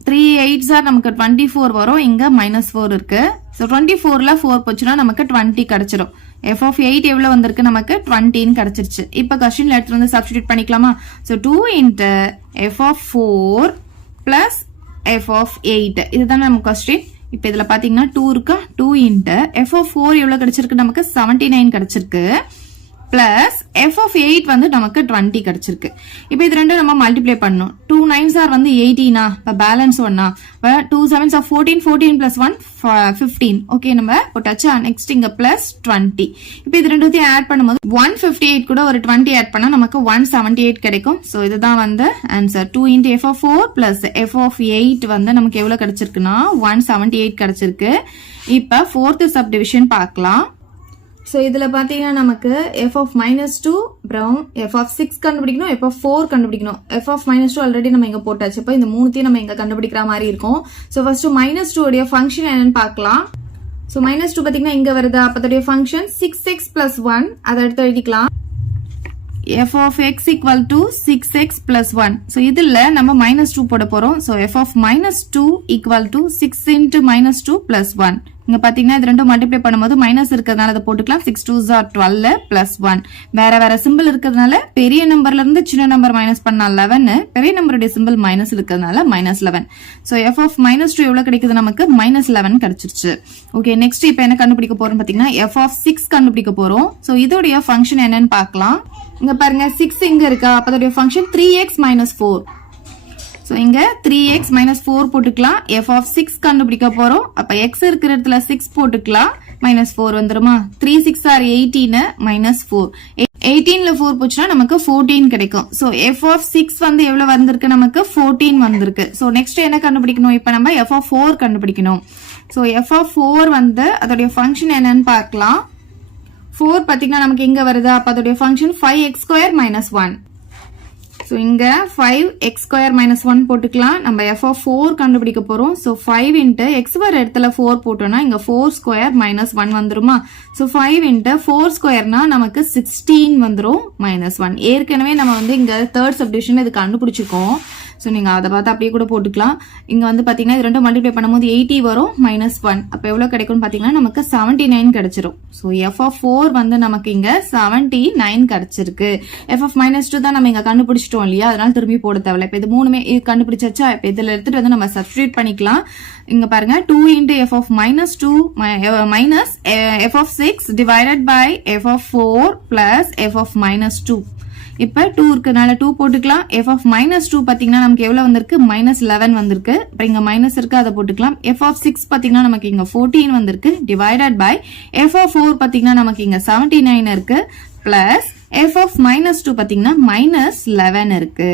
3 8s are நமக்கு 24 வரும். இங்க minus 4 இருக்கு. So 24ல 4 போச்சுன்னா நமக்கு 20 கிடைச்சிரும். f of 8 எவ்வளவு வந்திருக்கு, நமக்கு 20 கிடைச்சிருச்சு. இப்ப கொஸ்டின்ல எடுத்து வந்து சப்ஸ்டிடியூட் பண்ணிக்கலாமா? So 2 into f of 4 plus f of 8. இதுதான் நம்ம கொஸ்டின். இப்ப இதுல பாத்தீங்கன்னா 2 இருக்கா? 2 into f of 4 எவ்வளவு கிடைச்சிருக்கு, நமக்கு 79 கிடைச்சிருக்கு. பிளஸ் f of 8 வந்து நமக்கு 20 கிடைச்சிருக்கு. இப்போ இது ரெண்டும் நம்ம மல்டிப்ளை பண்ணணும். 2 9s are வந்து 18. இப்போ balance 1. 2 7s are 14. 14 plus 1 15. Okay, நம்ம போட்டாச்சா? நெக்ஸ்ட் இங்க பிளஸ் 20. இப்போ இது ரெண்டுத்தையும் ஆட் பண்ணும்போது 158 கூட ஒரு 20 ஆட் பண்ணா நமக்கு 178 கிடைக்கும். ஸோ இதுதான் வந்து answer. 2 into f of 4 plus f of 8 வந்து நமக்கு எவ்வளவு கிடைச்சிருக்குன்னா 178 கிடைச்சிருக்கு. இப்போ ஃபோர்த் சப்டிவிஷன் பார்க்கலாம். ஸோ இதில் பார்த்தீங்கன்னா நமக்கு f of minus 2, அப்புறம் f of 6 கண்டுபிடிக்கணும், f of 4 கண்டுபிடிக்கணும். f of minus 2 ஆல்ரெடி நம்ம இங்கே போட்டாச்சு. இப்போ இந்த மூணுத்தையும் நம்ம இங்கே கண்டுபிடிக்கிற மாதிரி இருக்கும். ஸோ ஃபர்ஸ்ட் minus 2 உடைய ஃபங்க்ஷன் என்னன்னு பார்க்கலாம். ஸோ minus 2 பார்த்தீங்கன்னா இங்கே வருதா? அப்போ அதோடைய ஃபங்க்ஷன் 6x plus 1. அதை எடுத்து எழுதிக்கலாம். f of x equal to 6x plus 1. So இதில் நம்ம minus 2 போட போகிறோம். So f of minus 2 equal to 6 into minus 2 plus 1. இங்க பாத்தீங்கன்னா இது ரெண்டும் மல்டிப்ளை பண்ணும்போது மைனஸ் இருக்கிறதுனால அதை போட்டுக்கலாம். 6 2s are 12 பிளஸ் 1. வேற வேற சிம்பிள் இருக்கிறதுனால பெரிய நம்பர்ல இருந்து சின்ன நம்பர் மைனஸ் பண்ணா 11, பெரிய நம்பருடைய சிம்பிள் மைனஸ் இருக்கிறதுனால -11. சோ f of -2 எவ்வளவு கிடைக்குது நமக்கு? -11 கிடைச்சிருச்சு. ஓகே, நெக்ஸ்ட் இப்போ என்ன கண்டுபிடிக்க போறோம் பாத்தீங்கன்னா f of 6 கண்டுபிடிக்க போறோம். சோ இதோடைய ஃபங்க்ஷன் என்னன்னு பார்க்கலாம். இங்க பாருங்க 6 இங்க இருக்கா, அப்ப அதோடைய ஃபங்க்ஷன் 3x - 4. சோ இங்க 3x - 4 போட்டுக்கலாம். f of 6 கண்டுபிடிக்க போறோம். அப்ப x இருக்கிற இடத்துல 6 போட்டுக்கலாம். -4 வந்துருமா? 3 6 are 18 -4. 18ல 4 போச்சுன்னா நமக்கு 14 கிடைக்கும். சோ f of 6 வந்து எவ்வளவு வந்திருக்கு? நமக்கு 14 வந்திருக்கு. சோ நெக்ஸ்ட் என்ன கண்டுபிடிக்கணும்? இப்ப நம்ம f of 4 கண்டுபிடிக்கணும். சோ f of 4 வந்து அதோடைய ஃபங்க்ஷன் என்னன்னு பார்க்கலாம். 4 பாத்தீங்கன்னா நமக்கு எங்க வருது? அப்ப அதோடைய ஃபங்க்ஷன் 5x² - 1. சோ இங்க 5x² - 1 போட்டுக்கலாம். நம்ம f of 4 கண்டுபிடிக்க போறோம். சோ 5 into x வர இடத்துல 4 போட்டோம்னா இங்க 4² - 1 வந்துருமா? சோ 5 into 4² நமக்கு 16 வந்துரும் -1. ஏற்கனவே நம்ம வந்து இங்க தேர்ட் சப்டிவிஷன் இது கண்டுபிடிச்சிருக்கோம். சோ நீங்க அதை பார்த்து அப்படியே கூட போட்டுக்கலாம். இங்க வந்து பாத்தீங்கன்னா இது ரெண்டும் மல்டிப்ளை பண்ணும்போது 80 வரும் -1. அப்ப எவ்வளவு கிடைக்கும்னு பாத்தீங்கன்னா நமக்கு 79 கிடைச்சிரும். சோ f of 4 வந்து நமக்கு இங்க 79 கிடைச்சிருக்கு. f of -2 தான் நம்ம இங்க கண்டுபிடிச்சிட்டோம் இல்லையா, அதனால திரும்பி போட தேவையில்ல. இப்ப இது மூணுமே கண்டுபிடிச்சாச்சா, இப்ப இதுல எடுத்துட்டு வந்து நம்ம சப்ஸ்டிட்யூட் பண்ணிக்கலாம். இங்க பாருங்க 2 into f of -2 minus f of 6 divided by f of 4 plus f of -2. இப்ப 2 இருக்கனால 2 போட்டுக்கலாம். f of -2 பாத்தீங்கன்னா நமக்கு எவ்வளவு வந்திருக்கு? -11 வந்திருக்கு. இப்ப இங்க மைனஸ் இருக்கு, அதை போட்டுக்கலாம். f of 6 பாத்தீங்கன்னா நமக்கு இங்க 14 வந்திருக்கு. டிவைடட் பை f of 4 பாத்தீங்கன்னா நமக்கு இங்க 79 இருக்கு. பிளஸ் f of -2 பாத்தீங்கன்னா -11 இருக்கு.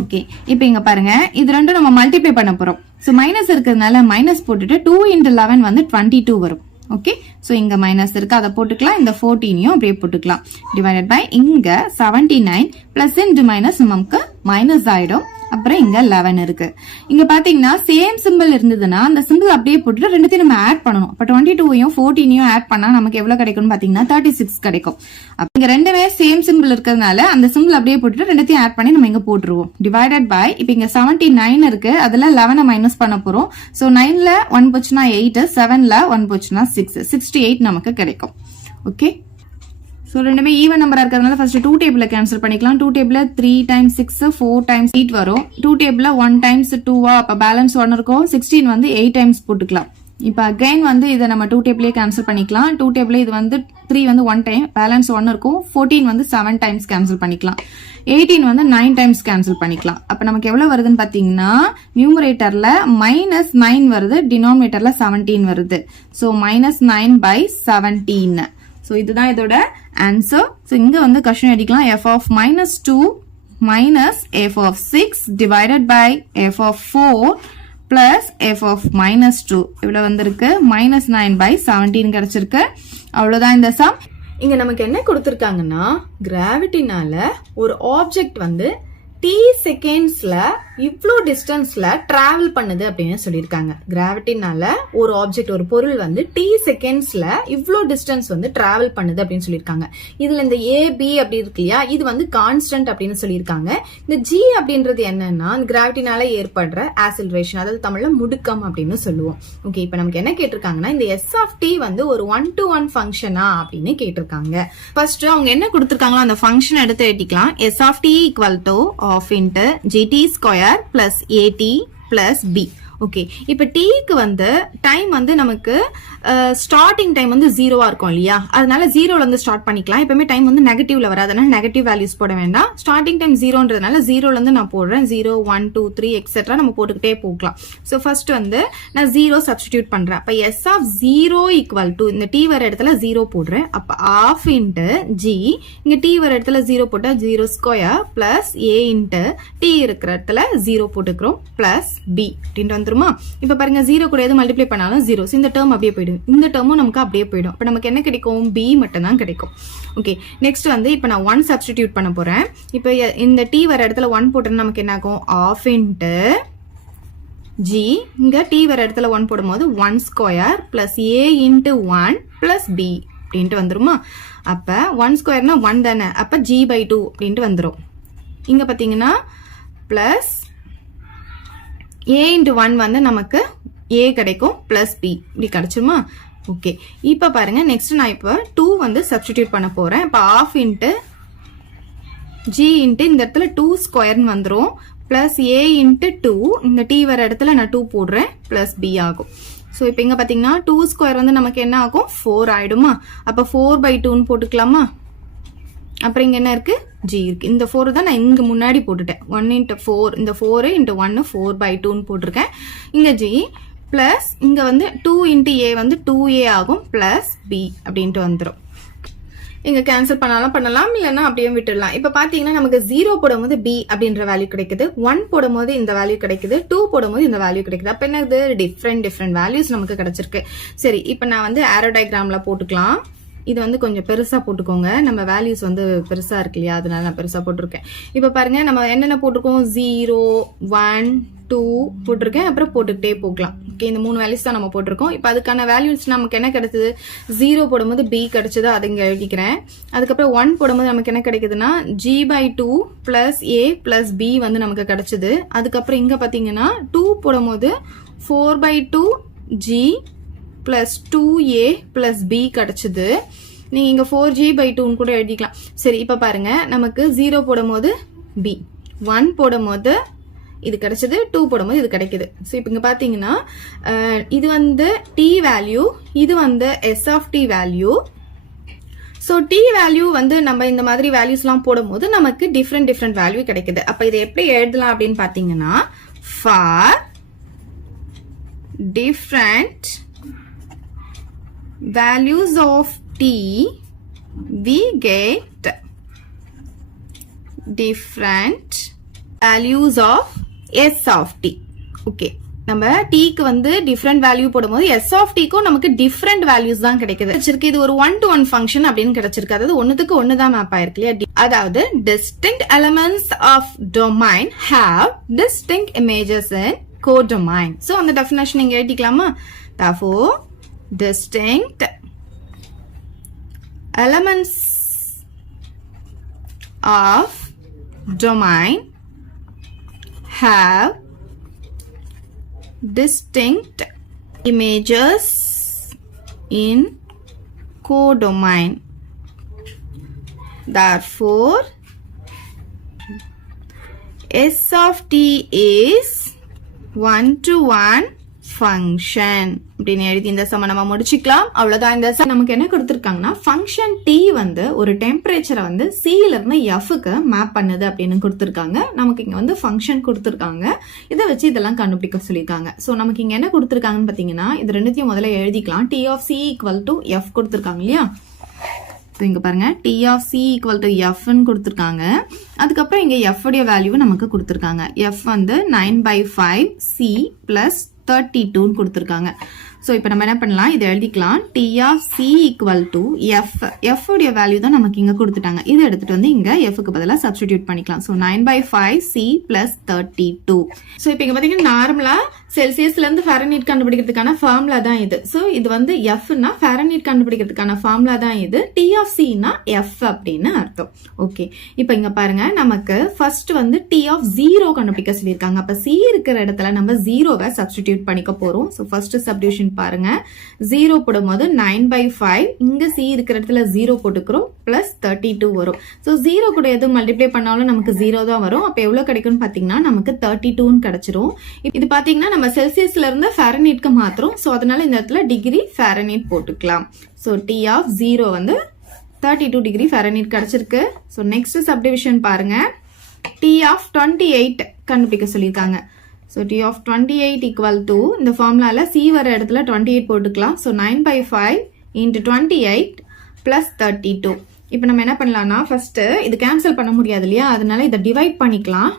ஓகே, இப்ப இங்க பாருங்க இது ரெண்டும் நம்ம மல்டிப்ளை பண்ண போறோம். சோ மைனஸ் இருக்கிறதுனால மைனஸ் போட்டுட்டு 2 into 11 வந்து 22 வரும். ஓகே, சோ இங்க மைனஸ் இருக்கு, அதை போட்டுக்கலாம். இந்த 14யும் அப்படியே போட்டுக்கலாம். டிவைடட் பை இங்க 79 பிளஸ் இன்டு மைனஸ் நமக்கு மைனஸ் ஆயிடும். அப்புறம் இங்க 11 இருக்கு. இங்க பாத்தீங்கன்னா சேம் சிம்பிள் இருந்ததுன்னா அந்த சிம்பிள் அப்படியே போட்டுட்டு ரெண்டுத்தையும் நம்ம ஆட் பண்ணணும். அப்ப 22யும் 14யும் ஆட் பண்ணா நமக்கு எவ்வளவு கிடைக்கும்னு பாத்தீங்கன்னா 36 கிடைக்கும். அப்ப இங்க ரெண்டுமே சேம் சிம்பிள் இருக்கிறதுனால அந்த சிம்பிள் அப்படியே போட்டுட்டு ரெண்டுத்தையும் ஆட் பண்ணி நம்ம இங்க போட்டுருவோம். டிவைடட் பை இப்ப இங்க 79 இருக்கு, அதுல 11 மைனஸ் பண்ண போறோம். சோ 9ல 1 போச்சுன்னா 8, 7ல 1 போச்சுன்னா 6, 68 நமக்கு கிடைக்கும். ஓகே, சோ ரெண்டுமே ஈவன் நம்பரா இருக்கிறதுனால ஃபர்ஸ்ட் 2 டேபிள்ல கேன்சல் பண்ணிக்கலாம். 2 டேபிள்ல 3 times 6 4 times 8 வரும். 2 டேபிள்ல 1 times 2 அப்ப பேலன்ஸ் 1 இருக்கும். 16 வந்து 8 times போட்டுக்கலாம். இப்ப அகைன் வந்து இதை நம்ம 2 டேபிளே கேன்சல் பண்ணிக்கலாம். 2 டேபிள் இது வந்து 3 வந்து 1 டைம் பேலன்ஸ் 1 இருக்கும். 14 வந்து 7 times கேன்சல் பண்ணிக்கலாம். 18 வந்து 9 times கேன்சல் பண்ணிக்கலாம். அப்ப நமக்கு எவ்வளவு வருதுன்னு பாத்தீங்கன்னா நியூமரேட்டர்ல -9 வருது, டினாமினேட்டர்ல 17 வருது. So -9 by 17. சோ இதுதான் இதோட ஆன்சர். சோ இங்க வந்து क्वेश्चन எழுதிக்கலாம். f of -2 minus f of 6 divided by f of 4 plus f of -2 இவ்வளவு வந்திருக்கு. -9 by 17 கிடைச்சிருக்கு. அவ்வளவுதான் இந்த சம். இங்க நமக்கு என்ன கொடுத்திருக்காங்கன்னா கிராவிட்டினால ஒரு ஆப்ஜெக்ட் வந்து t செகண்ட்ஸ்ல இவ்ளோ டிஸ்டன்ஸ்ல டிராவல் பண்ணுது அப்படின்னு சொல்லியிருக்காங்க. கிராவிட்டினால ஒரு ஆப்ஜெக்ட் ஒரு பொருள் வந்து t செகண்ட்ஸ்ல இவ்ளோ டிஸ்டன்ஸ் வந்து டிராவல் பண்ணுது அப்படின்னு சொல்லியிருக்காங்க. இதுல இந்த a b அப்படி இருக்கு இல்லையா, இது வந்து கான்ஸ்டன்ட் அப்படின்னு சொல்லியிருக்காங்க. இந்த g அப்படின்றது என்னன்னா கிராவிட்டினால ஏற்படுற ஆக்சிலரேஷன், அதாவது தமிழ்ல முடுக்கம் அப்படின்னு சொல்லுவோம். ஓகே, இப்ப நமக்கு என்ன கேட்டிருக்காங்கன்னா இந்த s of t வந்து ஒரு 1-to-1 ஃபங்க்ஷனா அப்படின்னு கேட்டிருக்காங்க. ஃபர்ஸ்ட் அவங்க என்ன கொடுத்திருக்காங்களோ அந்த ஃபங்க்ஷன் எடுத்து எழுதிக்கலாம். s of t equal to of into gt square plus at plus b. Okay, இப்ப டீக்கு வந்து டைம் வந்து நமக்கு ஸ்டார்டிங் டைம் வந்து 0வா இருக்கும் இல்லையா, அதனால 0ல இருந்து ஸ்டார்ட் பண்ணிக்கலாம். எப்பவுமே டைம் வந்து நெகட்டிவ்ல வராது, அதனால நெகட்டிவ் வேல்யூஸ் போட வேண்டாம். ஸ்டார்டிங் டைம் 0ன்றதுனால 0ல இருந்து நான் போடுறேன். 0 1 2 3 எக்ஸெட்ரா நம்ம போட்டுக்கிட்டே போகலாம். சோ ஃபர்ஸ்ட் வந்து நான் 0 சப்ஸ்டிடியூட் பண்றேன். அப்ப s of 0 equal to இந்த t வர இடத்துல 0 போடுறேன். அப்ப half into g, இங்க t வர இடத்துல 0 போட்டா 0 square plus a into t இருக்கிற இடத்துல 0 போட்டுக்கிறோம் பிளஸ் b அப்படின்ட்டு வந்துருமா. இப்ப பாருங்க 0 கூட எது மல்டிப்ளை பண்ணாலும் 0. இந்த டேர்ம் அப்படியே போயிடும், இந்த டேர்மும் நமக்கு அப்படியே போயிடும். அப்ப நமக்கு என்ன கிடைக்கும்? b மட்டும் தான் கிடைக்கும். ஓகே, நெக்ஸ்ட் வந்து இப்ப நான் 1 சப்ஸ்டிடியூட் பண்ண போறேன். இப்ப இந்த t வர இடத்துல 1 போட்டா நமக்கு என்ன ஆகும்? half into g, இங்க t வர இடத்துல 1 போடும்போது 1 square plus a into 1 plus b அப்படின்ட்டு வந்துருமா. அப்ப 1 ஸ்கொயர்னா 1 தானே, அப்ப g/2 அப்படின்ட்டு வந்துரும். இங்க பாத்தீங்கன்னா பிளஸ் a into 1 வந்து நமக்கு ஏ கிடைக்கும் பிளஸ் பி இப்படி கிடைச்சிருமா? ஓகே, இப்போ பாருங்க நெக்ஸ்ட் நான் இப்போ 2 வந்து சப்ஸ்டிடியூட் பண்ண போறேன். இப்போ ஆஃப் இன்ட்டு ஜி இன்ட்டு இந்த இடத்துல 2 ஸ்கொயர்னு வந்துடும் பிளஸ் ஏ இன்ட்டு 2 இந்த டி வர இடத்துல நான் 2 போடுறேன் பிளஸ் பி ஆகும். ஸோ இப்போ இங்கே பார்த்தீங்கன்னா 2 ஸ்கொயர் வந்து நமக்கு என்ன ஆகும் 4 ஆயிடுமா? அப்போ 4/2ன்னு போட்டுக்கலாமா? அப்புறம் இங்கே என்ன இருக்கு ஜி இருக்கு. இந்த 4 தான் நான் இங்கே முன்னாடி போட்டுட்டேன். 1 × 4 இந்த 4 × 1 4/2ன்னு போட்டிருக்கேன். இங்கே ஜி பிளஸ் இங்கே வந்து 2 × ஏ வந்து 2a ஆகும் பிளஸ் பி அப்படின்ட்டு வந்துடும். இங்க கேன்சல் பண்ணாலும் பண்ணலாம், இல்லைன்னா அப்படியே விட்டுடலாம். இப்ப பாத்தீங்கன்னா நமக்கு 0 போடும்போது b அப்படின்ற வேல்யூ கிடைக்குது, 1 போடும்போது இந்த வேல்யூ கிடைக்குது, 2 போடும்போது இந்த வேல்யூ கிடைக்குது. அப்ப என்னது டிஃப்ரெண்ட் வேல்யூஸ் நமக்கு கிடைச்சிருக்கு. சரி, இப்ப நான் வந்து ஆரோ டயக்ராம்ல போட்டுக்கலாம். இது வந்து கொஞ்சம் பெருசா போட்டுக்கோங்க, நம்ம வேல்யூஸ் வந்து பெருசா இருக்கு இல்லையா, அதனால நான் பெருசா போட்டிருக்கேன். இப்ப பாருங்க நம்ம என்னென்ன போட்டிருக்கோம் 0 1 2 போட்டிருக்கேன், அப்புறம் போட்டுக்கிட்டே போகலாம். ஓகே, இந்த 3 வேல்யூஸ் தான் நம்ம போட்டிருக்கோம். இப்போ அதுக்கான வேல்யூஸ் நமக்கு என்ன கிடைச்சது 0 போடும்போது b கிடைச்சது, அதை இங்க எழுதிக்கிறேன். அதுக்கப்புறம் 1 போடும்போது நமக்கு என்ன கிடைக்குதுன்னா g/2 plus a plus b வந்து நமக்கு கிடைச்சது. அதுக்கப்புறம் இங்க பாத்தீங்கன்னா 2 போடும்போது 4/2 g plus 2a plus b கிடைச்சது. நீங்க இங்க 4g/2 கூட எழுதிக்கலாம். சரி, இப்ப பாருங்க நமக்கு 0 போடும்போது b, 1 போடும்போது இது கிடைச்சது, 2 போடும்போது இது கிடைக்குது. ஸோ இப்போ இங்க பாத்தீங்கன்னா இது வந்து t வேல்யூ, இது வந்து s of t value. So t value வந்து நம்ம இந்த மாதிரி வேல்யூஸ்லாம் போடும்போது நமக்கு டிஃப்ரெண்ட் வேல்யூ கிடைக்குது. அப்ப இதை எப்படி எழுதலாம் அப்படின்னு பாத்தீங்கன்னா for different values of t we get different values of s of t. Okay, நம்ம t க்கு வந்து டிஃப்ரெண்ட் வேல்யூ போடும்போது s of t க்கும் நமக்கு டிஃப்ரெண்ட் வேல்யூஸ் தான் கிடைக்குது. இது ஒரு 1-to-1 ஃபங்க்ஷன் அப்படின்னு கிடைச்சிருக்கு. அதாவது ஒண்ணுத்துக்கு ஒன்னு தான் மேப் ஆயிருக்கு இல்லையா. அதாவது distinct elements of domain have distinct images in codomain. So அந்த டெஃபினேஷன் இங்க எழுதிக்கலாமா? Therefore distinct elements of domain have distinct images in codomain. Therefore s of t is 1-to-1 function அப்படின்னு எழுதி இந்த சம நம்ம முடிச்சுக்கலாம். அவ்வளவுதான். இந்த நமக்கு என்ன கொடுத்திருக்காங்கன்னா ஃபங்க்ஷன் t வந்து ஒரு டெம்பரேச்சரை வந்து c-ல இருந்து f-க்கு மேப் பண்ணுது அப்படின்னு கொடுத்திருக்காங்க. நமக்கு இங்க வந்து ஃபங்க்ஷன் கொடுத்திருக்காங்க, இதை வச்சு இதெல்லாம் கண்டுபிடிக்க சொல்லியிருக்காங்க. ஸோ நமக்கு இங்க என்ன கொடுத்திருக்காங்கன்னு பாத்தீங்கன்னா இது ரெண்டுத்தையும் முதல்ல எழுதிக்கலாம். t of c = f கொடுத்திருக்காங்க இல்லையா. இங்க பாருங்க t of c = f ன்னு கொடுத்திருக்காங்க. அதுக்கப்புறம் இங்க f உடைய வேல்யூ நமக்கு கொடுத்திருக்காங்க. f வந்து 9/5 c plus 32 ன்னு கொடுத்திருக்காங்க. சோ இப்போ நம்ம என்ன பண்ணலாம், இதை எழுதிக்கலாம். t of c = f. f உடைய வேல்யூ தான் நமக்கு இங்க கொடுத்துட்டாங்க. இதை எடுத்துட்டு வந்து இங்க f க்கு பதிலா சப்ஸ்டிடியூட் பண்ணிக்கலாம். So 9/5 c plus 32. சோ இப்போ இங்க பாத்தீங்கன்னா நார்மலா செல்சியஸ்ல இருந்து ஃபாரன்ஹீட் கண்டுபிடிக்கிறதுக்கான ஃபார்முலா தான் இது. சோ இது வந்து f னா ஃபாரன்ஹீட் கண்டுபிடிக்கிறதுக்கான ஃபார்முலா தான் இது. t of c னா f அப்படின்னு அர்த்தம். ஓகே, இப்போ இங்க பாருங்க நமக்கு ஃபர்ஸ்ட் வந்து t of 0 கண்டுபிடிக்க சொல்லியிருக்காங்க. அப்ப c இருக்கிற இடத்துல நம்ம 0வை சப்ஸ்டிடியூட் பண்ணிக்க போறோம். சோ ஃபர்ஸ்ட் சப்ஸ்டிடியூஷன் பாருங்க. 0 போடும்போது 9/5, இங்க c இருக்கிற இடத்துல 0 போட்டுக்கிறோம் பிளஸ் 32 வரும். சோ 0 கூட எதுவும் மல்டிப்ளை பண்ணாலும் நமக்கு 0 தான் வரும். அப்ப எவ்வளவு கிடைக்கும்னு பாத்தீங்கன்னா நமக்கு 32 கிடைச்சிரும். இது பாத்தீங்கன்னா நம்ம செல்சியஸ்ல இருந்து ஃபாரன்ஹீட்க்கு மாத்துறோம். சோ அதனால இந்த இடத்துல டிகிரி ஃபாரன்ஹீட் போட்டுக்கலாம். சோ t of 0 வந்து 32 டிகிரி ஃபாரன்ஹீட் கிடைச்சிருக்கு. சோ நெக்ஸ்ட் சப்டிவிஷன் பாருங்க. t of 28 கண்டுபிடிக்க சொல்லியிருக்காங்க. So t of 28 = இந்த ஃபார்முலால c வர இடத்துல 28 போட்டுக்கலாம். So 9/5 into 28 plus 32. இப்போ நம்ம என்ன பண்ணலாம்னா ஃபர்ஸ்ட் இது கேன்சல் பண்ண முடியாது இல்லையா, அதனால இதை டிவைட் பண்ணிக்கலாம்.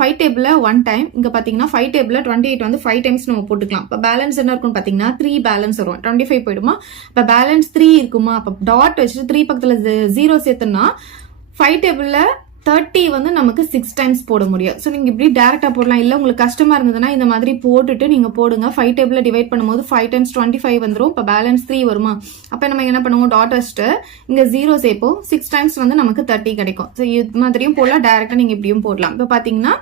5 டேபிள்ல 1 டைம், இங்க பாத்தீங்கன்னா 5 டேபிள்ல 28 வந்து 5 டைம்ஸ் நம்ம போட்டுக்கலாம். இப்போ பேலன்ஸ் என்ன இருக்கும்னு பாத்தீங்கன்னா 3 பேலன்ஸ் வரும். 25 போயிடுமா, இப்போ பேலன்ஸ் 3 இருக்குமா, அப்போ டாட் வச்சுட்டு 3 பக்கத்துல 0 சேர்த்தோம்னா 5 டேபிள்ல 30 வந்து நமக்கு 6 டைம்ஸ் போட முடியும். ஸோ நீங்க இப்படி டைரக்டா போடலாம். இல்ல உங்களுக்கு கஷ்டமா இருந்ததுன்னா இந்த மாதிரி போட்டுட்டு நீங்க போடுங்க. 5 டேபிள்ல டிவைட் பண்ணும்போது 5 டைம்ஸ் 25 வந்துடும். இப்போ பேலன்ஸ் 3 வருமா, அப்ப நம்ம என்ன பண்ணுவோம், டாட் வச்சுட்டு இங்க 0 சேர்ப்போம். 6 டைம்ஸ் வந்து நமக்கு 30 கிடைக்கும். ஸோ இது மாதிரியும் போடலாம், டைரக்டா நீங்க இப்படியும் போடலாம். இப்போ பாத்தீங்கன்னா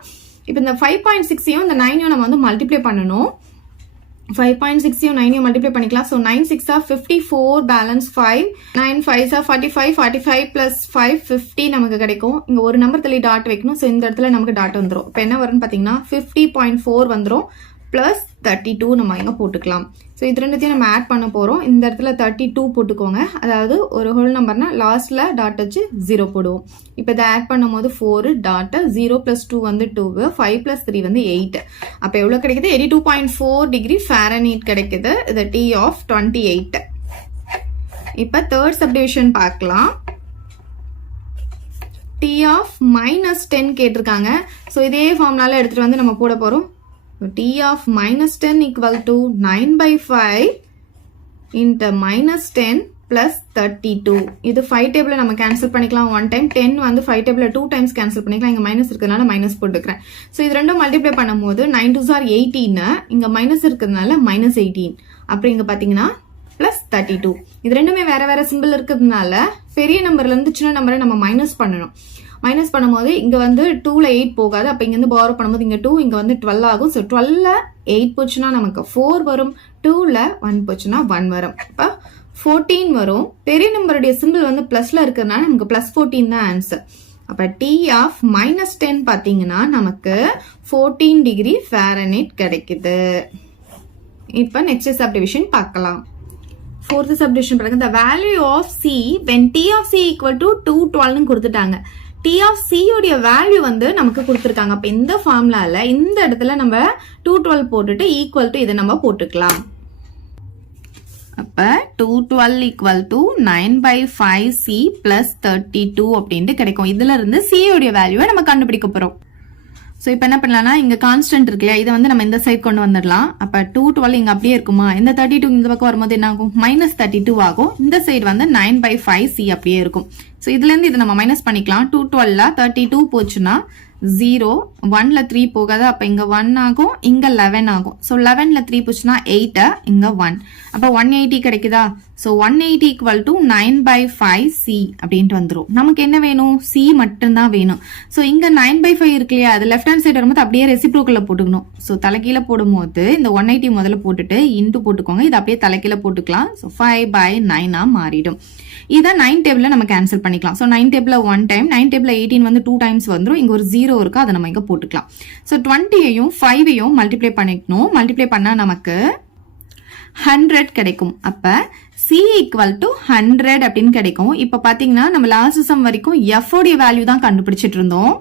இப்போ இந்த 5.6ஐயும் இந்த 9ஐயும் நம்ம வந்து மல்டிப்ளை பண்ணணும். 5.6 9 மல்டிப்ளை பண்ணிக்கலாம். ஸோ 9 6 54 பேலன்ஸ் 5 9 5 45 45 பிளஸ் 5 50 நமக்கு கிடைக்கும். இங்க ஒரு நம்பர் தள்ளி டாட் வைக்கணும். ஸோ இந்த இடத்துல நமக்கு டாட் வந்துடும். இப்போ என்ன வரும்னு பார்த்தீங்கன்னா 50.4 வந்துடும் பிளஸ் 32 நம்ம இங்க போட்டுக்கலாம். ஸோ இது ரெண்டுத்தையும் நம்ம ஆட் பண்ண போறோம். இந்த இடத்துல 32 போட்டுக்கோங்க. அதாவது ஒரு ஹோல் நம்பர்னா லாஸ்ட்ல டாட் வச்சு 0 போடுவோம். இப்போ இதை ஆட் பண்ணும் போது 4 டாட் 0 பிளஸ் 2 வந்து 2 5 பிளஸ் 3 வந்து 8. அப்போ எவ்வளவு கிடைக்குது? 82.4 டிகிரி ஃபாரன்ஹீட் கிடைக்குது. இது T ஆஃப் 28. இப்போ தேர்ட் சப்டிவிஷன் பார்க்கலாம். T ஆஃப் -10 கேட்டிருக்காங்க. ஸோ இதே ஃபார்முலால எடுத்துட்டு வந்து நம்ம போட போறோம். T of -10 equal to 9/5 into -10 plus 32. இது 5 டேபிள நம்ம கேன்சல் பண்ணிக்கலாம் 1 டைம். 10 வந்து 5 டேபிள 2 டைம்ஸ் கேன்சல் பண்ணிக்கலாம். இங்க மைனஸ் இருக்கிறதுனால மைனஸ் போட்டுக்கிறேன். ஸோ இது ரெண்டும் மல்டிப்ளை பண்ணும்போது 9 2s are 18. இங்க மைனஸ் இருக்கிறதுனால -18. அப்புறம் இங்க பாத்தீங்கன்னா பிளஸ் 32. இது ரெண்டுமே வேற வேற சிம்பிள் இருக்கிறதுனால பெரிய நம்பர்ல இருந்து சின்ன நம்பரை நம்ம மைனஸ் பண்ணணும். மைனஸ் பண்ணும்போது இங்க வந்து 2ல 8 போகாது. அப்ப இங்க இருந்து பாரோ பண்ணும்போது இங்க 2 இங்க வந்து 12 ஆகும். ஸோ 12ல 8 போச்சுன்னா நமக்கு 4 வரும். 2ல 1 போச்சுன்னா 1 வரும். இப்ப 14 வரும். பெரிய நம்பருடைய சிம்பிள் வந்து பிளஸ்ல இருக்கிறதுனால நமக்கு பிளஸ் 14 தான் ஆன்சர். அப்ப T ஆஃப் -10 பாத்தீங்கன்னா நமக்கு 14 டிகிரி ஃபாரன்ஹீட் கிடைக்குது. இப்ப நெக்ஸ்ட் சப்டிவிஷன் பார்க்கலாம். fourth subdivision பாருங்க. the value of C when T of C equal to 212 கொடுத்துட்டாங்க. T of C உடைய வேல்யூ வந்து நமக்கு கொடுத்துருக்காங்க. அப்ப இந்த ஃபார்முலால இந்த இடத்துல நம்ம 212 போட்டுட்டு ஈக்குவல் டு இதை நம்ம போட்டுக்கலாம். அப்ப 212 equal to 9/5C plus 32 அப்படின்ட்டு கிடைக்கும். இதுல இருந்து C உடைய வேல்யூவை நம்ம கண்டுபிடிக்க போறோம். ஸோ இப்போ என்ன பண்ணலாம்னா இங்க கான்ஸ்டன்ட் இருக்கு இல்லையா, இதை வந்து நம்ம இந்த சைட் கொண்டு வந்துடலாம். அப்ப 212 இங்க அப்படியே இருக்குமா, இந்த 32 இந்த பக்கம் வரும்போது என்ன ஆகும், -32 ஆகும். இந்த சைடு வந்து 9/5C அப்படியே இருக்கும். ஸோ இதுல இருந்து இதை நம்ம மைனஸ் பண்ணிக்கலாம். 212ல 32 போச்சுன்னா 0 1ல 3 போகாது. அப்ப இங்க 1 ஆகும், இங்க 11 ஆகும். ஸோ 11ல 3 போச்சுன்னா 8, இங்க 1. அப்ப 180 கிடைக்குதா. ஸோ 180 equal to 9/5C அப்படின்ட்டு வந்துரும். நமக்கு என்ன வேணும், C மட்டும்தான் வேணும். ஸோ இங்க 9/5 இருக்கு இல்லையா, அது லெஃப்ட் ஹேண்ட் சைடு வரும்போது அப்படியே ரெசிப்ரோக்கல்ல போட்டுக்கணும். ஸோ தலைகீழ போடும்போது இந்த 180 முதல்ல போட்டுட்டு இன்டு போட்டுக்கோங்க. இது அப்படியே தலைகீழ போட்டுக்கலாம். ஸோ 5/9 மாறிடும். இதை 9 டேபிள்ல நம்ம கேன்சல் பண்ணிக்கலாம். ஸோ 9 டேபிள்ல 1 டைம், 9 டேபிள்ல 18 வந்து 2 டைம்ஸ் வந்துடும். இங்க ஒரு 0 இருக்கு, அதை நம்ம இங்க போட்டுக்கலாம். ஸோ 20யையும் 5யையும் மல்டிப்ளை பண்ணிக்கணும். மல்டிப்ளை பண்ணா நமக்கு 100 கிடைக்கும். அப்ப C equal to 100 அப்படின்னு கிடைக்கும். இப்ப பாத்தீங்கன்னா நம்ம லாஸ்ட் சம் வரைக்கும் F உடைய வேல்யூ தான் கண்டுபிடிச்சிட்டு இருந்தோம்.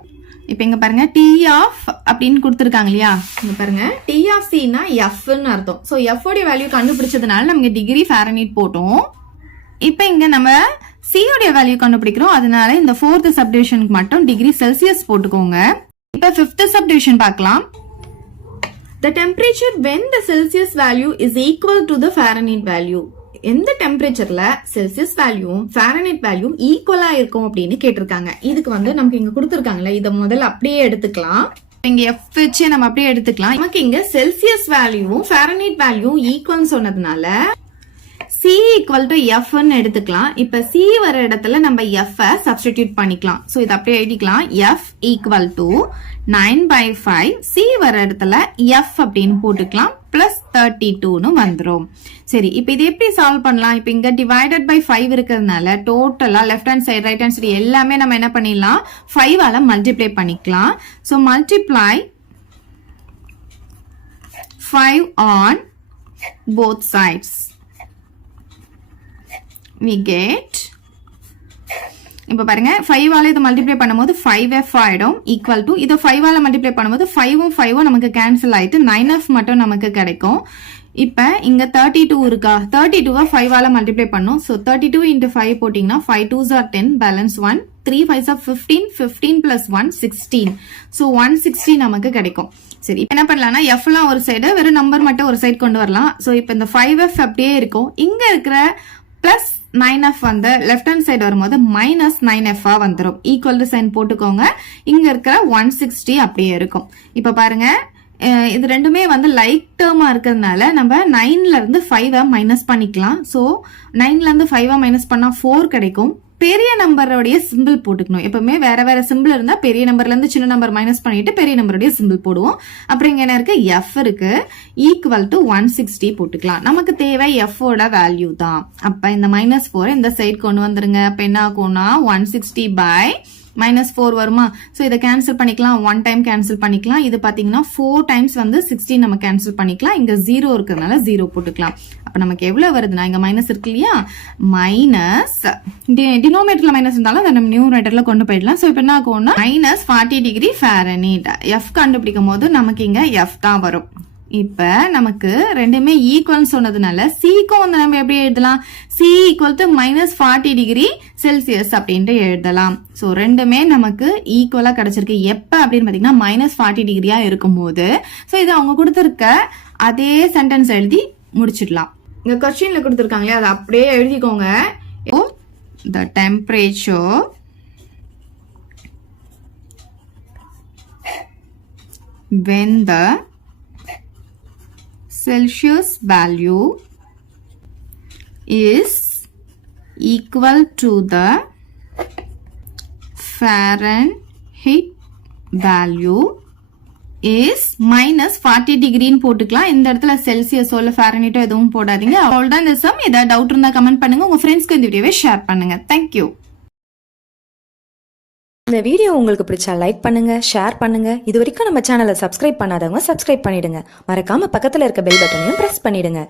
இப்ப இங்க பாருங்க T of அப்படின்னு கொடுத்திருக்காங்க இல்லையா, இங்க பாருங்க T of C னா F ன்னு அர்த்தம். ஸோ F உடைய வேல்யூ கண்டுபிடிச்சதுனால நமக்கு டிகிரி ஃபாரன்ஹீட் போட்டோம். இப்ப இங்க நம்ம C உடைய வேல்யூ கண்டுபிடிக்கிறோம். அதனால இந்த 4th சப்டிவிஷனுக்கு மட்டும் டிகிரி செல்சியஸ் போட்டுக்கோங்க. இப்ப 5th சப்டிவிஷன் பார்க்கலாம். The temperature when the Celsius value is equal to the Fahrenheit value. எந்த டெம்பரேச்சர்ல செல்சியஸ் வேல்யூவும் ஃபாரன்ஹீட் வேல்யூ ஈக்குவலா இருக்கும் அப்படின்னு கேட்டிருக்காங்க. இதுக்கு வந்து நமக்கு இங்க கொடுத்திருக்காங்கல்ல, இதை முதல்ல அப்படியே எடுத்துக்கலாம். இங்க F வச்சு நம்ம அப்படியே எடுத்துக்கலாம். நமக்கு இங்க செல்சியஸ் வேல்யூவும் ஃபாரன்ஹீட் வேல்யூவும் ஈக்குவல் சொன்னதுனால C equal to F ன்னு எடுத்துக்கலாம். இப்ப C வர இடத்துல நம்ம F சப்ஸ்டிடியூட் பண்ணிக்கலாம். சோ இத அப்படியே எழுதிக்கலாம். F equal to 9/5 C வர இடத்துல F அப்படின்னு போட்டுக்கலாம். பிளஸ் 32ன்னு வந்துரும். சரி, இப்ப இது எப்படி சால்வ் பண்ணலாம்? இப்ப இங்க டிவைடட் பை 5 இருக்கிறதுனால டோட்டலா left hand side right hand side எல்லாமே நம்ம என்ன பண்ணிடலாம், 5ஆல மல்டிப்ளை பண்ணிக்கலாம். So multiply 5 on both sides. We get, இப்ப பாருங்க 5ஆல இதை மல்டிப்ளை பண்ணும்போது 5f ஆயிடும் ஈக்குவல் டு, இதை 5ஆல மல்டிப்ளை பண்ணும்போது 5ம் 5ம் நமக்கு கேன்சல் ஆயிட்டு 9f மட்டும் நமக்கு கிடைக்கும். இப்ப இங்க 32 இருக்கா, 32 5ஆல மல்டிப்ளை பண்ணும். சோ 32 into 5 போட்டீங்கன்னா 5 2s are 10, balance 1, 3 5s are 15, 15 plus 1 16. So 160 நமக்கு கிடைக்கும். சரி, இப்ப என்ன பண்ணலாம்னா f எல்லாம் ஒரு சைடு, வெறும் நம்பர் மட்டும் ஒரு சைடு கொண்டு வரலாம். சோ இப்ப இந்த 5f அப்படியே இருக்கும். இங்க இருக்கிற பிளஸ் 9f வந்து லெஃப்ட் ஹேண்ட் சைடு வரும்போது மைனஸ் 9f வந்துடும். ஈக்குவல் டு சைன் போட்டுக்கோங்க. இங்க இருக்கிற 160 அப்படியே இருக்கும். இப்ப பாருங்க, இது ரெண்டுமே வந்து லைக் டேர்மா இருக்கிறதுனால நம்ம 9ல இருந்து 5 மைனஸ் பண்ணிக்கலாம். சோ 9ல இருந்து 5 மைனஸ் பண்ணா 4 கிடைக்கும். பெரிய நம்பருடைய சிம்பிள் போட்டுக்கணும். எப்பவுமே வேற வேற சிம்பிள் இருந்தா பெரிய நம்பர்ல இருந்து சின்ன நம்பர் மைனஸ் பண்ணிட்டு பெரிய நம்பருடைய சிம்பிள் போடுவோம். அப்புறம் இங்க என்ன இருக்கு, எஃப் இருக்கு, ஈக்குவல் டு 160 போட்டுக்கலாம். நமக்கு தேவை எஃப் ஓட வேல்யூ தான். அப்ப இந்த -4 இந்த சைடு கொண்டு வந்துருங்க. அப்ப என்ன ஆகும்னா 160 பை -4 வருமா? ஸோ இதை கேன்சல் பண்ணிக்கலாம், 1 டைம் கேன்சல் பண்ணிக்கலாம். இது பாத்தீங்கன்னா 4 டைம்ஸ் வந்து 16 நம்ம கேன்சல் பண்ணிக்கலாம். இங்க 0 இருக்கிறதுனால 0 போட்டுக்கலாம். அப்ப நமக்கு எவ்வளவு வருதுன்னா, இங்க மைனஸ் இருக்கு இல்லையா, மைனஸ் டினோமேட்டர்ல மைனஸ் இருந்தாலும் அதை நம்ம நியூமரேட்டர்ல கொண்டு போயிடலாம். ஸோ இப்ப என்ன ஆகும்னா -40 டிகிரி ஃபாரன்ஹீட். எஃப் கண்டுபிடிக்கும் போது நமக்கு இங்க எஃப் தான் வரும். இப்ப நமக்கு ரெண்டுமே ஈக்குவல் சொன்னதுனால சிக்கும் வந்து நம்ம எப்படி எழுதலாம், C equal to -40 degree Celsius அப்படின்ட்டு எழுதலாம். ஸோ ரெண்டுமே நமக்கு ஈக்குவலா கிடைச்சிருக்கு. எப்ப அப்படின்னு பாத்தீங்கன்னா -40 டிகிரியா இருக்கும்போது. ஸோ இது அவங்க கொடுத்துருக்க அதே சென்டென்ஸ் எழுதி முடிச்சிடலாம். இங்க கொஸ்டின்ல கொடுத்துருக்காங்களே அதை அப்படியே எழுதிக்கோங்க. the temperature when the Celsius value is equal to the Fahrenheit value is -40 டிகிரின்னு போட்டுக்கலாம். இந்த இடத்துல செல்சியஸோ இல்ல ஃபாரன்ஹீட்டோ எதுவும் போடாதீங்க. அவ்வளவுதான் இந்த சம். ஏதாவது டவுட் இருந்தா கமெண்ட் பண்ணுங்க. உங்க ஃப்ரெண்ட்ஸ்க்கு இந்த வீடியோவை ஷேர் பண்ணுங்க. தேங்க்யூ. இந்த வீடியோ உங்களுக்கு பிடிச்சா லைக் பண்ணுங்க, ஷேர் பண்ணுங்க. இது வரைக்கும் நம்ம சேனலை சப்ஸ்கிரைப் பண்ணாதவங்க சப்ஸ்கிரைப் பண்ணிடுங்க. மறக்காம பக்கத்துல இருக்க பெல் பட்டனையும் பிரஸ் பண்ணிடுங்க.